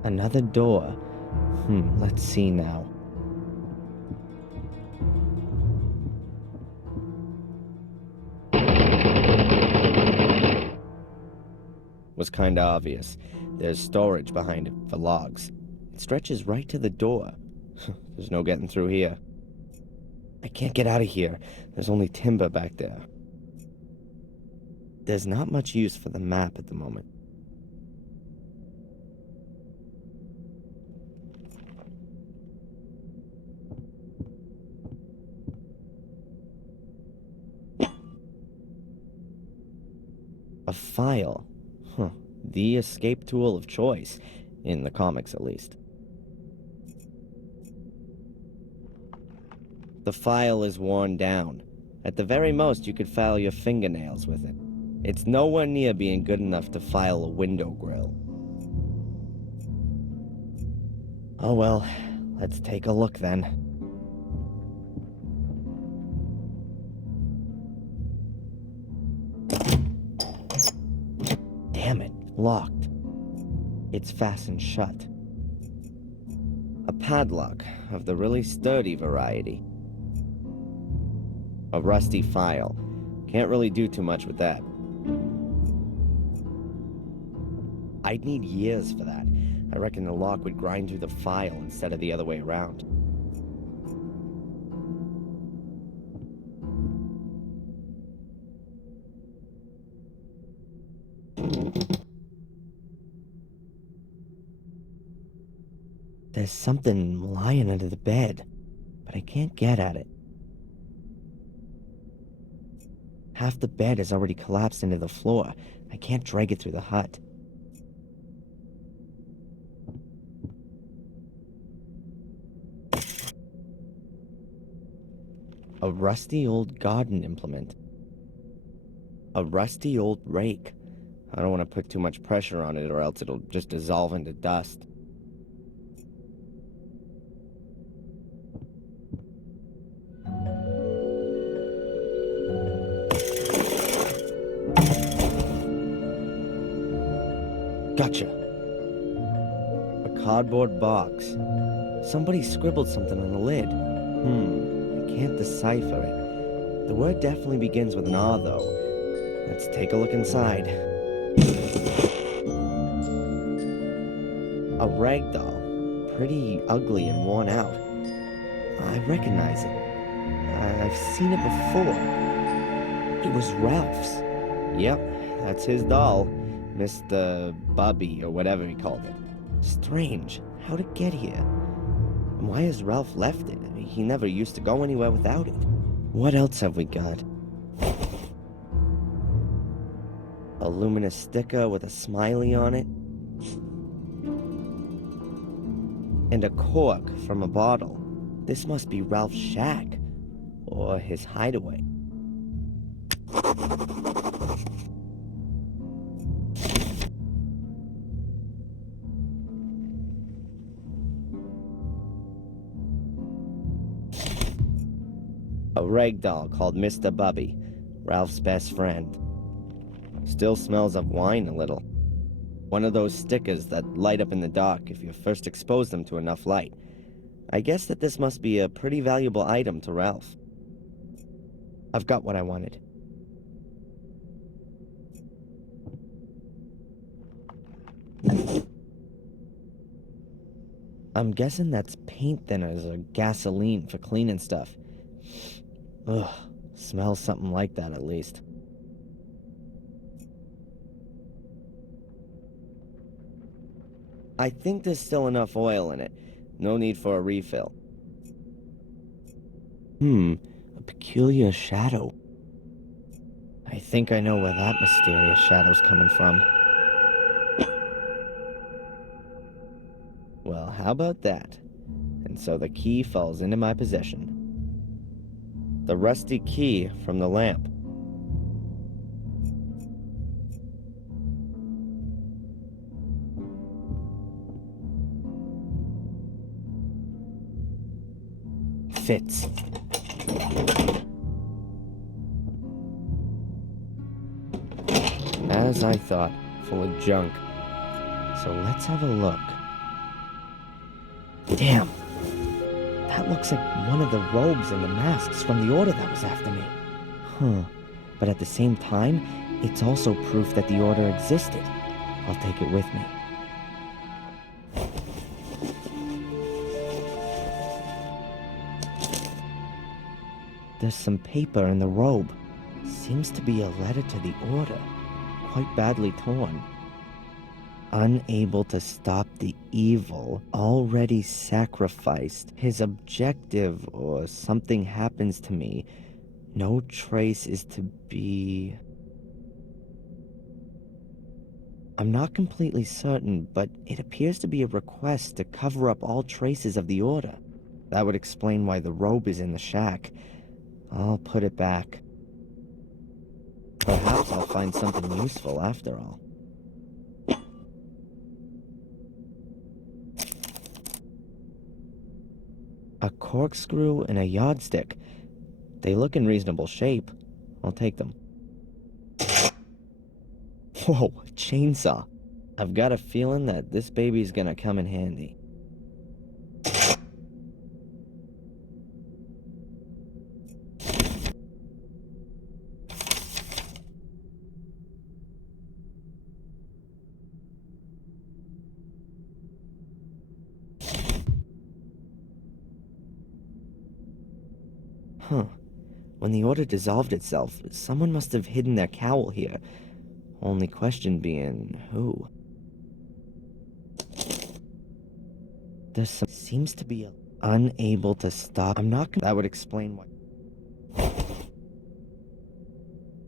Another door. Let's see now. Was kinda obvious. There's storage behind it for logs. It stretches right to the door. There's no getting through here. I can't get out of here. There's only timber back there. There's not much use for the map at the moment. A file. The escape tool of choice. In the comics, at least. The file is worn down. At the very most, you could file your fingernails with it. It's nowhere near being good enough to file a window grill. Oh well, let's take a look then. Damn it, locked. It's fastened shut. A padlock of the really sturdy variety. A rusty file. Can't really do too much with that. I'd need years for that. I reckon the lock would grind through the file instead of the other way around. There's something lying under the bed, but I can't get at it. Half the bed has already collapsed into the floor. I can't drag it through the hut. A rusty old garden implement. A rusty old rake. I don't want to put too much pressure on it or else it'll just dissolve into dust. Gotcha. A cardboard box. Somebody scribbled something on the lid. I can't decipher it. The word definitely begins with an R, though. Let's take a look inside. A rag doll. Pretty ugly and worn out. I recognize it. I've seen it before. It was Ralph's. Yep, that's his doll. Mr. Bubby, or whatever he called it. Strange. How'd it get here? And why has Ralph left it? He never used to go anywhere without it. What else have we got? A luminous sticker with a smiley on it. And a cork from a bottle. This must be Ralph's shack. Or his hideaway. A ragdoll called Mr. Bubby, Ralph's best friend. Still smells of wine a little. One of those stickers that light up in the dark if you first expose them to enough light. I guess that this must be a pretty valuable item to Ralph. I've got what I wanted. I'm guessing that's paint thinners or gasoline for cleaning stuff. Ugh, smells something like that at least. I think there's still enough oil in it. No need for a refill. A peculiar shadow. I think I know where that mysterious shadow's coming from. Well, how about that? And so the key falls into my possession. The rusty key from the lamp. Fits. As I thought, full of junk. So let's have a look. Damn! That looks like one of the robes and the masks from the order that was after me. But at the same time, it's also proof that the order existed. I'll take it with me. There's some paper in the robe. Seems to be a letter to the order. Quite badly torn. Unable to stop the evil, already sacrificed. His objective, or something happens to me. No trace is to be... I'm not completely certain, but it appears to be a request to cover up all traces of the order. That would explain why the robe is in the shack. I'll put it back. Perhaps I'll find something useful after all. A corkscrew and a yardstick. They look in reasonable shape. I'll take them. Whoa, a chainsaw. I've got a feeling that this baby's gonna come in handy. When the order dissolved itself, someone must have hidden their cowl here. Only question being, who? There's some... Seems to be unable to stop... I'm not gonna... That would explain why...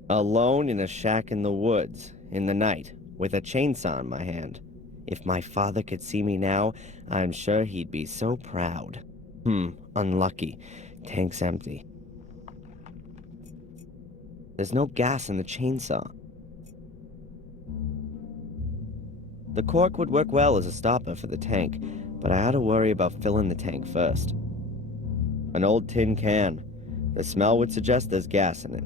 Alone in a shack in the woods, in the night, with a chainsaw in my hand. If my father could see me now, I'm sure he'd be so proud. Unlucky. Tank's empty. There's no gas in the chainsaw. The cork would work well as a stopper for the tank, but I ought to worry about filling the tank first. An old tin can. The smell would suggest there's gas in it.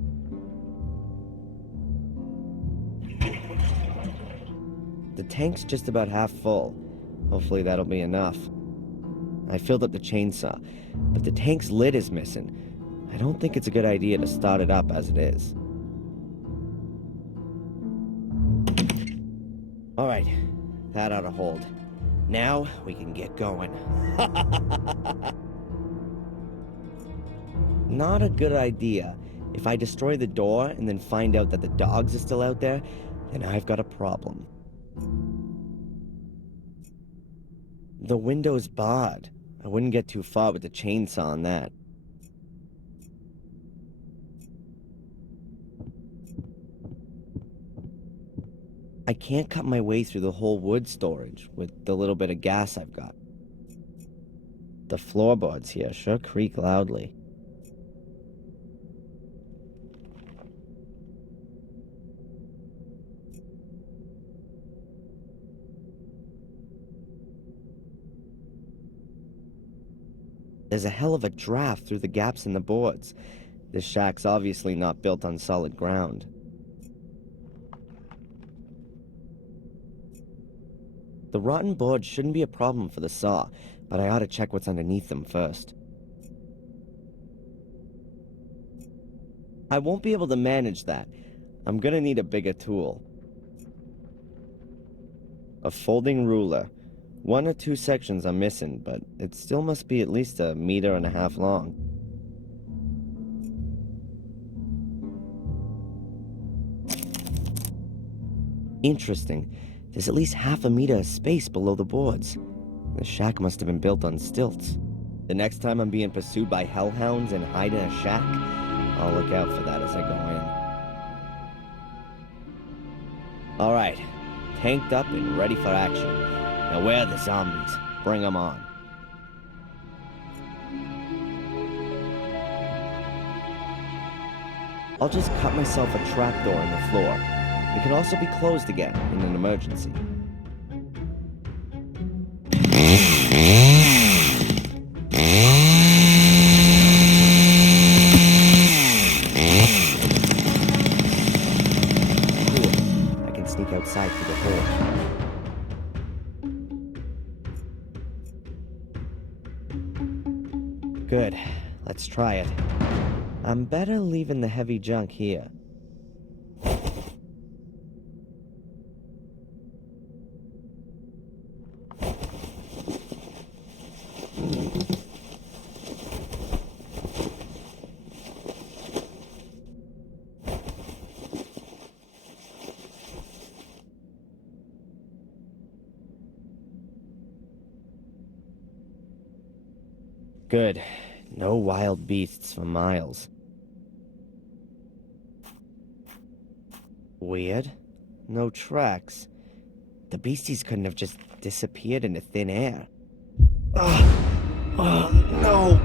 The tank's just about half full. Hopefully that'll be enough. I filled up the chainsaw, but the tank's lid is missing. I don't think it's a good idea to start it up as it is. Alright, that ought to hold. Now we can get going. Not a good idea. If I destroy the door and then find out that the dogs are still out there, then I've got a problem. The window's barred. I wouldn't get too far with the chainsaw on that. I can't cut my way through the whole wood storage with the little bit of gas I've got. the floorboards here sure creak loudly. There's a hell of a draft through the gaps in the boards. This shack's obviously not built on solid ground. The rotten boards shouldn't be a problem for the saw, but I ought to check what's underneath them first. I won't be able to manage that. I'm gonna need a bigger tool. A folding ruler. 1 or 2 sections are missing, but it still must be at least 1.5 meters long. Interesting. There's at least 1/2 meter of space below the boards. The shack must have been built on stilts. The next time I'm being pursued by hellhounds and hide in a shack, I'll look out for that as I go in. Alright, tanked up and ready for action. Now where are the zombies? Bring them on. I'll just cut myself a trapdoor in the floor. It can also be closed again in an emergency. Cool. I can sneak outside through the hole. Good. Let's try it. I'm better leaving the heavy junk here. Good. No wild beasts for miles. Weird. No tracks. The beasties couldn't have just disappeared into thin air. Oh no!